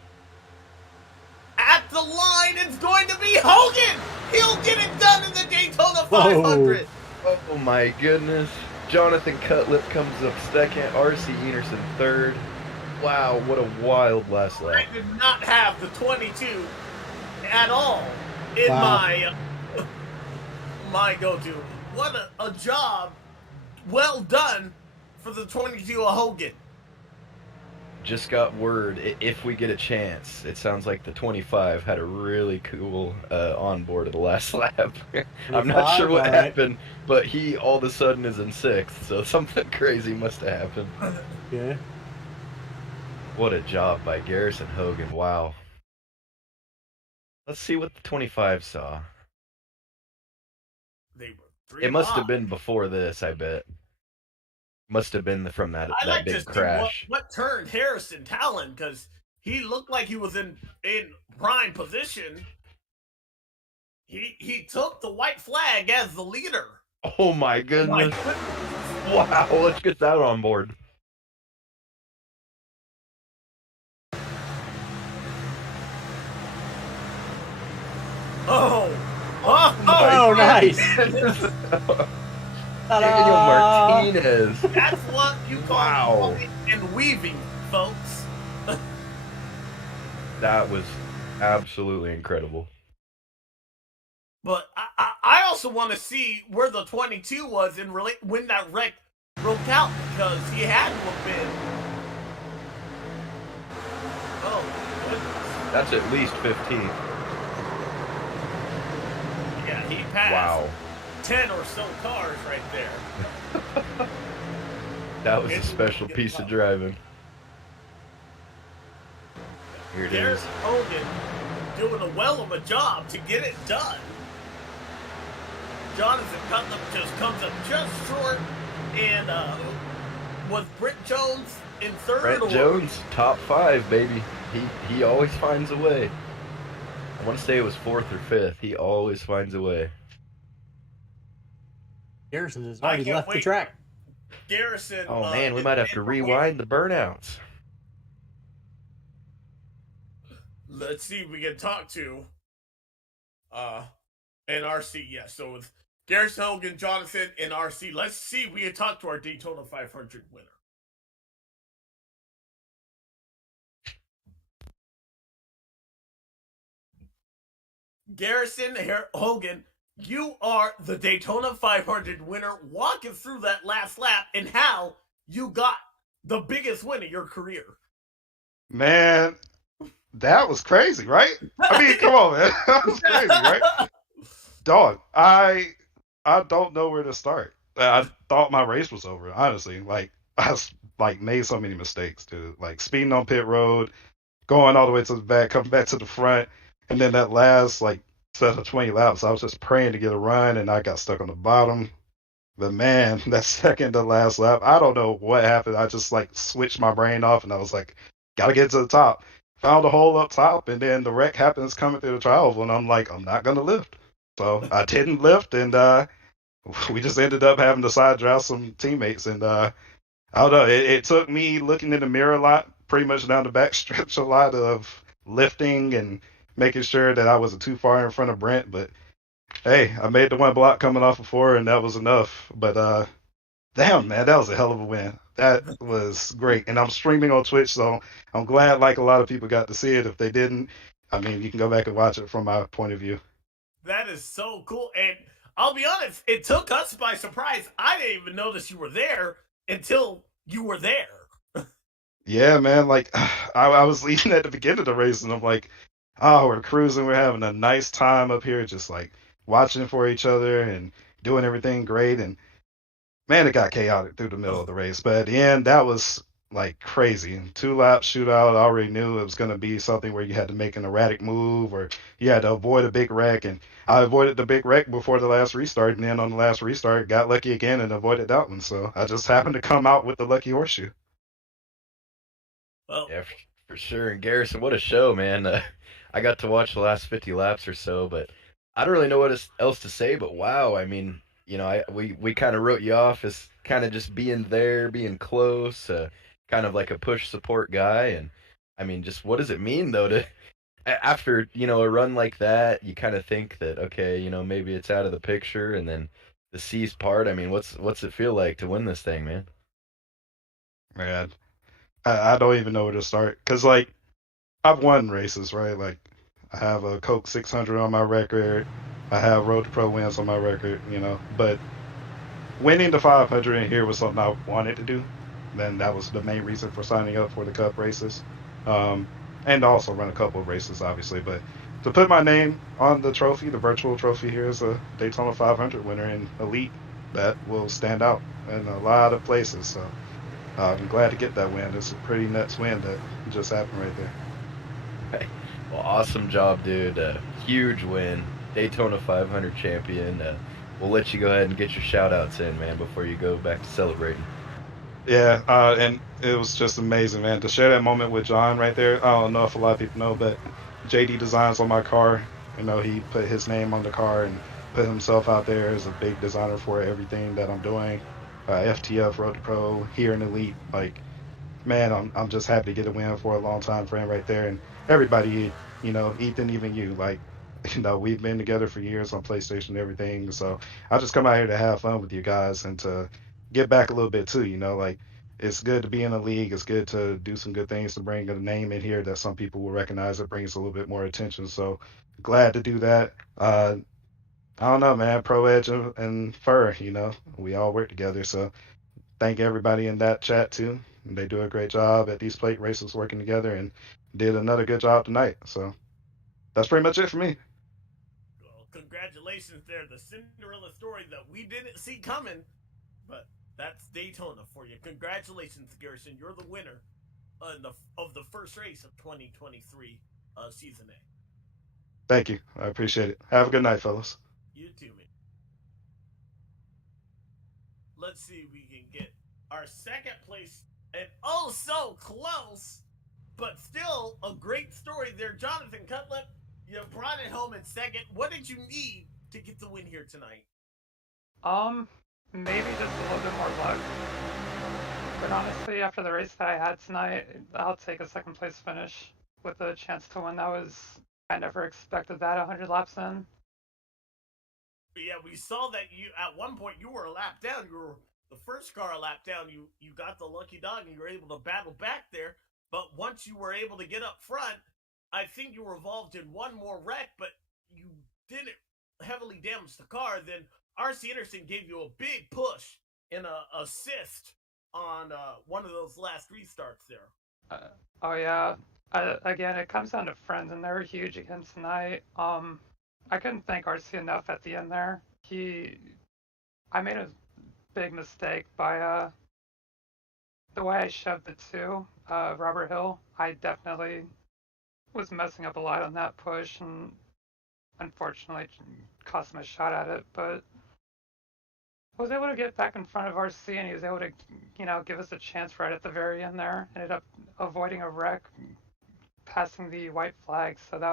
At the line, it's going to be Hogan. He'll get it done in the Daytona 500. Oh my goodness. Jonathan Cutlip comes up second. R.C. Enerson third. Wow, what a wild last lap. I did not have the 22 at all in my go-to. What a job. Well done for the 22 of Hogan. Just got word, if we get a chance, it sounds like the 25 had a really cool onboard of the last lap. I'm not sure what happened, but he all of a sudden is in 6th, so something crazy must have happened. Yeah. What a job by Garrison Hogan, wow. Let's see what the 25 saw. They were It must have been before this, I bet. Must have been from that big crash. What turned Harrison Talon, because he looked like he was in prime position. He took the white flag as the leader. Oh my goodness. Wow, let's get that on board. Oh, nice. Daniel Martinez. That's what you call and weaving, folks. That was absolutely incredible. But I also want to see where the 22 was in when that wreck broke out, because he had to have been. Oh, goodness. That's at least 15. Yeah, he passed. Wow. 10 or so cars right there. That was a special piece of driving. Here it There's is. Hogan doing a well of a job to get it done. Jonathan Cutlip just comes up just short, and was Brent Jones in third? Brent Jones, top 5, baby. He always finds a way. I want to say it was 4th or 5th. He always finds a way. Garrison has already left the track. Garrison. Oh man, we might have to rewind the burnouts. Let's see if we can talk to NRC. Yeah, so with Garrison Hogan, Jonathan, and RC, let's see if we can talk to our Daytona 500 winner. Garrison Hogan, you are the Daytona 500 winner. Walk us through that last lap and how you got the biggest win of your career. Man, that was crazy, right? I mean, come on, man. That was crazy, right? Dog, I don't know where to start. I thought my race was over, honestly. Like, made so many mistakes, dude. Like, speeding on pit road, going all the way to the back, coming back to the front, and then that last, set of 20 laps, I was just praying to get a run, and I got stuck on the bottom. But man, that second to last lap, I don't know what happened. I just, switched my brain off, and I was like, gotta get to the top. Found a hole up top, and then the wreck happens coming through the tri-oval, and I'm like, I'm not gonna lift. So I didn't lift, and we just ended up having to side drive some teammates. And I don't know, it took me looking in the mirror a lot, pretty much down the back stretch, a lot of lifting and making sure that I wasn't too far in front of Brent. But hey, I made the one block coming off of 4, and that was enough. But damn, man, that was a hell of a win. That was great. And I'm streaming on Twitch, so I'm glad a lot of people got to see it. If they didn't, I mean, you can go back and watch it from my point of view. That is so cool. And I'll be honest, it took us by surprise. I didn't even notice you were there until you were there. Yeah, man. I was leading at the beginning of the race, and I'm like, oh, we're cruising. We're having a nice time up here, just watching for each other and doing everything great, and man, it got chaotic through the middle of the race. But at the end, that was like crazy. 2 lap shootout. I already knew it was going to be something where you had to make an erratic move or you had to avoid a big wreck. And I avoided the big wreck before the last restart. And then on the last restart, got lucky again and avoided that one. So I just happened to come out with the lucky horseshoe. Well, Yeah, for sure. And Garrison, what a show, man. I got to watch the last 50 laps or so, but I don't really know what else to say. But wow, I mean, we kind of wrote you off as kind of just being there, being close, kind of like a push support guy. And I mean, just what does it mean though to after a run like that? You kind of think that okay, maybe it's out of the picture, and then the seas part. I mean, what's it feel like to win this thing, man? Man, I don't even know where to start. Because, like, I've won races, right? Like, I have a Coke 600 on my record. I have Road to Pro wins on my record, But winning the 500 in here was something I wanted to do. Then that was the main reason for signing up for the Cup races. Um, and also run a couple of races, obviously. But to put my name on the trophy, the virtual trophy here as a Daytona 500 winner in Elite, that will stand out in a lot of places. So I'm glad to get that win. It's a pretty nuts win that just happened right there. Hey, well, awesome job, dude. Huge win. Daytona 500 champion. We'll let you go ahead and get your shout outs in, man, before you go back to celebrating. Yeah, and it was just amazing, man, to share that moment with John right there. I don't know if a lot of people know, but JD Designs on my car, he put his name on the car and put himself out there as a big designer for everything that I'm doing. FTF, Road to Pro, here in Elite, like, man, I'm just happy to get a win for a long time friend right there, and everybody, Ethan, even you, like, we've been together for years on PlayStation and everything, so I just come out here to have fun with you guys and to give back a little bit too, like, it's good to be in a league, it's good to do some good things to bring a name in here that some people will recognize. It brings a little bit more attention, so glad to do that. I don't know, man, Pro Edge and Fur, we all work together, so thank everybody in that chat too. They do a great job at these plate races working together and did another good job tonight. So that's pretty much it for me. well, congratulations there. The Cinderella story that we didn't see coming, but that's Daytona for you. Congratulations, Garrison. You're the winner of the first race of 2023 season A. Thank you. I appreciate it. Have a good night, fellas. You too, man. Let's see if we can get our second place, and oh so close, but still a great story there. Jonathan Cutlip, you brought it home in second. What did you need to get the win here tonight? Maybe just a little bit more luck. But honestly, after the race that I had tonight, I'll take a second place finish with a chance to win. I never expected that 100 laps in. But yeah, we saw that you at one point you were a lap down. You were the first car a lap down. You got the lucky dog and you were able to battle back there. But once you were able to get up front, I think you were involved in one more wreck, but you didn't heavily damage the car. Then RC Anderson gave you a big push and a assist on one of those last restarts there. Oh yeah. Again, it comes down to friends, and they were huge again tonight. I couldn't thank RC enough at the end there. I made a big mistake by the way I shoved the two, Robert Hill. I definitely was messing up a lot on that push, and unfortunately cost him a shot at it. But I was able to get back in front of RC, and he was able to, give us a chance right at the very end there. Ended up avoiding a wreck, passing the white flag. So that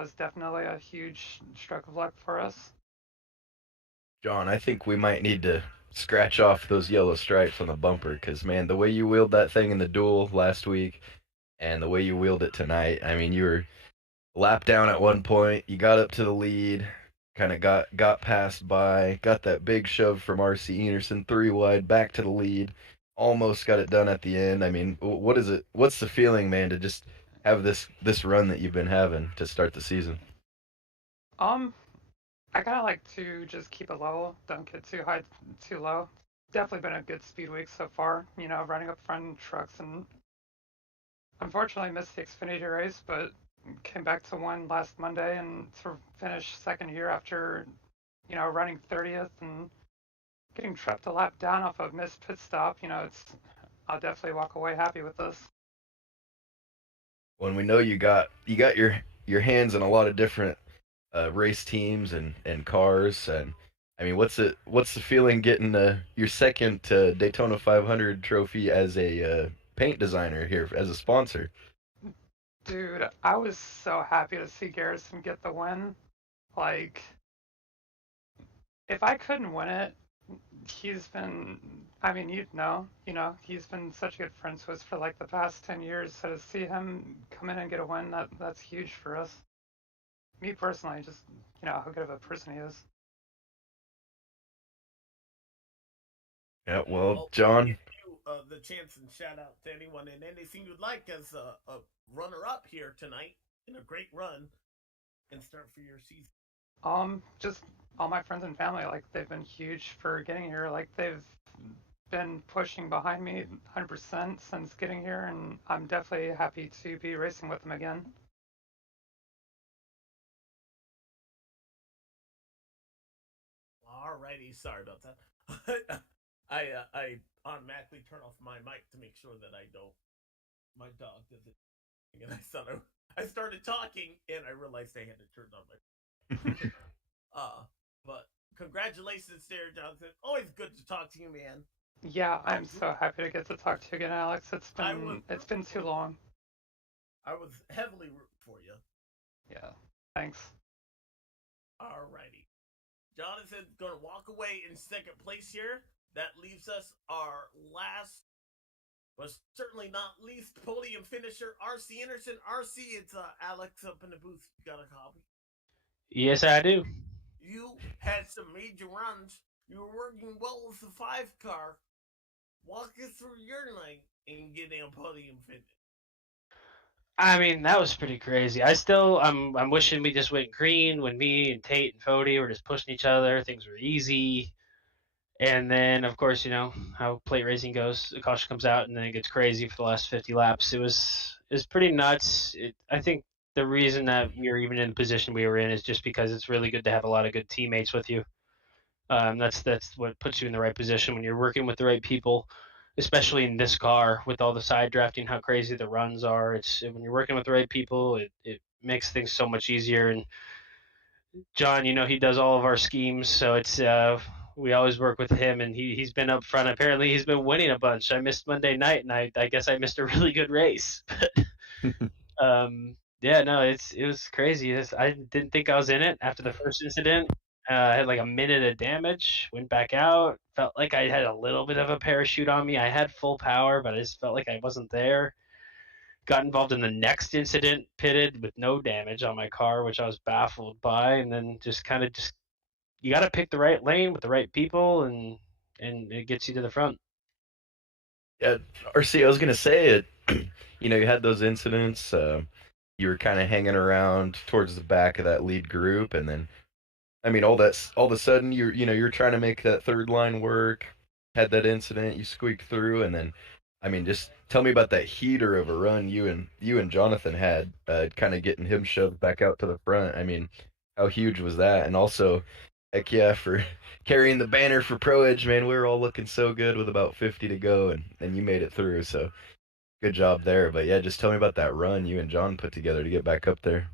was definitely a huge stroke of luck for us. John, I think we might need to scratch off those yellow stripes on the bumper because, man, the way you wheeled that thing in the duel last week and the way you wheeled it tonight, I mean, you were lap down at one point, you got up to the lead, kind of got passed by, got that big shove from RC Anderson 3 wide back to the lead, almost got it done at the end. I mean, what is it? What's the feeling, man, to just have this run that you've been having to start the season? I kind of like to just keep it low, don't get too high, too low. Definitely been a good speed week so far, running up front in trucks, and unfortunately missed the Xfinity race, but came back to one last Monday and to finish second here after running 30th and getting trucked a lap down off a missed pit stop, I'll definitely walk away happy with this. When we know you got your hands in a lot of different race teams and cars, and I mean, what's the feeling getting your second Daytona 500 trophy as a paint designer here as a sponsor? Dude, I was so happy to see Garrison get the win. Like, if I couldn't win it, he's been, I mean, he's been such a good friend to us for like the past 10 years. So to see him come in and get a win, that's huge for us. Me personally, just, how good of a person he is. Yeah, well, John. Give you the chance and shout out to anyone and anything you'd like as a runner up here tonight in a great run and start for your season. Just all my friends and family, like they've been huge for getting here. Like they've been pushing behind me 100% since getting here, and I'm definitely happy to be racing with them again. Alrighty, sorry about that. I automatically turn off my mic to make sure that I don't. My dog does it, and I started talking, and I realized I had to turn on my. But congratulations there, Jonathan. Always good to talk to you, man. Yeah, I'm so happy to get to talk to you again, Alex. It's been too long. I was heavily rooting for you. Yeah, thanks. Alrighty. Jonathan's going to walk away in second place here. That leaves us our last, but certainly not least, podium finisher, RC Anderson. RC, it's Alex up in the booth. You got a copy? Yes, I do. You had some major runs. You were working well with the 5 car. Walk us through your night in getting a podium finish. I mean, that was pretty crazy. I'm wishing we just went green when me and Tate and Fody were just pushing each other. Things were easy. And then, of course, you know how plate racing goes. The caution comes out, and then it gets crazy for the last 50 laps. It was pretty nuts. I think the reason that we were even in the position we were in is just because it's really good to have a lot of good teammates with you. That's what puts you in the right position when you're working with the right people, especially in this car with all the side drafting, how crazy the runs are. It's when you're working with the right people, it makes things so much easier. And John, he does all of our schemes, so it's we always work with him, and he's been up front. Apparently, he's been winning a bunch. I missed Monday night, and I guess I missed a really good race. Yeah, no, it was crazy. I didn't think I was in it after the first incident. I had like a minute of damage, went back out, felt like I had a little bit of a parachute on me. I had full power, but I just felt like I wasn't there. Got involved in the next incident, pitted with no damage on my car, which I was baffled by, and then just kind of just you got to pick the right lane with the right people, and it gets you to the front. Yeah, RC, I was gonna say it. You had those incidents. You were kind of hanging around towards the back of that lead group, and then I mean, all of a sudden you're trying to make that third line work. Had that incident, you squeaked through, and then I mean, just tell me about that heater of a run you and Jonathan had, kind of getting him shoved back out to the front. I mean, how huge was that? And also, heck yeah, for carrying the banner for Pro Edge, man. We were all looking so good with about 50 to go, and you made it through. So good job there. But yeah, just tell me about that run you and John put together to get back up there.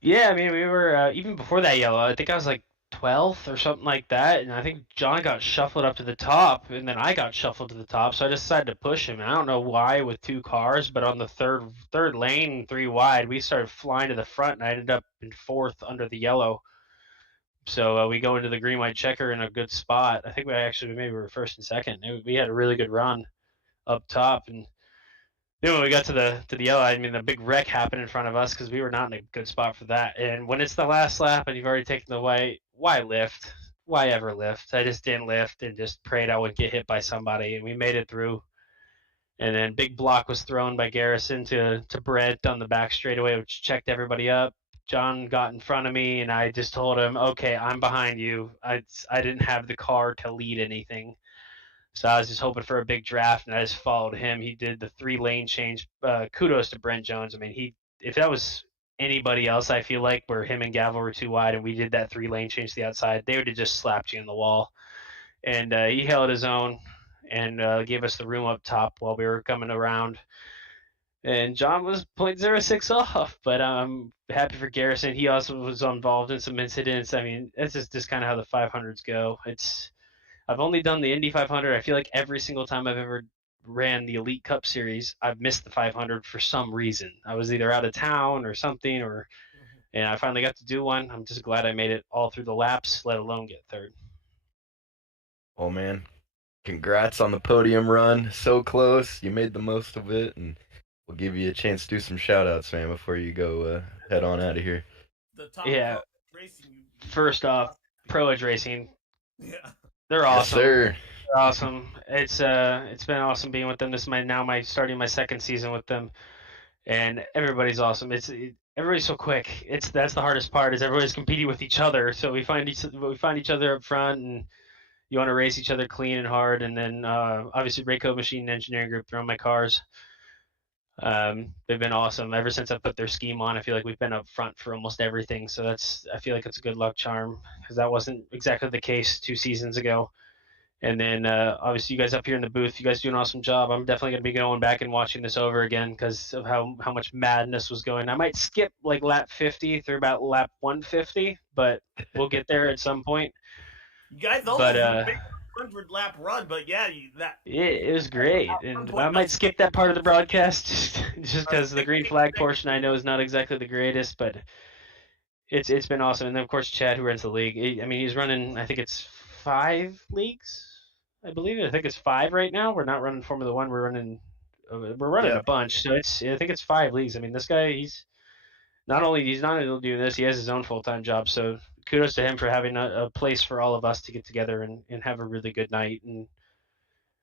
Yeah, I mean, we were even before that yellow. I think I was like 12th or something like that, and I think John got shuffled up to the top, and then I got shuffled to the top. So I decided to push him. And I don't know why with 2 cars, but on the third lane, 3 wide, we started flying to the front, and I ended up in 4th under the yellow. So we go into the green white checker in a good spot. I think maybe we were first and second. We had a really good run up top, and then when we got to the yellow, I mean, the big wreck happened in front of us because we were not in a good spot for that. And when it's the last lap and you've already taken the white, why lift? Why ever lift? I just didn't lift and just prayed I wouldn't get hit by somebody, and we made it through. And then big block was thrown by Garrison to Brent on the back straightaway, which checked everybody up. John got in front of me, and I just told him, "Okay, I'm behind you." I didn't have the car to lead anything. So I was just hoping for a big draft, and I just followed him. He did the 3 lane change. Kudos to Brent Jones. I mean, if that was anybody else, I feel like, where him and Gavel were too wide and we did that 3-lane change to the outside, they would have just slapped you in the wall. And he held his own and gave us the room up top while we were coming around. And John was 0.06 off, but I'm happy for Garrison. He also was involved in some incidents. I mean, this is just kind of how the 500s go. I've only done the Indy 500. I feel like every single time I've ever ran the Elite Cup Series, I've missed the 500 for some reason. I was either out of town or something, and I finally got to do one. I'm just glad I made it all through the laps, let alone get third. Oh man, congrats on the podium run. So close. You made the most of it, and we'll give you a chance to do some shout outs, man, before you go head on out of here. The top Yeah. racing. First off, Pro Edge Racing. Yeah. They're awesome. Yes, sir. They're awesome. It's been awesome being with them. This is my starting my second season with them, and everybody's awesome. Everybody's so quick. That's the hardest part is everybody's competing with each other. So we find each other up front, and you want to race each other clean and hard. And then obviously Rayco Machine Engineering Group, they're on my cars. They've been awesome ever since I put their scheme on. I feel like we've been up front for almost everything. So I feel like it's a good luck charm because that wasn't exactly the case 2 seasons ago. And then obviously you guys up here in the booth, you guys do an awesome job. I'm definitely going to be going back and watching this over again because of how much madness was going. I might skip like lap 50 through about lap 150, but we'll get there at some point. You guys almost made a 100-lap run, but yeah, it was great. And I might skip that part of the broadcast just because the green flag portion I know is not exactly the greatest, but it's been awesome. And then of course Chad, who runs the league, he's running, I think it's 5 leagues. I believe I think it's 5 right now. We're not running Formula One. We're running a bunch. So I think it's 5 leagues. I mean, this guy, he's not only doing this, he has his own full-time job. So kudos to him for having a place for all of us to get together and have a really good night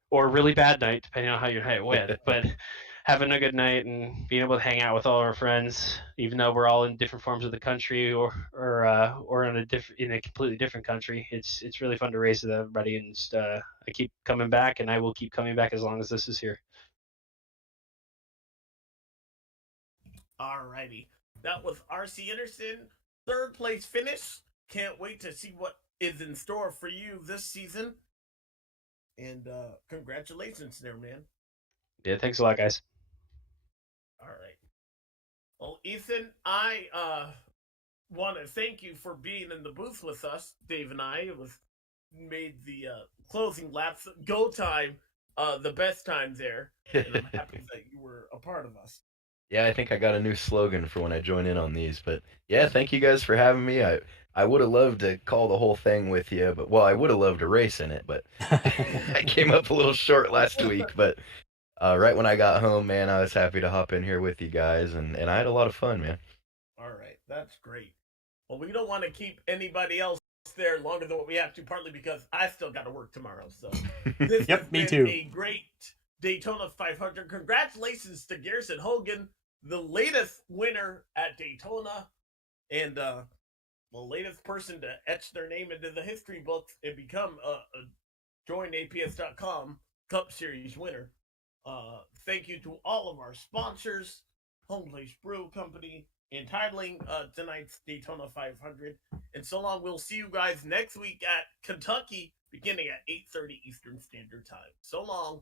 or a really bad night, depending on how your night went. But having a good night and being able to hang out with all our friends, even though we're all in different forms of the country or in a completely different country, it's really fun to race with everybody. And I keep coming back, and I will keep coming back as long as this is here. Alrighty, that was RC Anderson, 3rd place finish. Can't wait to see what is in store for you this season. And congratulations there, man. Yeah, thanks a lot, guys. All right. Well, Ethan, I want to thank you for being in the booth with us, Dave and I. It made the closing laps go time the best time there, and I'm happy that you were a part of us. Yeah, I think I got a new slogan for when I join in on these. But yeah, thank you guys for having me. I would have loved to call the whole thing with you, but I would have loved to race in it, but I came up a little short last week. But right when I got home, man, I was happy to hop in here with you guys, and I had a lot of fun, man. All right, that's great. Well, we don't want to keep anybody else there longer than what we have to, partly because I still got to work tomorrow. So this has been a great Daytona 500. Congratulations to Garrison Hogan, the latest winner at Daytona, and the latest person to etch their name into the history books and become a join APS.com Cup Series winner. Thank you to all of our sponsors, Homeplace Brew Company, entitling tonight's Daytona 500. And so long. We'll see you guys next week at Kentucky, beginning at 8:30 Eastern Standard Time. So long.